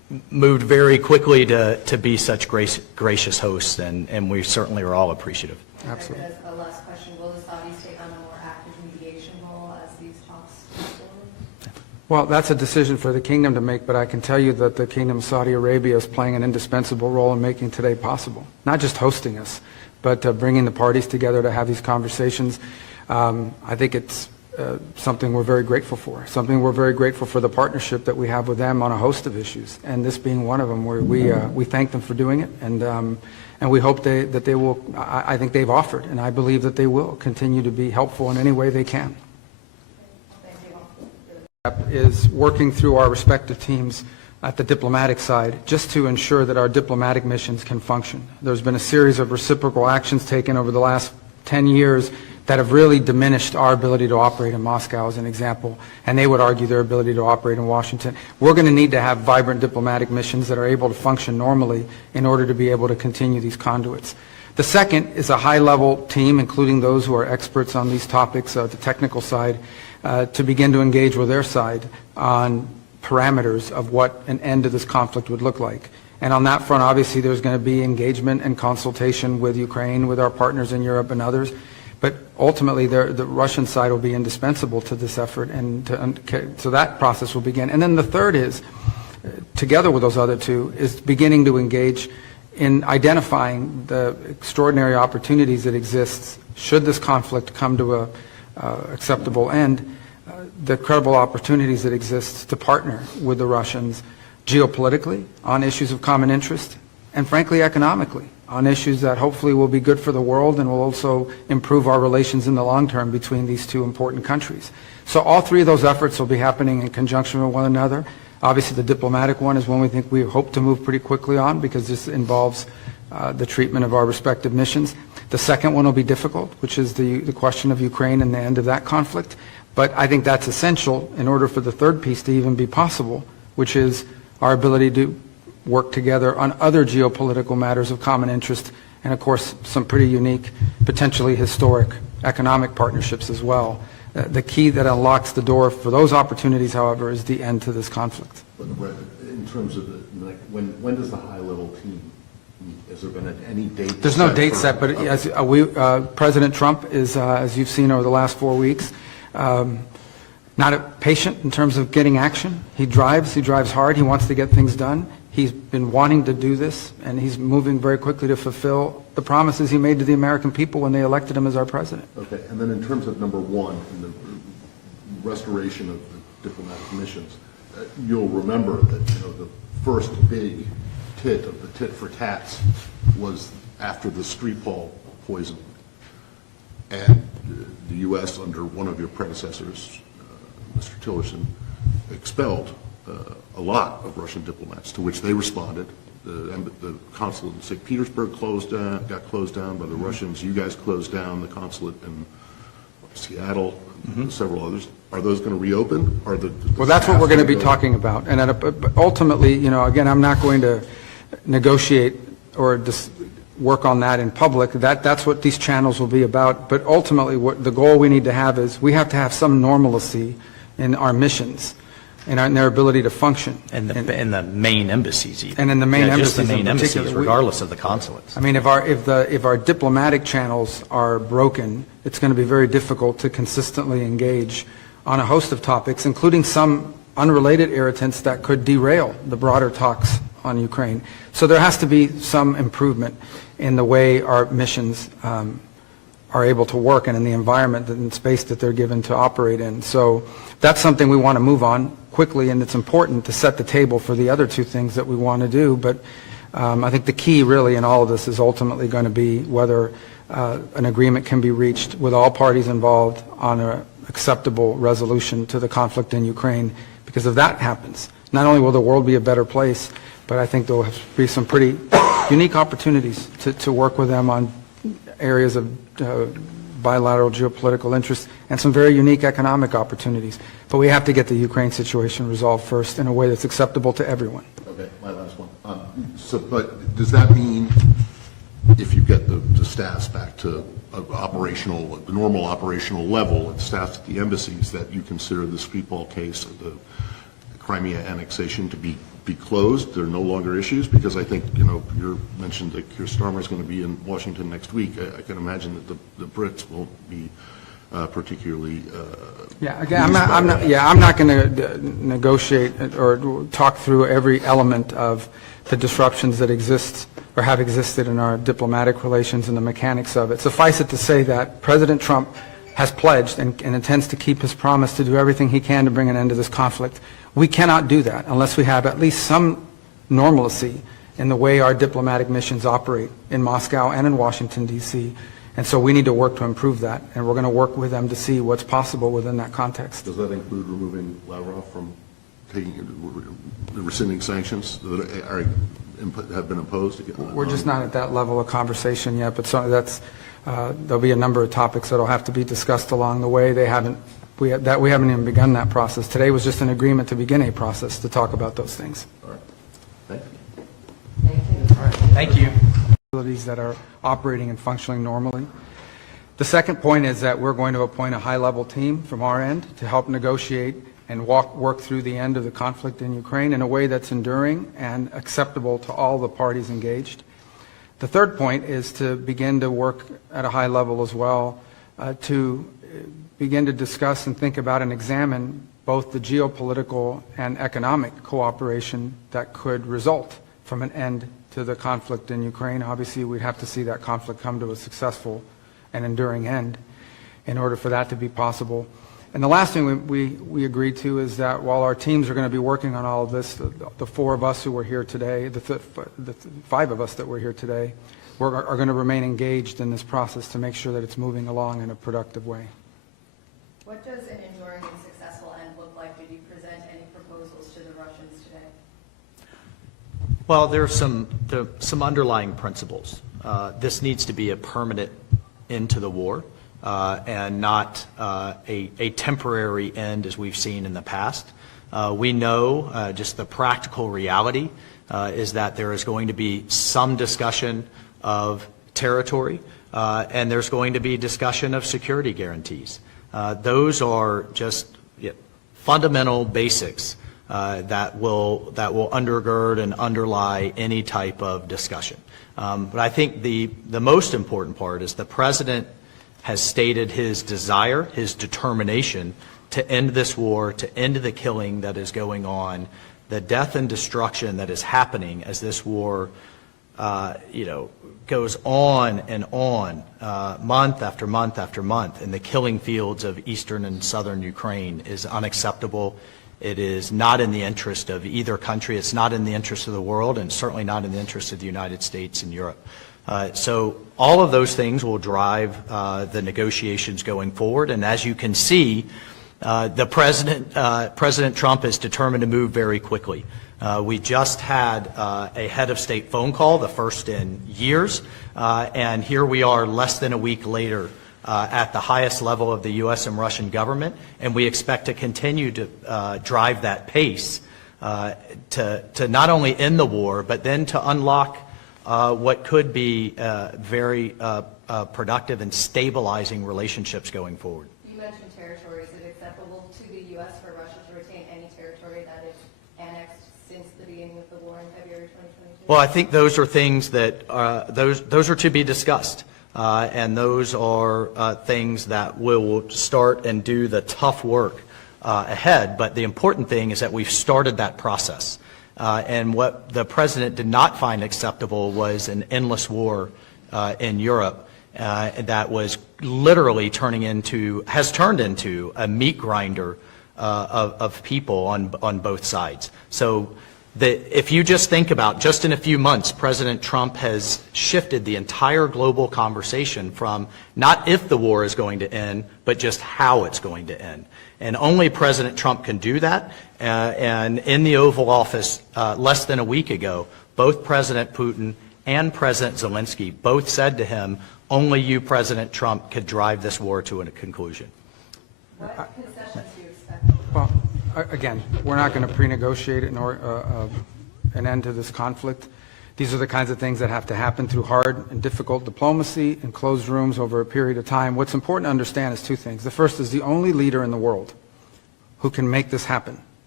moved very quickly to be such gracious hosts, and we certainly are all appreciative. Absolutely. As a last question, will the Saudis take on a more active mediation role as these talks move forward? Well, that's a decision for the kingdom to make, but I can tell you that the Kingdom of Saudi Arabia is playing an indispensable role in making today possible. Not just hosting us, but bringing the parties together to have these conversations. I think it's something we're very grateful for. Something we're very grateful for the partnership that we have with them on a host of issues, and this being one of them, where we thank them for doing it, and we hope that they will. I think they've offered, and I believe that they will continue to be helpful in any way they can. Is working through our respective teams at the diplomatic side just to ensure that our diplomatic missions can function. There's been a series of reciprocal actions taken over the last 10 years that have really diminished our ability to operate in Moscow, as an example, and they would argue their ability to operate in Washington. We're going to need to have vibrant diplomatic missions that are able to function normally in order to be able to continue these conduits. The second is a high-level team, including those who are experts on these topics, the technical side, to begin to engage with their side on parameters of what an end to this conflict would look like. And on that front, obviously, there's going to be engagement and consultation with Ukraine, with our partners in Europe and others. But ultimately, the Russian side will be indispensable to this effort, and so that process will begin. And then the third is, together with those other two, is beginning to engage in identifying the extraordinary opportunities that exist should this conflict come to a acceptable end, the credible opportunities that exist to partner with the Russians geopolitically on issues of common interest, and frankly economically on issues that hopefully will be good for the world and will also improve our relations in the long term between these two important countries. So all three of those efforts will be happening in conjunction with one another. Obviously the diplomatic one is one we hope to move pretty quickly on, because this involves the treatment of our respective missions. The second one will be difficult, which is the question of Ukraine and the end of that conflict. But I think that's essential in order for the third piece to even be possible, which is our ability to work together on other geopolitical matters of common interest, and of course some pretty unique, potentially historic economic partnerships as well. The key that unlocks the door for those opportunities, however, is the end to this conflict. But in terms of when does the high-level team meet? Has there been any date? There's no date set, but as President Trump is, as you've seen over the last 4 weeks, not patient in terms of getting action. He drives hard, he wants to get things done. He's been wanting to do this, and he's moving very quickly to fulfill the promises he made to the American people when they elected him as our president. Okay, and then in terms of number one, in the restoration of the diplomatic missions, you'll remember that the first big tit of the tit for tats was after the Skripal poisoning, and the U.S. under one of your predecessors, Mr. Tillerson, expelled a lot of Russian diplomats, to which they responded. The consulate in St. Petersburg got closed down by the Russians. You guys closed down the consulate in Seattle, and several others. Are those going to reopen? Well, that's what we're going to be talking about. And ultimately, again, I'm not going to negotiate or work on that in public. That's what these channels will be about. But ultimately, what the goal we need to have is we have to have some normalcy in our missions, in their ability to function. And the main embassies even. And in the main embassies just the main in embassies, particular. regardless of the consulates. I mean, if our diplomatic channels are broken, it's going to be very difficult to consistently engage on a host of topics, including some unrelated irritants that could derail the broader talks on Ukraine. So there has to be some improvement in the way our missions are able to work, and in the environment and space that they're given to operate in. So that's something we want to move on quickly, and it's important to set the table for the other two things that we want to do. But I think the key really in all of this is ultimately going to be whether an agreement can be reached with all parties involved on an acceptable resolution to the conflict in Ukraine. Because if that happens, not only will the world be a better place, but I think there will be some pretty unique opportunities to work with them on areas of bilateral geopolitical interest and some very unique economic opportunities. But we have to get the Ukraine situation resolved first in a way that's acceptable to everyone. Okay, my last one. But does that mean if you get the staffs back to the normal operational level and staffs at the embassies, that you consider the Skripal case of the Crimea annexation to be be closed, they're no longer issues? Because I think, you mentioned that Keir Starmer is going to be in Washington next week. I can imagine that the Brits won't be particularly. Yeah, again, I'm not going to negotiate or talk through every element of the disruptions that exist or have existed in our diplomatic relations and the mechanics of it. Suffice it to say that President Trump has pledged and intends to keep his promise to do everything he can to bring an end to this conflict. We cannot do that unless we have at least some normalcy in the way our diplomatic missions operate in Moscow and in Washington, D.C. And so we need to work to improve that, and we're going to work with them to see what's possible within that context. Does that include removing Lavrov from rescinding sanctions that have been imposed? We're just not at that level of conversation yet, but there'll be a number of topics that will have to be discussed along the way. We haven't even begun that process. Today was just an agreement to begin a process to talk about those things. All right. Thank you. Thank you. Facilities that are operating and functioning normally. The second point is that we're going to appoint a high-level team from our end to help negotiate and work through the end of the conflict in Ukraine in a way that's enduring and acceptable to all the parties engaged. The third point is to begin to work at a high level as well to begin to discuss and think about and examine both the geopolitical and economic cooperation that could result from an end to the conflict in Ukraine. Obviously, we'd have to see that conflict come to a successful and enduring end in order for that to be possible. And the last thing we agreed to is that while our teams are going to be working on all of this, the four of us who were here today, the five of us that were here today, are going to remain engaged in this process to make sure that it's moving along in a productive way. What does an enduring and successful end look like? Did you present any proposals to the Russians today? Well, there are some underlying principles. This needs to be a permanent end to the war and not a temporary end as we've seen in the past. We know just the practical reality is that there is going to be some discussion of territory and there's going to be discussion of security guarantees. Those are just fundamental basics that will undergird and underlie any type of discussion. But I think the most important part is the President has stated his desire, his determination to end this war, to end the killing that is going on, the death and destruction that is happening as this war goes on and on, month after month after month, in the killing fields of eastern and southern Ukraine is unacceptable. It is not in the interest of either country. It's not in the interest of the world, and certainly not in the interest of the United States and Europe. So all of those things will drive the negotiations going forward. And as you can see, President Trump is determined to move very quickly. We just had a head of state phone call, the first in years, and here we are less than a week later at the highest level of the U.S. and Russian government, and we expect to continue to drive that pace to not only end the war, but then to unlock what could be very productive and stabilizing relationships going forward. You mentioned territory. Is it acceptable to the U.S. for Russia to retain any territory that is annexed since the beginning of the war in February 2022? Well, I think those are things that those are to be discussed. And those are things that will start and do the tough work ahead. But the important thing is that we've started that process. And what the President did not find acceptable was an endless war in Europe that was literally has turned into a meat grinder of people on both sides. So if you just think about, just in a few months, President Trump has shifted the entire global conversation from not if the war is going to end, but just how it's going to end. And only President Trump can do that. And in the Oval Office less than a week ago, both President Putin and President Zelensky both said to him, only you, President Trump, could drive this war to a conclusion. What concessions do you expect? Well, again, we're not going to pre-negotiate an end to this conflict. These are the kinds of things that have to happen through hard and difficult diplomacy in closed rooms over a period of time. What's important to understand is two things. The first is the only leader in the world who can make this happen,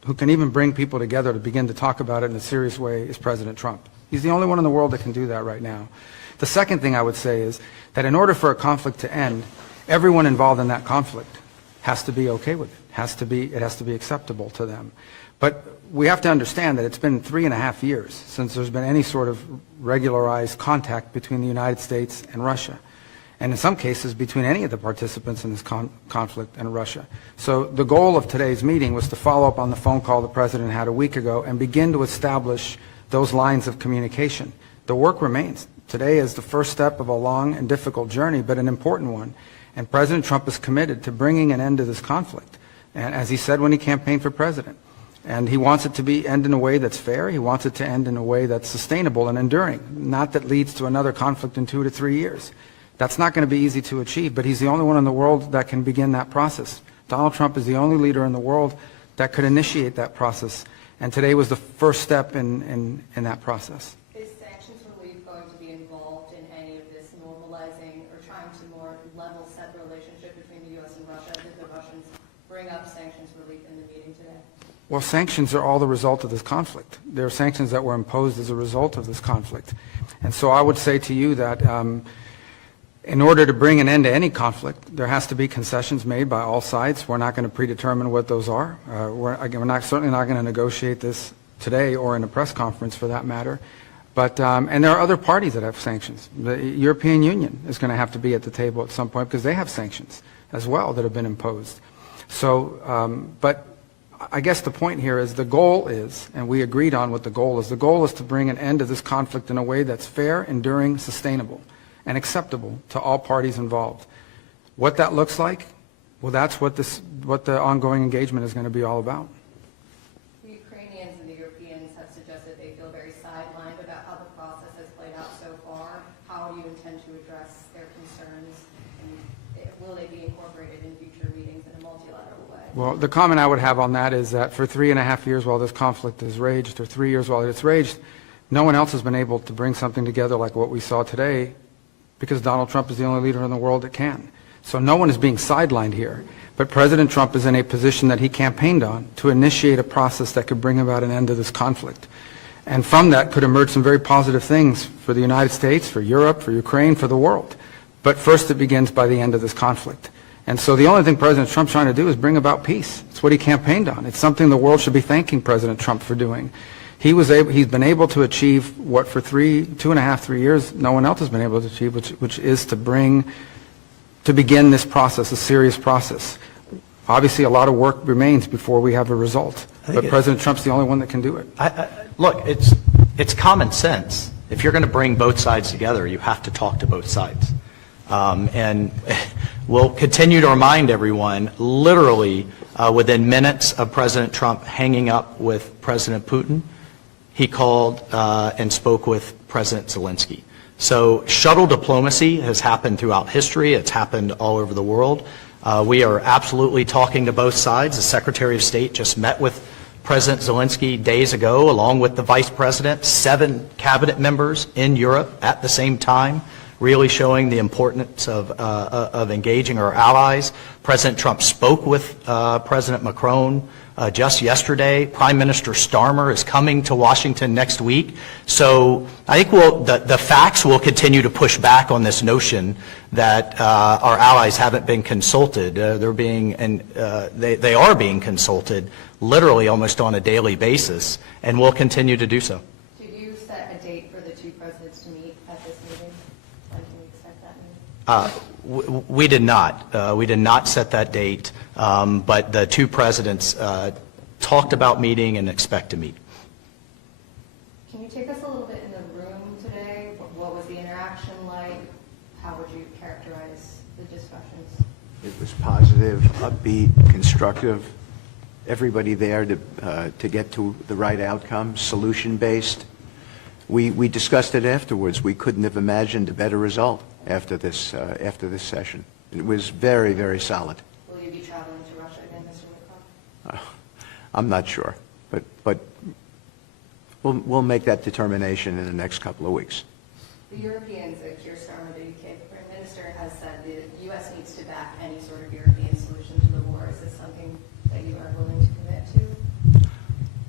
who can even bring people together to begin to talk about it in a serious way is President Trump. He's the only one in the world that can do that right now. The second thing I would say is that in order for a conflict to end, everyone involved in that conflict has to be okay with it. It has to be acceptable to them. But we have to understand that it's been 3.5 years since there's been any sort of regularized contact between the United States and Russia, and in some cases between any of the participants in this conflict and Russia. So the goal of today's meeting was to follow up on the phone call the President had a week ago and begin to establish those lines of communication. The work remains. Today is the first step of a long and difficult journey, but an important one. And President Trump is committed to bringing an end to this conflict, and as he said when he campaigned for president. And he wants it to end in a way that's fair. He wants it to end in a way that's sustainable and enduring, not that leads to another conflict in 2 to 3 years. That's not going to be easy to achieve, but he's the only one in the world that can begin that process. Donald Trump is the only leader in the world that could initiate that process, and today was the first step in that process. Is sanctions relief going to be involved in any of this normalizing or trying to more level set the relationship between the U.S. and Russia? Did the Russians bring up sanctions relief in the meeting today? Well, sanctions are all the result of this conflict. There are sanctions that were imposed as a result of this conflict. And so I would say to you that in order to bring an end to any conflict, there has to be concessions made by all sides. We're not going to predetermine what those are. We're certainly not going to negotiate this today or in a press conference for that matter. But, and there are other parties that have sanctions. The European Union is going to have to be at the table at some point because they have sanctions as well that have been imposed. So, but I guess the point here is the goal is, and we agreed on what the goal is to bring an end to this conflict in a way that's fair, enduring, sustainable, and acceptable to all parties involved. What that looks like, well, that's what the ongoing engagement is going to be all about. The Ukrainians and the Europeans have suggested they feel very sidelined about how the process has played out so far. How do you intend to address their concerns, and will they be incorporated in future meetings in a multilateral way? Well, the comment I would have on that is that for 3.5 years while this conflict has raged, or 3 years while it's raged, no one else has been able to bring something together like what we saw today, because Donald Trump is the only leader in the world that can. So no one is being sidelined here. But President Trump is in a position that he campaigned on to initiate a process that could bring about an end to this conflict. And from that could emerge some very positive things for the United States, for Europe, for Ukraine, for the world. But first it begins by the end of this conflict. And so the only thing President Trump's trying to do is bring about peace. It's what he campaigned on. It's something the world should be thanking President Trump for doing. He's been able to achieve what for 2.5, 3 years no one else has been able to achieve, which is to begin this process, a serious process. Obviously, a lot of work remains before we have a result, but President Trump's the only one that can do it. Look, it's common sense. If you're going to bring both sides together, you have to talk to both sides. And we'll continue to remind everyone, literally within minutes of President Trump hanging up with President Putin, he called and spoke with President Zelensky. So shuttle diplomacy has happened throughout history. It's happened all over the world. We are absolutely talking to both sides. The Secretary of State just met with President Zelensky days ago, along with the Vice President, 7 cabinet members in Europe at the same time, really showing the importance of engaging our allies. President Trump spoke with President Macron just yesterday. Prime Minister Starmer is coming to Washington next week. So I think the facts will continue to push back on this notion that our allies haven't been consulted. They are being consulted literally almost on a daily basis, and will continue to do so. Did you set a date for the two presidents to meet at this meeting? When can we expect that meeting? We did not. We did not set that date, but the two presidents talked about meeting and expect to meet. Can you take us a little bit in the room today? What was the interaction like? How would you characterize the discussions? It was positive, upbeat, constructive. Everybody there to get to the right outcome, solution-based. We discussed it afterwards. We couldn't have imagined a better result after this session. It was very, very solid. Will you be traveling to Russia again, Mr. McCall? I'm not sure, but we'll make that determination in the next couple of weeks. The Europeans, Keir Starmer, the UK Prime Minister, has said the U.S. needs to back any sort of European solution to the war. Is this something that you are willing to commit to?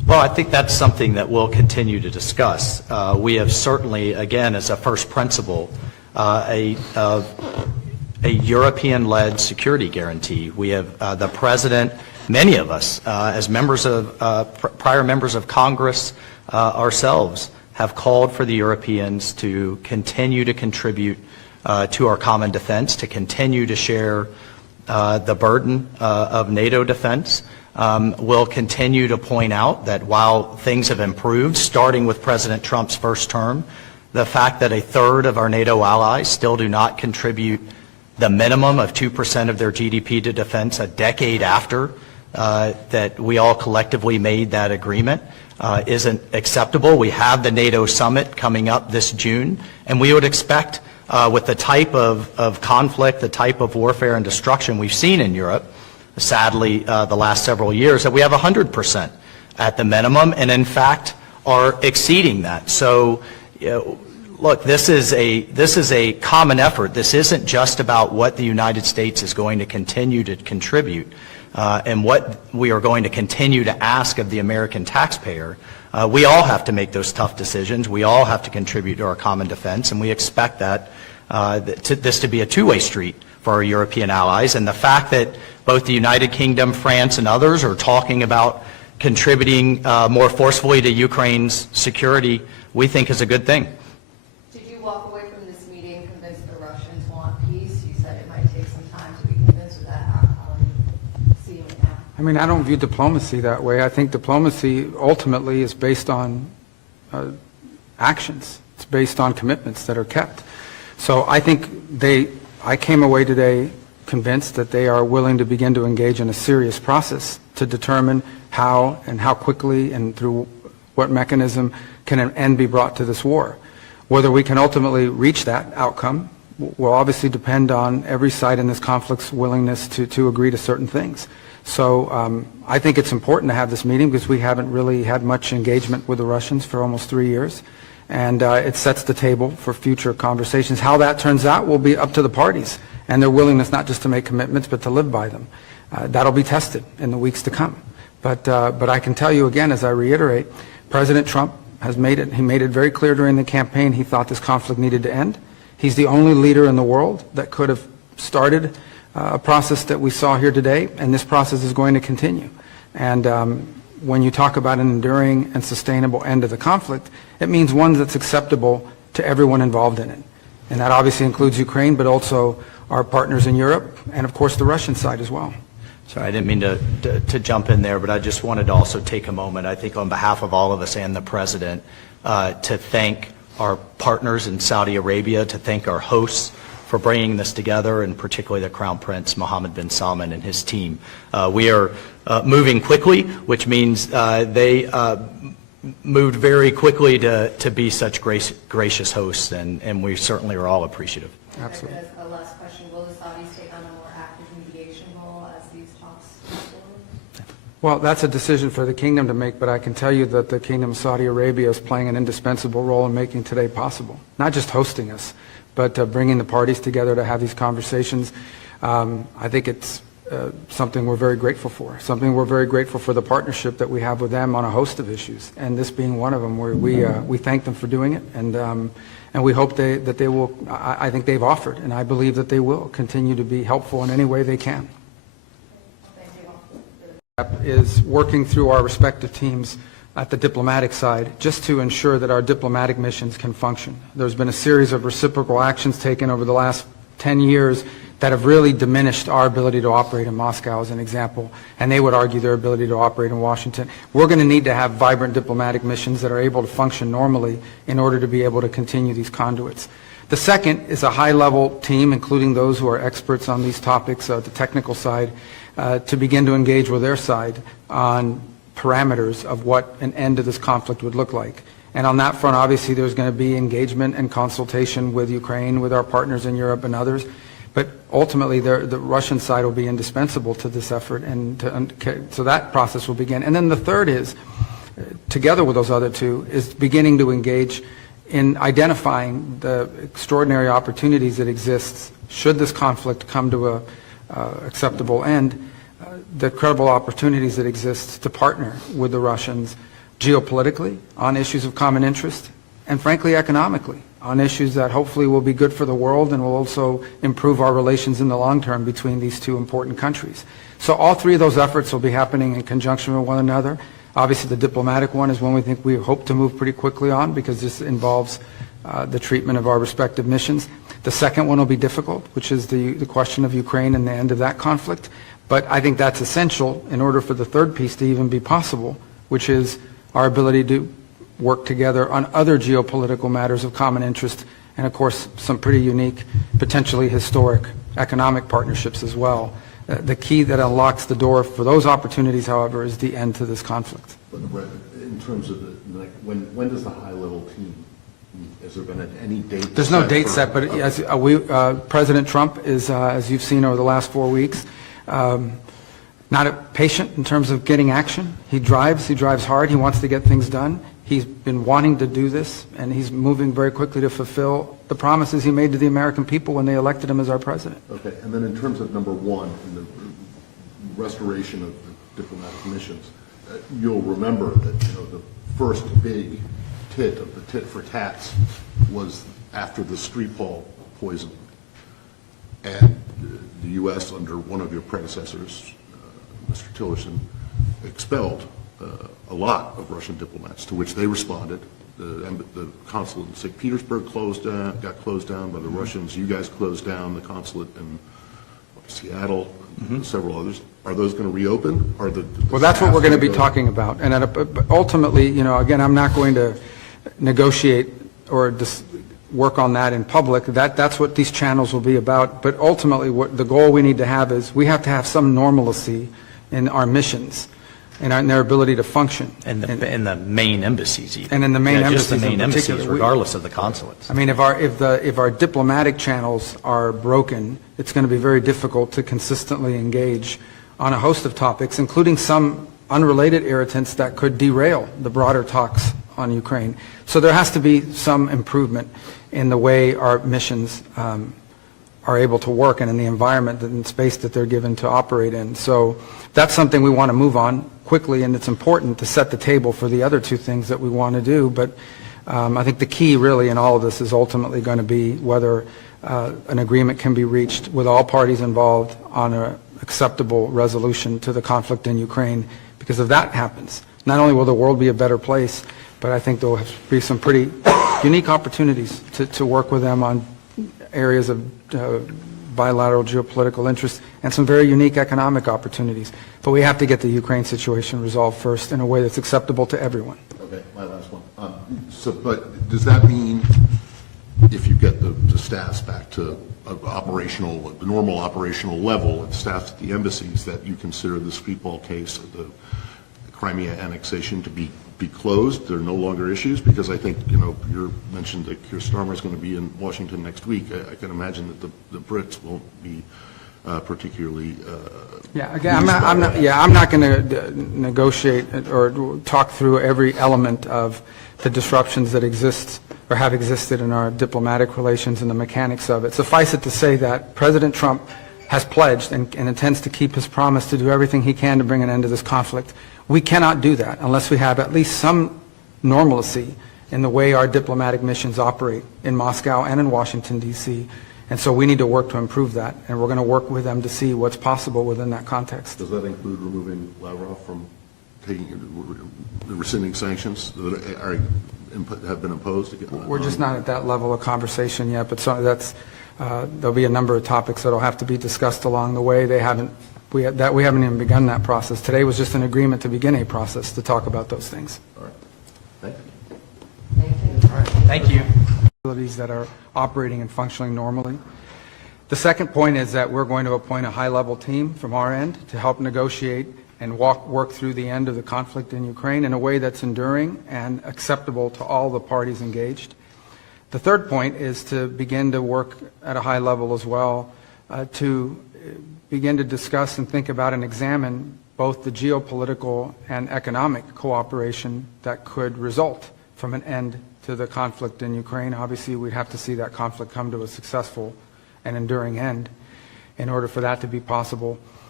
Well, I think that's something that we'll continue to discuss. We have certainly, again, as a first principle, a European-led security guarantee. We have the President, many of us, as members of, prior members of Congress ourselves, have called for the Europeans to continue to contribute to our common defense, to continue to share the burden of NATO defense. We'll continue to point out that while things have improved, starting with President Trump's first term, the fact that a third of our NATO allies still do not contribute the minimum of 2% of their GDP to defense a decade after that we all collectively made that agreement isn't acceptable. We have the NATO summit coming up this June, and we would expect with the type of conflict, the type of warfare and destruction we've seen in Europe, sadly, the last several years, that we have 100% at the minimum, and in fact are exceeding that. So, look, this is a common effort. This isn't just about what the United States is going to continue to contribute and what we are going to continue to ask of the American taxpayer. We all have to make those tough decisions. We all have to contribute to our common defense, and we expect that this to be a two-way street for our European allies. And the fact that both the United Kingdom, France, and others are talking about contributing more forcefully to Ukraine's security, we think is a good thing. Did you walk away from this meeting convinced the Russians want peace? You said it might take some time to be convinced of that. How are you seeing it now? I mean, I don't view diplomacy that way. I think diplomacy ultimately is based on actions. It's based on commitments that are kept. So I think I came away today convinced that they are willing to begin to engage in a serious process to determine how and how quickly and through what mechanism can an end be brought to this war. Whether we can ultimately reach that outcome will obviously depend on every side in this conflict's willingness to agree to certain things. So I think it's important to have this meeting because we haven't really had much engagement with the Russians for almost 3 years. And it sets the table for future conversations. How that turns out will be up to the parties and their willingness not just to make commitments but to live by them. That'll be tested in the weeks to come. But I can tell you again, as I reiterate, President Trump has made it very clear during the campaign he thought this conflict needed to end. He's the only leader in the world that could have started a process that we saw here today, and this process is going to continue. And when you talk about an enduring and sustainable end to the conflict, it means one that's acceptable to everyone involved in it. And that obviously includes Ukraine, but also our partners in Europe, and of course the Russian side as well. Sorry, I didn't mean to jump in there, but I just wanted to also take a moment, I think on behalf of all of us and the President, to thank our partners in Saudi Arabia, to thank our hosts for bringing this together, and particularly the Crown Prince Mohammed bin Salman and his team. We are moving quickly, which means they moved very quickly to be such gracious hosts, and we certainly are all appreciative. Absolutely. As a last question, will the Saudis take on a more active mediation role as these talks move forward? Well, that's a decision for the kingdom to make, but I can tell you that the Kingdom of Saudi Arabia is playing an indispensable role in making today possible. Not just hosting us, but bringing the parties together to have these conversations. I think it's something we're very grateful for. Something we're very grateful for the partnership that we have with them on a host of issues, and this being one of them, where we thank them for doing it, and we hope that they will. I think they've offered, and I believe that they will continue to be helpful in any way they can. Is working through our respective teams at the diplomatic side just to ensure that our diplomatic missions can function. There's been a series of reciprocal actions taken over the last 10 years that have really diminished our ability to operate in Moscow, as an example, and they would argue their ability to operate in Washington. We're going to need to have vibrant diplomatic missions that are able to function normally in order to be able to continue these conduits. The second is a high-level team, including those who are experts on these topics, the technical side, to begin to engage with their side on parameters of what an end to this conflict would look like. And on that front, obviously, there's going to be engagement and consultation with Ukraine, with our partners in Europe and others. But ultimately, the Russian side will be indispensable to this effort, and so that process will begin. And then the third is, together with those other two, is beginning to engage in identifying the extraordinary opportunities that exist should this conflict come to a acceptable end, the credible opportunities that exist to partner with the Russians geopolitically, on issues of common interest, and frankly economically, on issues that hopefully will be good for the world and will also improve our relations in the long term between these two important countries. So all three of those efforts will be happening in conjunction with one another. Obviously the diplomatic one is one we hope to move pretty quickly on, because this involves the treatment of our respective missions. The second one will be difficult, which is the question of Ukraine and the end of that conflict. But I think that's essential in order for the third piece to even be possible, which is our ability to work together on other geopolitical matters of common interest, and of course some pretty unique, potentially historic economic partnerships as well. The key that unlocks the door for those opportunities, however, is the end to this conflict. But in terms of when does the high-level team meet? Has there been any date? There's no date set, but as President Trump is, as you've seen over the last 4 weeks, not patient in terms of getting action. He drives hard, he wants to get things done. He's been wanting to do this, and he's moving very quickly to fulfill the promises he made to the American people when they elected him as our president. Okay, and then in terms of number one, in the restoration of the diplomatic missions, you'll remember that the first big tit of the tit for tats was after the Skripal poisoning, and the U.S. under one of your predecessors, Mr. Tillerson, expelled a lot of Russian diplomats, to which they responded. The consulate in St. Petersburg got closed down by the Russians. You guys closed down the consulate in Seattle, several others. Are those going to reopen? Well, that's what we're going to be talking about. And ultimately, again, I'm not going to negotiate or work on that in public. That's what these channels will be about. But ultimately, what the goal we need to have is we have to have some normalcy in our missions and in their ability to function. And the main embassies even. And in the main embassies just the main in embassies, particular. regardless of the consulates. I mean, if our diplomatic channels are broken, it's going to be very difficult to consistently engage on a host of topics, including some unrelated irritants that could derail the broader talks on Ukraine. So there has to be some improvement in the way our missions are able to work and in the environment and space that they're given to operate in. So that's something we want to move on quickly, and it's important to set the table for the other two things that we want to do. But I think the key really in all of this is ultimately going to be whether an agreement can be reached with all parties involved on an acceptable resolution to the conflict in Ukraine. Because if that happens, not only will the world be a better place, but I think there will be some pretty unique opportunities to work with them on areas of bilateral geopolitical interest and some very unique economic opportunities. But we have to get the Ukraine situation resolved first in a way that's acceptable to everyone. Okay, my last one. But does that mean if you get the staffs back to the normal operational level and staffs at the embassies, that you consider the Skripal case, the Crimea annexation, to be closed? There are no longer issues? Because I think, you mentioned that Keir Starmer is going to be in Washington next week. I can imagine that the Brits won't be particularly. Yeah, again, I'm not going to negotiate or talk through every element of the disruptions that exist or have existed in our diplomatic relations and the mechanics of it. Suffice it to say that President Trump has pledged and intends to keep his promise to do everything he can to bring an end to this conflict. We cannot do that unless we have at least some normalcy in the way our diplomatic missions operate in Moscow and in Washington, D.C. And so we need to work to improve that, and we're going to work with them to see what's possible within that context. Does that include removing Lavrov from rescinding sanctions that have been imposed? We're just not at that level of conversation yet, but there'll be a number of topics that will have to be discussed along the way. We haven't even begun that process. Today was just an agreement to begin a process to talk about those things. All right. Thank you. All right. Thank you. Facilities that are operating and functioning normally. The second point is that we're going to appoint a high-level team from our end to help negotiate and work through the end of the conflict in Ukraine in a way that's enduring and acceptable to all the parties engaged. The third point is to begin to work at a high level as well to begin to discuss and think about and examine both the geopolitical and economic cooperation that could result from an end to the conflict in Ukraine. Obviously, we'd have to see that conflict come to a successful and enduring end in order for that to be possible.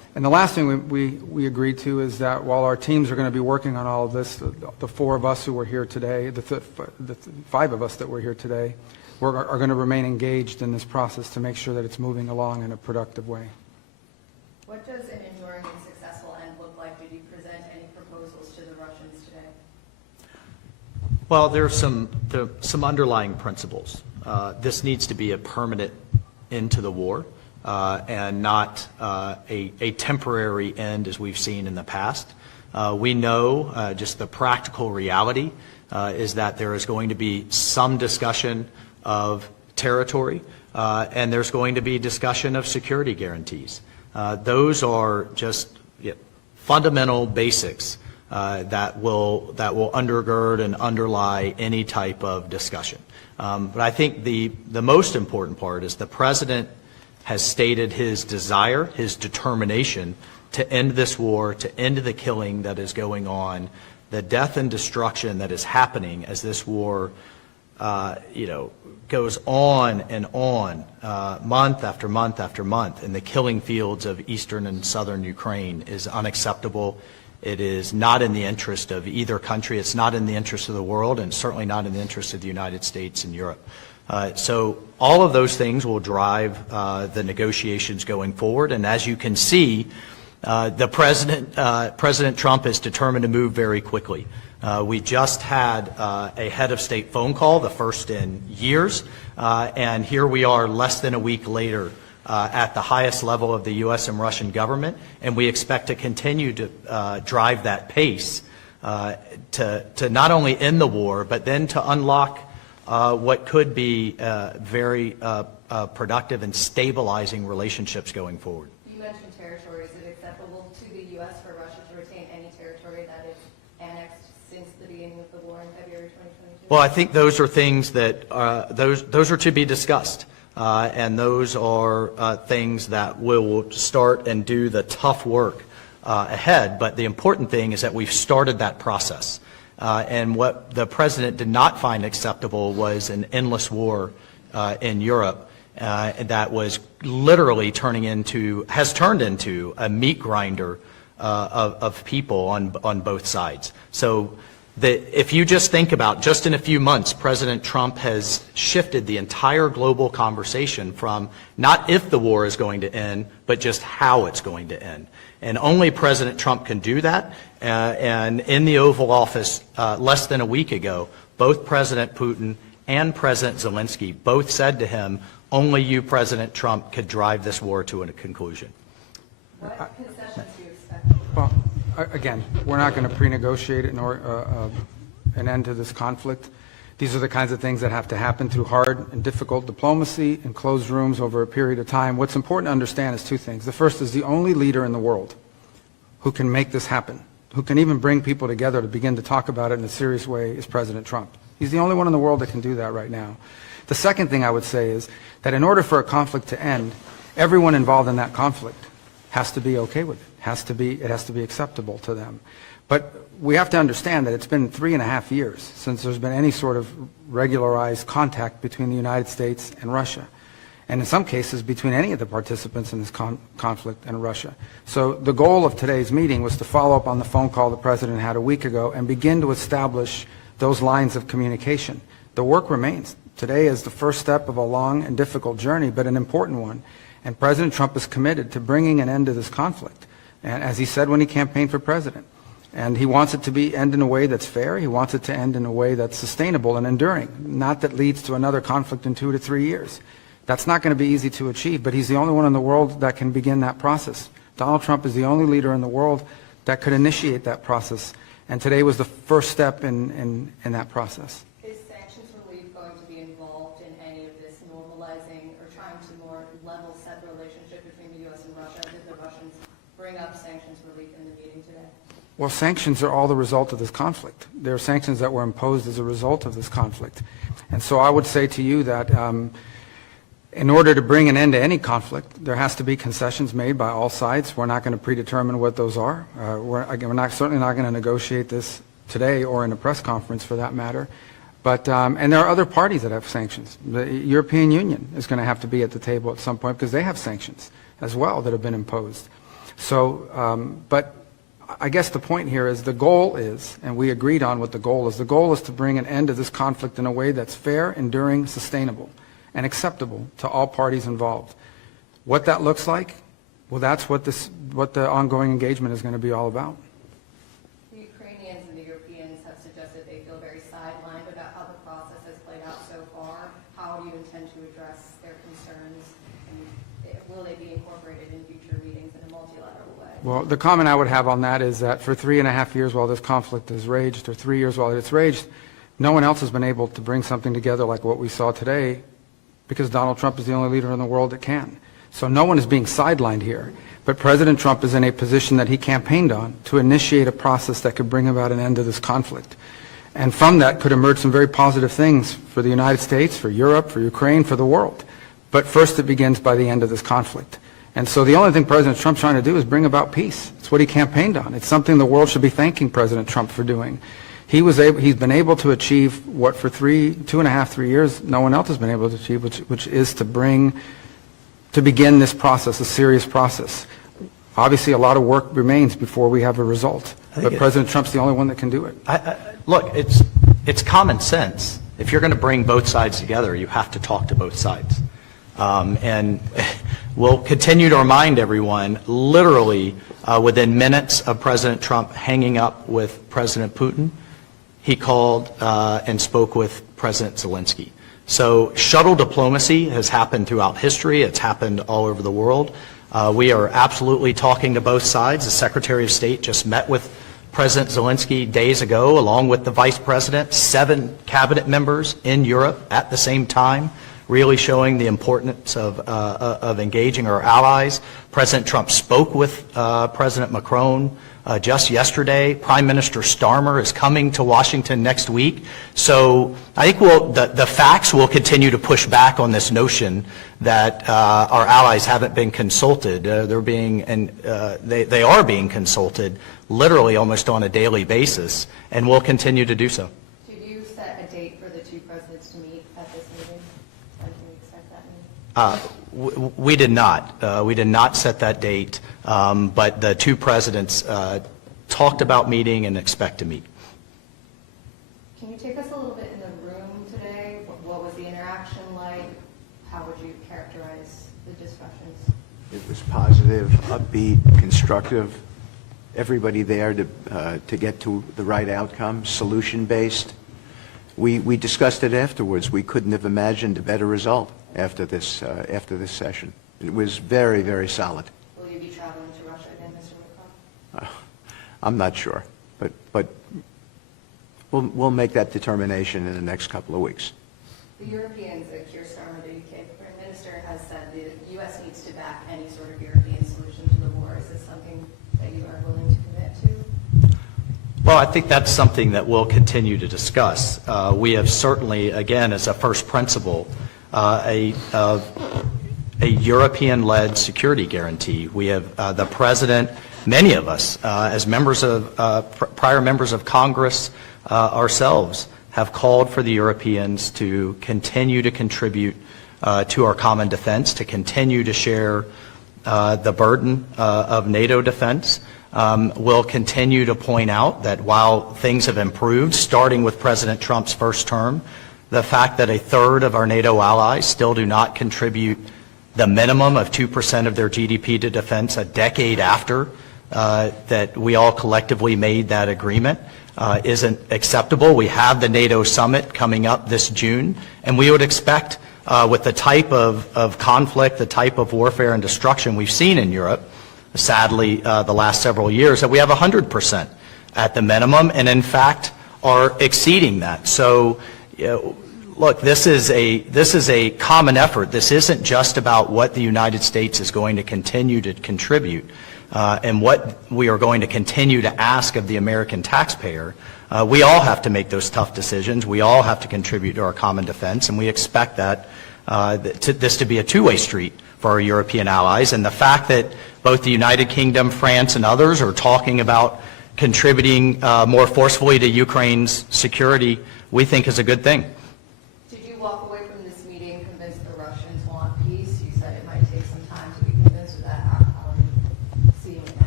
And the last thing we agreed to is that while our teams are going to be working on all of this, the four of us who were here today, the five of us that were here today, are going to remain engaged in this process to make sure that it's moving along in a productive way. What does an enduring and successful end look like? Did you present any proposals to the Russians today? Well, there are some underlying principles. This needs to be a permanent end to the war, and not a temporary end as we've seen in the past. We know just the practical reality is that there is going to be some discussion of territory, and there's going to be discussion of security guarantees. Those are just fundamental basics that will undergird and underlie any type of discussion. But I think the most important part is the President has stated his desire, his determination to end this war, to end the killing that is going on, the death and destruction that is happening as this war, goes on and on, month after month after month, in the killing fields of eastern and southern Ukraine is unacceptable. It is not in the interest of either country. It's not in the interest of the world, and certainly not in the interest of the United States and Europe. So all of those things will drive the negotiations going forward. And as you can see, President Trump is determined to move very quickly. We just had a head of state phone call, the first in years, and here we are less than a week later at the highest level of the U.S. and Russian government, and we expect to continue to drive that pace to not only end the war, but then to unlock what could be very productive and stabilizing relationships going forward. You mentioned territory. Is it acceptable to the U.S. for Russia to retain any territory that is annexed since the beginning of the war in February 2022? Well, I think those are things that those are to be discussed. And those are things that will start and do the tough work ahead. But the important thing is that we've started that process. And what the President did not find acceptable was an endless war in Europe that was literally has turned into a meat grinder of people on both sides. So if you just think about, just in a few months, President Trump has shifted the entire global conversation from not if the war is going to end, but just how it's going to end. And only President Trump can do that. And in the Oval Office less than a week ago, both President Putin and President Zelensky both said to him, only you, President Trump, could drive this war to a conclusion. What concessions do you expect? Well, again, we're not going to pre-negotiate an end to this conflict. These are the kinds of things that have to happen through hard and difficult diplomacy in closed rooms over a period of time. What's important to understand is two things. The first is the only leader in the world who can make this happen, who can even bring people together to begin to talk about it in a serious way, is President Trump. He's the only one in the world that can do that right now. The second thing I would say is that in order for a conflict to end, everyone involved in that conflict has to be okay with it. It has to be acceptable to them. But we have to understand that it's been 3.5 years since there's been any sort of regularized contact between the United States and Russia, and in some cases between any of the participants in this conflict and Russia. So the goal of today's meeting was to follow up on the phone call the President had a week ago and begin to establish those lines of communication. The work remains. Today is the first step of a long and difficult journey, but an important one. And President Trump is committed to bringing an end to this conflict, and as he said when he campaigned for president. And he wants it to end in a way that's fair. He wants it to end in a way that's sustainable and enduring, not that leads to another conflict in 2 to 3 years. That's not going to be easy to achieve, but he's the only one in the world that can begin that process. Donald Trump is the only leader in the world that could initiate that process, and today was the first step in that process. Is sanctions relief going to be involved in any of this normalizing or trying to more level set the relationship between the U.S. and Russia? Did the Russians bring up sanctions relief in the meeting today? Well, sanctions are all the result of this conflict. There are sanctions that were imposed as a result of this conflict. And so I would say to you that in order to bring an end to any conflict, there has to be concessions made by all sides. We're not going to predetermine what those are. We're certainly not going to negotiate this today or in a press conference for that matter. But, and there are other parties that have sanctions. The European Union is going to have to be at the table at some point because they have sanctions as well that have been imposed. So, but I guess the point here is the goal is, and we agreed on what the goal is to bring an end to this conflict in a way that's fair, enduring, sustainable, and acceptable to all parties involved. What that looks like, well, that's what the ongoing engagement is going to be all about. The Ukrainians and the Europeans have suggested they feel very sidelined about how the process has played out so far. How do you intend to address their concerns, and will they be incorporated in future meetings in a multilateral way? Well, the comment I would have on that is that for 3.5 years while this conflict has raged, or 3 years while it's raged, no one else has been able to bring something together like what we saw today, because Donald Trump is the only leader in the world that can. So no one is being sidelined here. But President Trump is in a position that he campaigned on to initiate a process that could bring about an end to this conflict. And from that could emerge some very positive things for the United States, for Europe, for Ukraine, for the world. But first it begins by the end of this conflict. And so the only thing President Trump's trying to do is bring about peace. It's what he campaigned on. It's something the world should be thanking President Trump for doing. He's been able to achieve what for 2.5, 3 years no one else has been able to achieve, which is to begin this process, a serious process. Obviously, a lot of work remains before we have a result, but President Trump's the only one that can do it. Look, it's common sense. If you're going to bring both sides together, you have to talk to both sides. And we'll continue to remind everyone, literally within minutes of President Trump hanging up with President Putin, he called and spoke with President Zelensky. So shuttle diplomacy has happened throughout history. It's happened all over the world. We are absolutely talking to both sides. The Secretary of State just met with President Zelensky days ago, along with the Vice President, 7 cabinet members in Europe at the same time, really showing the importance of engaging our allies. President Trump spoke with President Macron just yesterday. Prime Minister Starmer is coming to Washington next week. So I think the facts will continue to push back on this notion that our allies haven't been consulted. They are being consulted literally almost on a daily basis, and will continue to do so. Did you set a date for the two presidents to meet at this meeting? When can we expect that meeting? We did not. We did not set that date, but the two presidents talked about meeting and expect to meet. Can you take us a little bit in the room today? What was the interaction like? How would you characterize the discussions? It was positive, upbeat, constructive. Everybody there to get to the right outcome, solution-based. We discussed it afterwards. We couldn't have imagined a better result after this session. It was very, very solid. Will you be traveling to Russia again, Mr. Macron? I'm not sure, but we'll make that determination in the next couple of weeks. The Europeans, Keir Starmer, the UK Prime Minister, has said the U.S. needs to back any sort of European solution to the war. Is this something that you are willing to commit to? Well, I think that's something that we'll continue to discuss. We have certainly, again, as a first principle, a European-led security guarantee. We have the President, many of us, as members of prior members of Congress ourselves, have called for the Europeans to continue to contribute to our common defense, to continue to share the burden of NATO defense. We'll continue to point out that while things have improved, starting with President Trump's first term, the fact that 1/3 of our NATO allies still do not contribute the minimum of 2% of their GDP to defense a decade after that we all collectively made that agreement isn't acceptable. We have the NATO summit coming up this June, and we would expect with the type of conflict, the type of warfare and destruction we've seen in Europe, sadly, the last several years, that we have 100% at the minimum, and in fact are exceeding that. So, look, this is a common effort. This isn't just about what the United States is going to continue to contribute and what we are going to continue to ask of the American taxpayer. We all have to make those tough decisions. We all have to contribute to our common defense, and we expect that this to be a two-way street for our European allies. And the fact that both the United Kingdom, France, and others are talking about contributing more forcefully to Ukraine's security, we think is a good thing. Did you walk away from this meeting convinced the Russians want peace? You said it might take some time to be convinced of that. How are you seeing it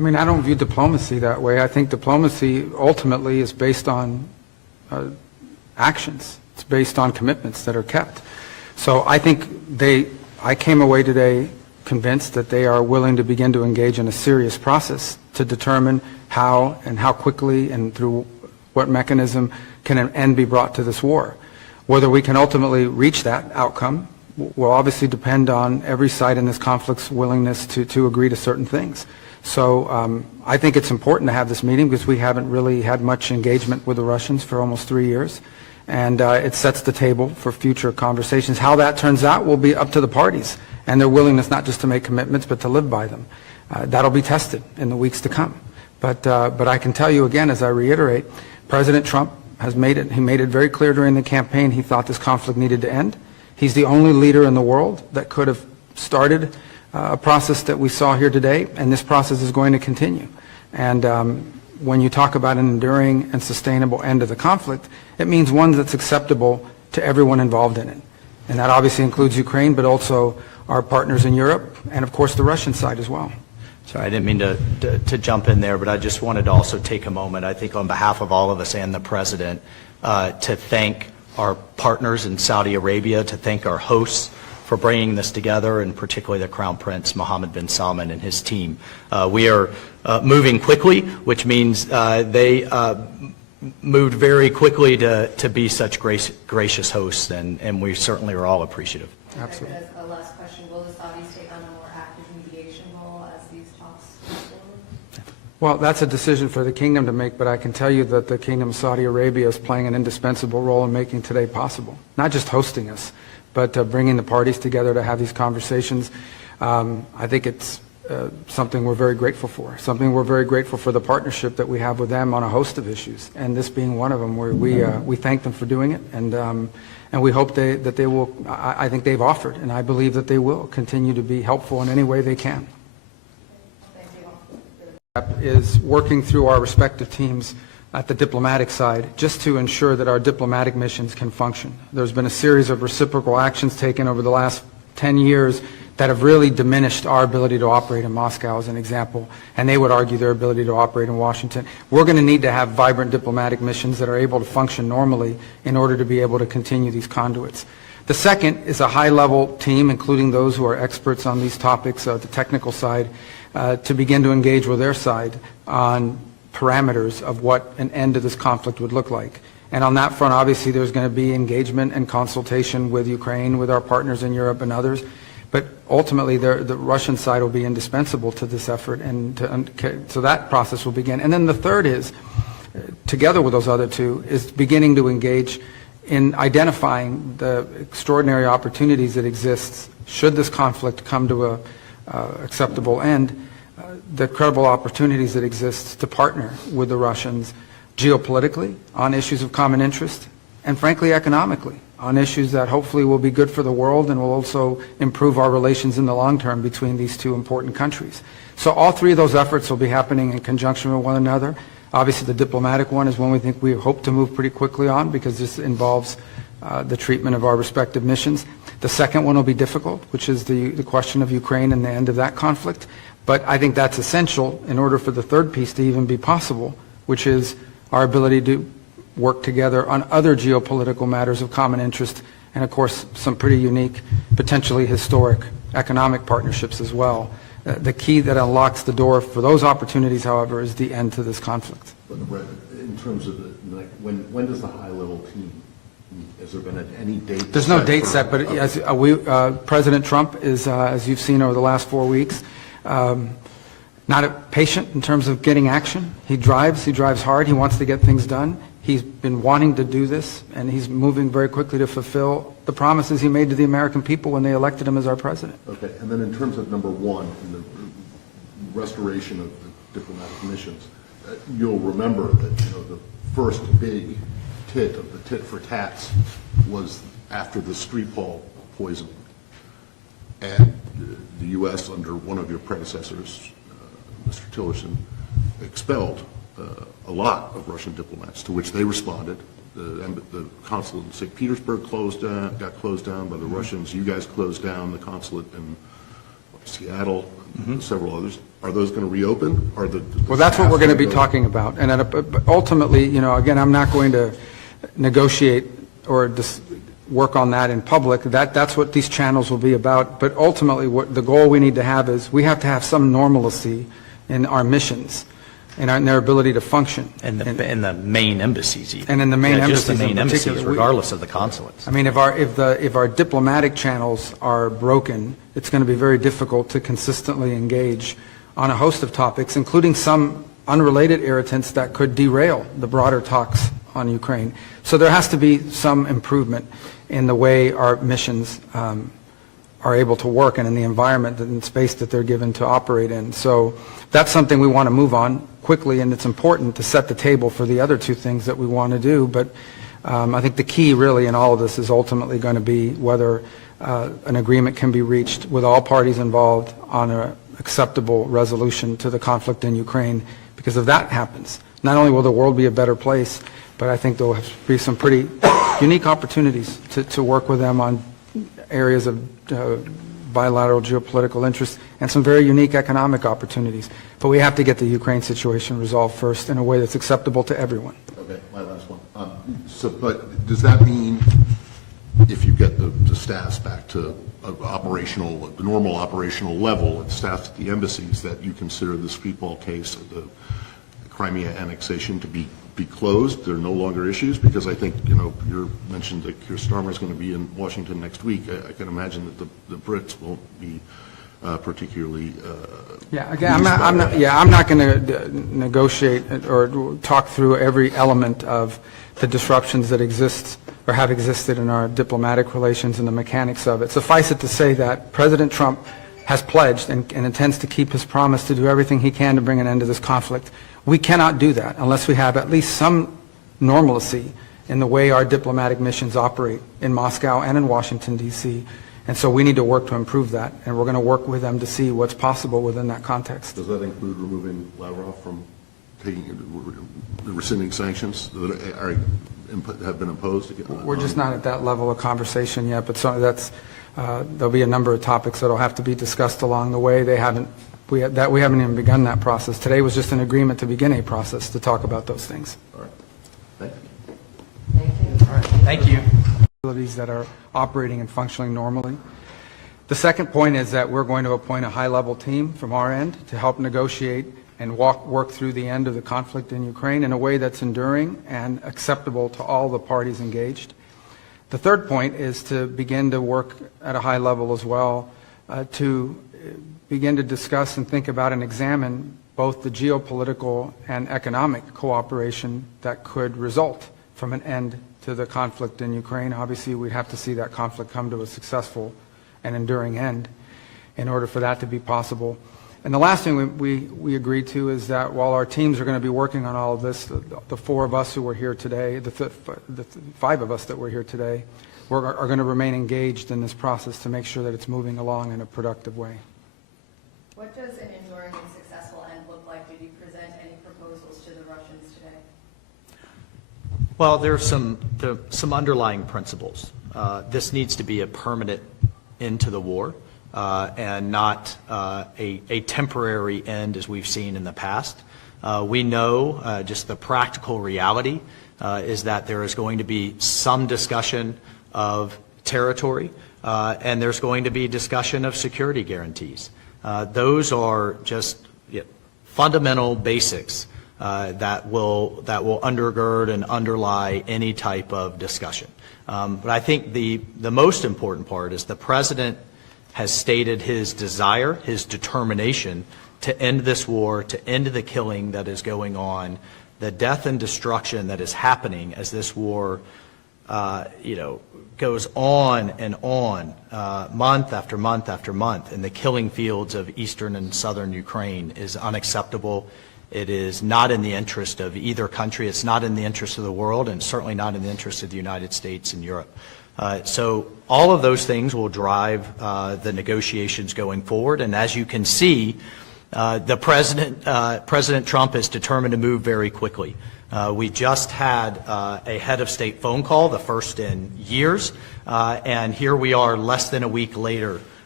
I mean, I don't view diplomacy that way. I think diplomacy ultimately is based on actions. It's based on commitments that are kept. So I think I came away today convinced that they are willing to begin to engage in a serious process to determine how and how quickly and through what mechanism can an end be brought to this war. Whether we can ultimately reach that outcome will obviously depend on every side in this conflict's willingness to agree to certain things. So I think it's important to have this meeting because we haven't really had much engagement with the Russians for almost 3 years. And it sets the table for future conversations. How that turns out will be up to the parties and their willingness not just to make commitments but to live by them. That'll be tested in the weeks to come. But I can tell you again, as I reiterate, President Trump has made it very clear during the campaign he thought this conflict needed to end. He's the only leader in the world that could have started a process that we saw here today, and this process is going to continue. And when you talk about an enduring and sustainable end to the conflict, it means one that's acceptable to everyone involved in it. And that obviously includes Ukraine, but also our partners in Europe, and of course the Russian side as well. Sorry, I didn't mean to jump in there, but I just wanted to also take a moment, I think on behalf of all of us and the President, to thank our partners in Saudi Arabia, to thank our hosts for bringing this together, and particularly the Crown Prince Mohammed bin Salman and his team. We are moving quickly, which means they moved very quickly to be such gracious hosts, and we certainly are all appreciative. Absolutely. As a last question, will the Saudis take on a more active mediation role as these talks move forward? Well, that's a decision for the kingdom to make, but I can tell you that the Kingdom of Saudi Arabia is playing an indispensable role in making today possible. Not just hosting us, but bringing the parties together to have these conversations. I think it's something we're very grateful for. Something we're very grateful for the partnership that we have with them on a host of issues, and this being one of them, where we thank them for doing it, and we hope that they will. I think they've offered, and I believe that they will continue to be helpful in any way they can. Is working through our respective teams at the diplomatic side just to ensure that our diplomatic missions can function. There's been a series of reciprocal actions taken over the last 10 years that have really diminished our ability to operate in Moscow, as an example, and they would argue their ability to operate in Washington. We're going to need to have vibrant diplomatic missions that are able to function normally in order to be able to continue these conduits. The second is a high-level team, including those who are experts on these topics, the technical side, to begin to engage with their side on parameters of what an end to this conflict would look like. And on that front, obviously, there's going to be engagement and consultation with Ukraine, with our partners in Europe and others. But ultimately, the Russian side will be indispensable to this effort, and so that process will begin. And then the third is, together with those other two, is beginning to engage in identifying the extraordinary opportunities that exist should this conflict come to a acceptable end, the credible opportunities that exist to partner with the Russians geopolitically on issues of common interest, and frankly economically on issues that hopefully will be good for the world and will also improve our relations in the long term between these two important countries. So all three of those efforts will be happening in conjunction with one another. Obviously the diplomatic one is one we hope to move pretty quickly on, because this involves the treatment of our respective missions. The second one will be difficult, which is the question of Ukraine and the end of that conflict. But I think that's essential in order for the third piece to even be possible, which is our ability to work together on other geopolitical matters of common interest, and of course some pretty unique, potentially historic economic partnerships as well. The key that unlocks the door for those opportunities, however, is the end to this conflict. But Brett, in terms of when does the high-level team meet? Has there been any date? There's no date set, but as President Trump is, as you've seen over the last 4 weeks, not patient in terms of getting action. He drives hard, he wants to get things done. He's been wanting to do this, and he's moving very quickly to fulfill the promises he made to the American people when they elected him as our president. Okay, and then in terms of number one, in the restoration of the diplomatic missions, you'll remember that the first big tit of the tit for tats was after the Skripal poisoning, and the U.S. under one of your predecessors, Mr. Tillerson, expelled a lot of Russian diplomats, to which they responded. The consulate in St. Petersburg got closed down by the Russians. You guys closed down the consulate in Seattle, several others. Are those going to reopen? Are the Well, that's what we're going to be staff talking about. And but ultimately, again, I'm not going to negotiate or work on that in public. That's what these channels will be about. But ultimately, what the goal we need to have is we have to have some normalcy in our missions and in their ability to function. In the main embassies even. And in the main Just the embassies main in embassies, particular. regardless of the consulates. I mean, if our diplomatic channels are broken, it's going to be very difficult to consistently engage on a host of topics, including some unrelated irritants that could derail the broader talks on Ukraine. So there has to be some improvement in the way our missions are able to work and in the environment and space that they're given to operate in. So that's something we want to move on quickly, and it's important to set the table for the other two things that we want to do. But I think the key really in all of this is ultimately going to be whether an agreement can be reached with all parties involved on an acceptable resolution to the conflict in Ukraine. Because if that happens, not only will the world be a better place, but I think there will be some pretty unique opportunities to work with them on areas of bilateral geopolitical interest and some very unique economic opportunities. But we have to get the Ukraine situation resolved first in a way that's acceptable to everyone. Okay, my last one. But does that mean if you get the staffs back to the normal operational level, and staffs at the embassies, that you consider the Skripal case of the Crimea annexation to be closed? There are no longer issues? Because I think, you mentioned that Keir Starmer is going to be in Washington next week. I can imagine that the Brits won't be particularly. Yeah, again, I'm not going to negotiate or talk through every element of the disruptions that exist or have existed in our diplomatic relations and the mechanics of it. Suffice it to say that President Trump has pledged and intends to keep his promise to do everything he can to bring an end to this conflict. We cannot do that unless we have at least some normalcy in the way our diplomatic missions operate in Moscow and in Washington, D.C. And so we need to work to improve that, and we're going to work with them to see what's possible within that context. Does that include removing Lavrov from rescinding sanctions that have been imposed? We're just not at that level of conversation yet, but there'll be a number of topics that will have to be discussed along the way. We haven't even begun that process. Today was just an agreement to begin a process to talk about those things. All right. Thank you. Thank you. All right. Thank you. Facilities that are operating and functioning normally. The second point is that we're going to appoint a high-level team from our end to help negotiate and work through the end of the conflict in Ukraine in a way that's enduring and acceptable to all the parties engaged. The third point is to begin to work at a high level as well to begin to discuss and think about and examine both the geopolitical and economic cooperation that could result from an end to the conflict in Ukraine. Obviously, we'd have to see that conflict come to a successful and enduring end in order for that to be possible. And the last thing we agreed to is that while our teams are going to be working on all of this, the four of us who were here today, the five of us that were here today, are going to remain engaged in this process to make sure that it's moving along in a productive way. What does an enduring and successful end look like? Did you present any proposals to the Russians today? Well, there are some underlying principles. This needs to be a permanent end to the war and not a temporary end as we've seen in the past. We know just the practical reality is that there is going to be some discussion of territory and there's going to be discussion of security guarantees. Those are just fundamental basics that will undergird and underlie any type of discussion. But I think the most important part is the President has stated his desire, his determination to end this war, to end the killing that is going on, the death and destruction that is happening as this war goes on and on, month after month after month, in the killing fields of eastern and southern Ukraine is unacceptable. It is not in the interest of either country. It's not in the interest of the world, and certainly not in the interest of the United States and Europe. So all of those things will drive the negotiations going forward. And as you can see, President Trump is determined to move very quickly. We just had a head of state phone call, the first in years, and here we are less than a week later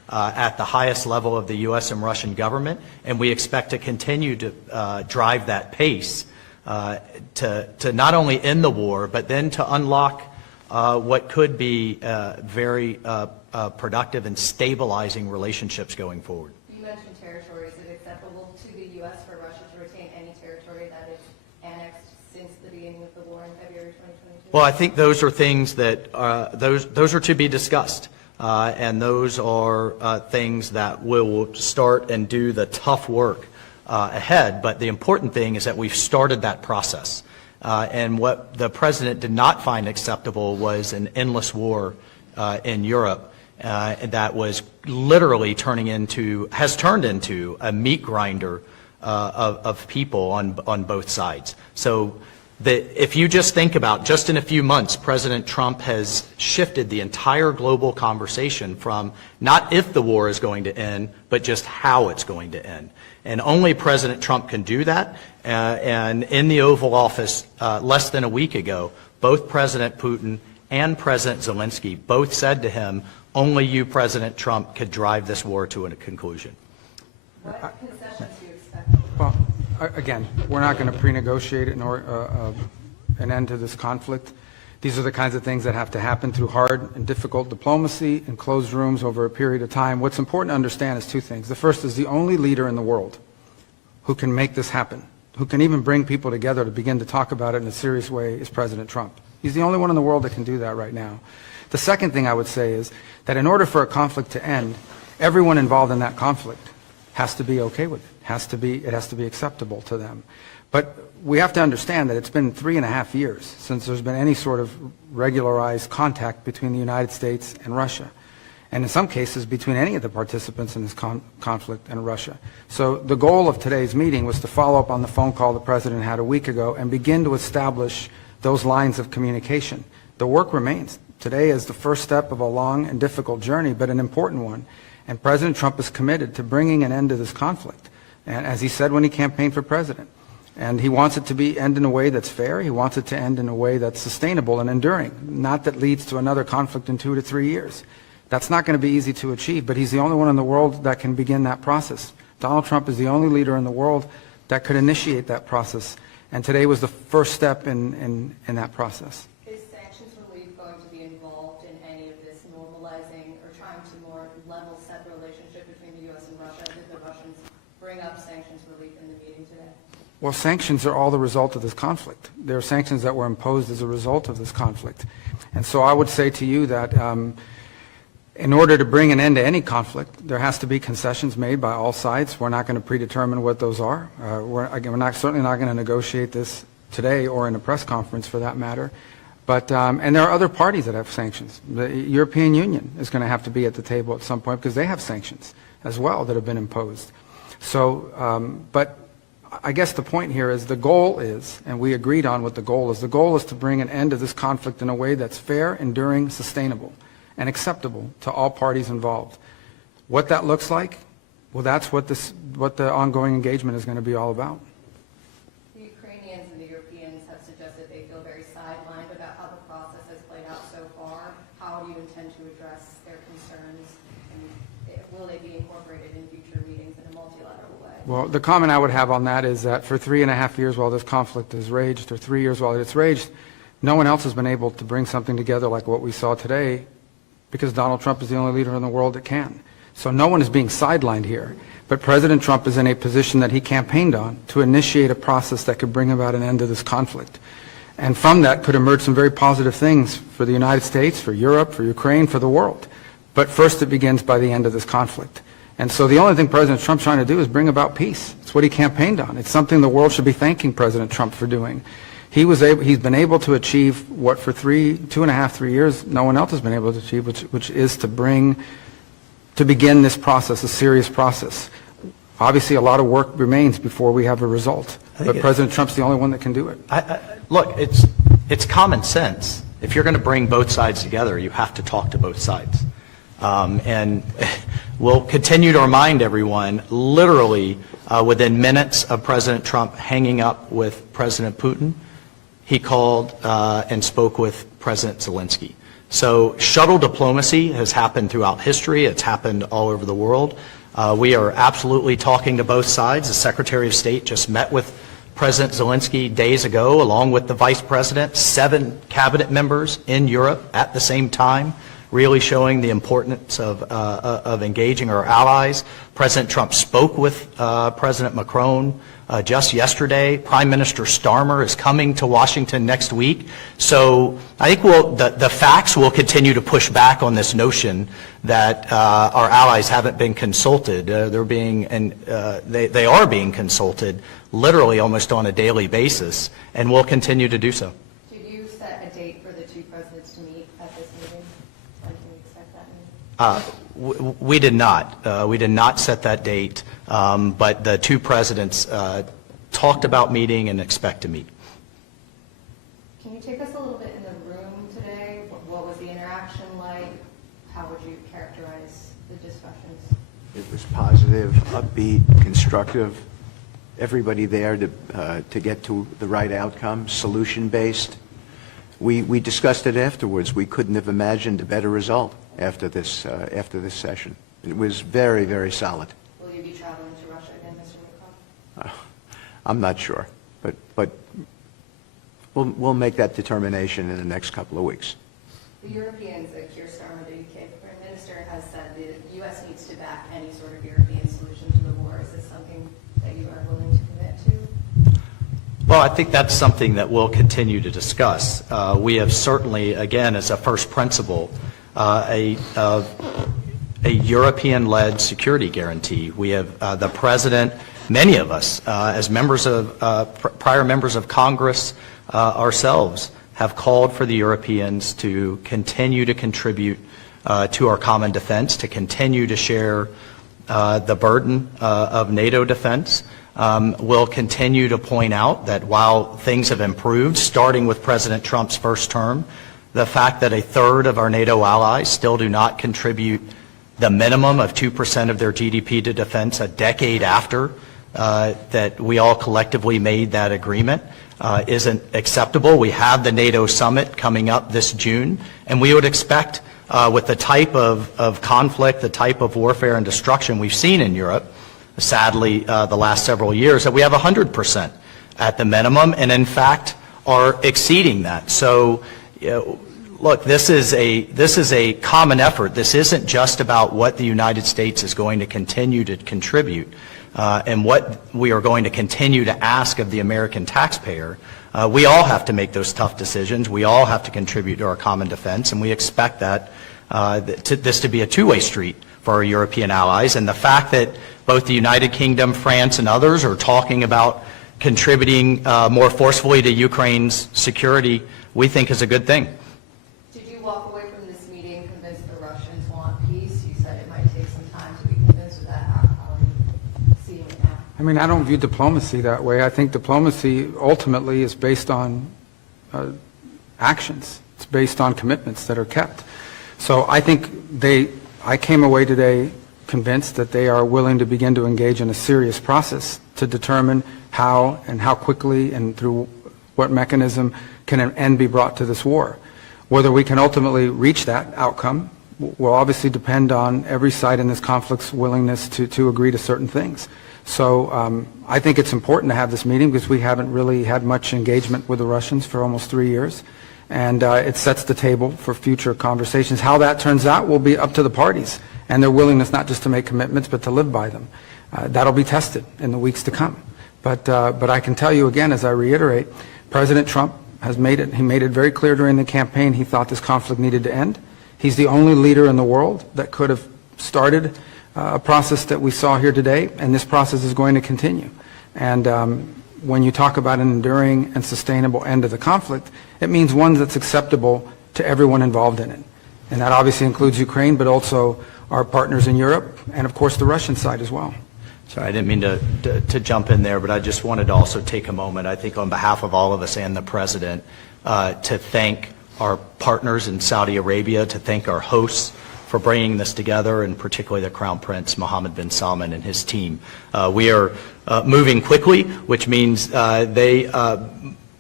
at the highest level of the U.S. and Russian government, and we expect to continue to drive that pace to not only end the war, but then to unlock what could be very productive and stabilizing relationships going forward. You mentioned territory. Is it acceptable to the U.S. for Russia to retain any territory that it's annexed since the beginning of the war in February 2022? Well, I think those are things that those are to be discussed, and those are things that will start and do the tough work ahead. But the important thing is that we've started that process. And what the president did not find acceptable was an endless war in Europe that was literally has turned into a meat grinder of people on both sides. So if you just think about, just in a few months, President Trump has shifted the entire global conversation from not if the war is going to end, but just how it's going to end. And only President Trump can do that. And in the Oval Office less than a week ago, both President Putin and President Zelensky both said to him, only you, President Trump, could drive this war to a conclusion. What concessions do you expect? Well, again, we're not going to pre-negotiate an end to this conflict. These are the kinds of things that have to happen through hard and difficult diplomacy in closed rooms over a period of time. What's important to understand is two things. The first is the only leader in the world who can make this happen, who can even bring people together to begin to talk about it in a serious way, is President Trump. He's the only one in the world that can do that right now. The second thing I would say is that in order for a conflict to end, everyone involved in that conflict has to be okay with it. It has to be acceptable to them. But we have to understand that it's been 3.5 years since there's been any sort of regularized contact between the United States and Russia, and in some cases between any of the participants in this conflict and Russia. So the goal of today's meeting was to follow up on the phone call the President had a week ago and begin to establish those lines of communication. The work remains. Today is the first step of a long and difficult journey, but an important one. And President Trump is committed to bringing an end to this conflict, and as he said when he campaigned for president. And he wants it to end in a way that's fair. He wants it to end in a way that's sustainable and enduring, not that leads to another conflict in 2 to 3 years. That's not going to be easy to achieve, but he's the only one in the world that can begin that process. Donald Trump is the only leader in the world that could initiate that process, and today was the first step in that process. Is sanctions relief going to be involved in any of this normalizing or trying to more level set relationship between the U.S. and Russia? Did the Russians bring up sanctions relief in the meeting today? Well, sanctions are all the result of this conflict. There are sanctions that were imposed as a result of this conflict. And so I would say to you that in order to bring an end to any conflict, there has to be concessions made by all sides. We're not going to predetermine what those are. We're certainly not going to negotiate this today or in a press conference for that matter. But, and there are other parties that have sanctions. The European Union is going to have to be at the table at some point because they have sanctions as well that have been imposed. So, but I guess the point here is the goal is, and we agreed on what the goal is to bring an end to this conflict in a way that's fair, enduring, sustainable, and acceptable to all parties involved. What that looks like, well, that's what the ongoing engagement is going to be all about. The Ukrainians and the Europeans have suggested they feel very sidelined about how the process has played out so far. How do you intend to address their concerns, and will they be incorporated in future meetings in a multilateral way? Well, the comment I would have on that is that for 3.5 years while this conflict has raged, or 3 years while it's raged, no one else has been able to bring something together like what we saw today, because Donald Trump is the only leader in the world that can. So no one is being sidelined here. But President Trump is in a position that he campaigned on to initiate a process that could bring about an end to this conflict. And from that could emerge some very positive things for the United States, for Europe, for Ukraine, for the world. But first it begins by the end of this conflict. And so the only thing President Trump's trying to do is bring about peace. It's what he campaigned on. It's something the world should be thanking President Trump for doing. He's been able to achieve what for 2.5, 3 years no one else has been able to achieve, which is to begin this process, a serious process. Obviously, a lot of work remains before we have a result, but President Trump's the only one that can do it. Look, it's common sense. If you're going to bring both sides together, you have to talk to both sides. And we'll continue to remind everyone, literally within minutes of President Trump hanging up with President Putin, he called and spoke with President Zelensky. So shuttle diplomacy has happened throughout history. It's happened all over the world. We are absolutely talking to both sides. The Secretary of State just met with President Zelensky days ago, along with the Vice President, 7 cabinet members in Europe at the same time, really showing the importance of engaging our allies. President Trump spoke with President Macron just yesterday. Prime Minister Starmer is coming to Washington next week. So I think the facts will continue to push back on this notion that our allies haven't been consulted. They are being consulted literally almost on a daily basis, and will continue to do so. Did you set a date for the 2 presidents to meet at this meeting? When can we expect that meeting? We did not. We did not set that date, but the 2 presidents talked about meeting and expect to meet. Can you take us a little bit in the room today? What was the interaction like? How would you characterize the discussions? It was positive, upbeat, constructive. Everybody there to get to the right outcome, solution-based. We discussed it afterwards. We couldn't have imagined a better result after this session. It was very, very solid. Will you be traveling to Russia again, Mr. Woodcock? I'm not sure, but we'll make that determination in the next couple of weeks. The Europeans, Keir Starmer, the UK Prime Minister, has said the U.S. needs to back any sort of European solution to the war. Is this something that you are willing to commit to? Well, I think that's something that we'll continue to discuss. We have certainly, again, as a first principle, a European-led security guarantee. We have the President, many of us, as members of prior members of Congress ourselves, have called for the Europeans to continue to contribute to our common defense, to continue to share the burden of NATO defense. We'll continue to point out that while things have improved, starting with President Trump's first term, the fact that 1/3 of our NATO allies still do not contribute the minimum of 2% of their GDP to defense a decade after that we all collectively made that agreement isn't acceptable. We have the NATO summit coming up this June, and we would expect with the type of conflict, the type of warfare and destruction we've seen in Europe, sadly, the last several years, that we have 100% at the minimum, and in fact are exceeding that. So, look, this is a common effort. This isn't just about what the United States is going to continue to contribute and what we are going to continue to ask of the American taxpayer. We all have to make those tough decisions. We all have to contribute to our common defense, and we expect that this to be a two-way street for our European allies. And the fact that both the United Kingdom, France, and others are talking about contributing more forcefully to Ukraine's security, we think is a good thing. Did you walk away from this meeting convinced the Russians want peace? You said it might take some time to be convinced of that. How are you seeing it now? I mean, I don't view diplomacy that way. I think diplomacy ultimately is based on actions. It's based on commitments that are kept. So I think I came away today convinced that they are willing to begin to engage in a serious process to determine how and how quickly and through what mechanism can an end be brought to this war. Whether we can ultimately reach that outcome will obviously depend on every side in this conflict's willingness to agree to certain things. So I think it's important to have this meeting because we haven't really had much engagement with the Russians for almost 3 years. And it sets the table for future conversations. How that turns out will be up to the parties and their willingness not just to make commitments but to live by them. That'll be tested in the weeks to come. But I can tell you again, as I reiterate, President Trump has made it very clear during the campaign he thought this conflict needed to end. He's the only leader in the world that could have started a process that we saw here today, and this process is going to continue. And when you talk about an enduring and sustainable end of the conflict, it means one that's acceptable to everyone involved in it. And that obviously includes Ukraine, but also our partners in Europe, and of course the Russian side as well. Sorry, I didn't mean to jump in there, but I just wanted to also take a moment, I think on behalf of all of us and the President, to thank our partners in Saudi Arabia, to thank our hosts for bringing this together, and particularly the Crown Prince Mohammed bin Salman and his team. We are moving quickly, which means they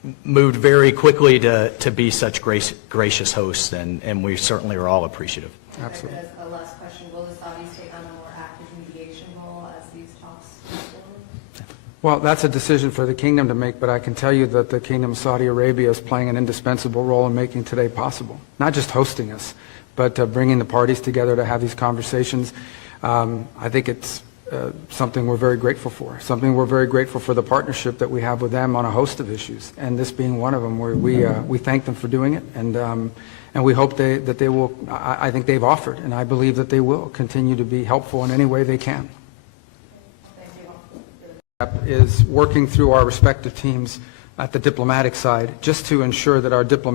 moved very quickly to be such gracious hosts, and we certainly are all appreciative. Absolutely. As a last question, will the Saudis take on a more active mediation role as these talks move forward? Well, that's a decision for the kingdom to make, but I can tell you that the Kingdom of Saudi Arabia is playing an indispensable role in making today possible. Not just hosting us, but bringing the parties together to have these conversations. I think it's something we're very grateful for, something we're very grateful for the partnership that we have with them on a host of issues, and this being one of them, where we thank them for doing it, and we hope that they will, I think they've offered, and I believe that they will continue to be helpful in any way they can. Is working through our respective teams at the diplomatic side just to ensure that our diplomats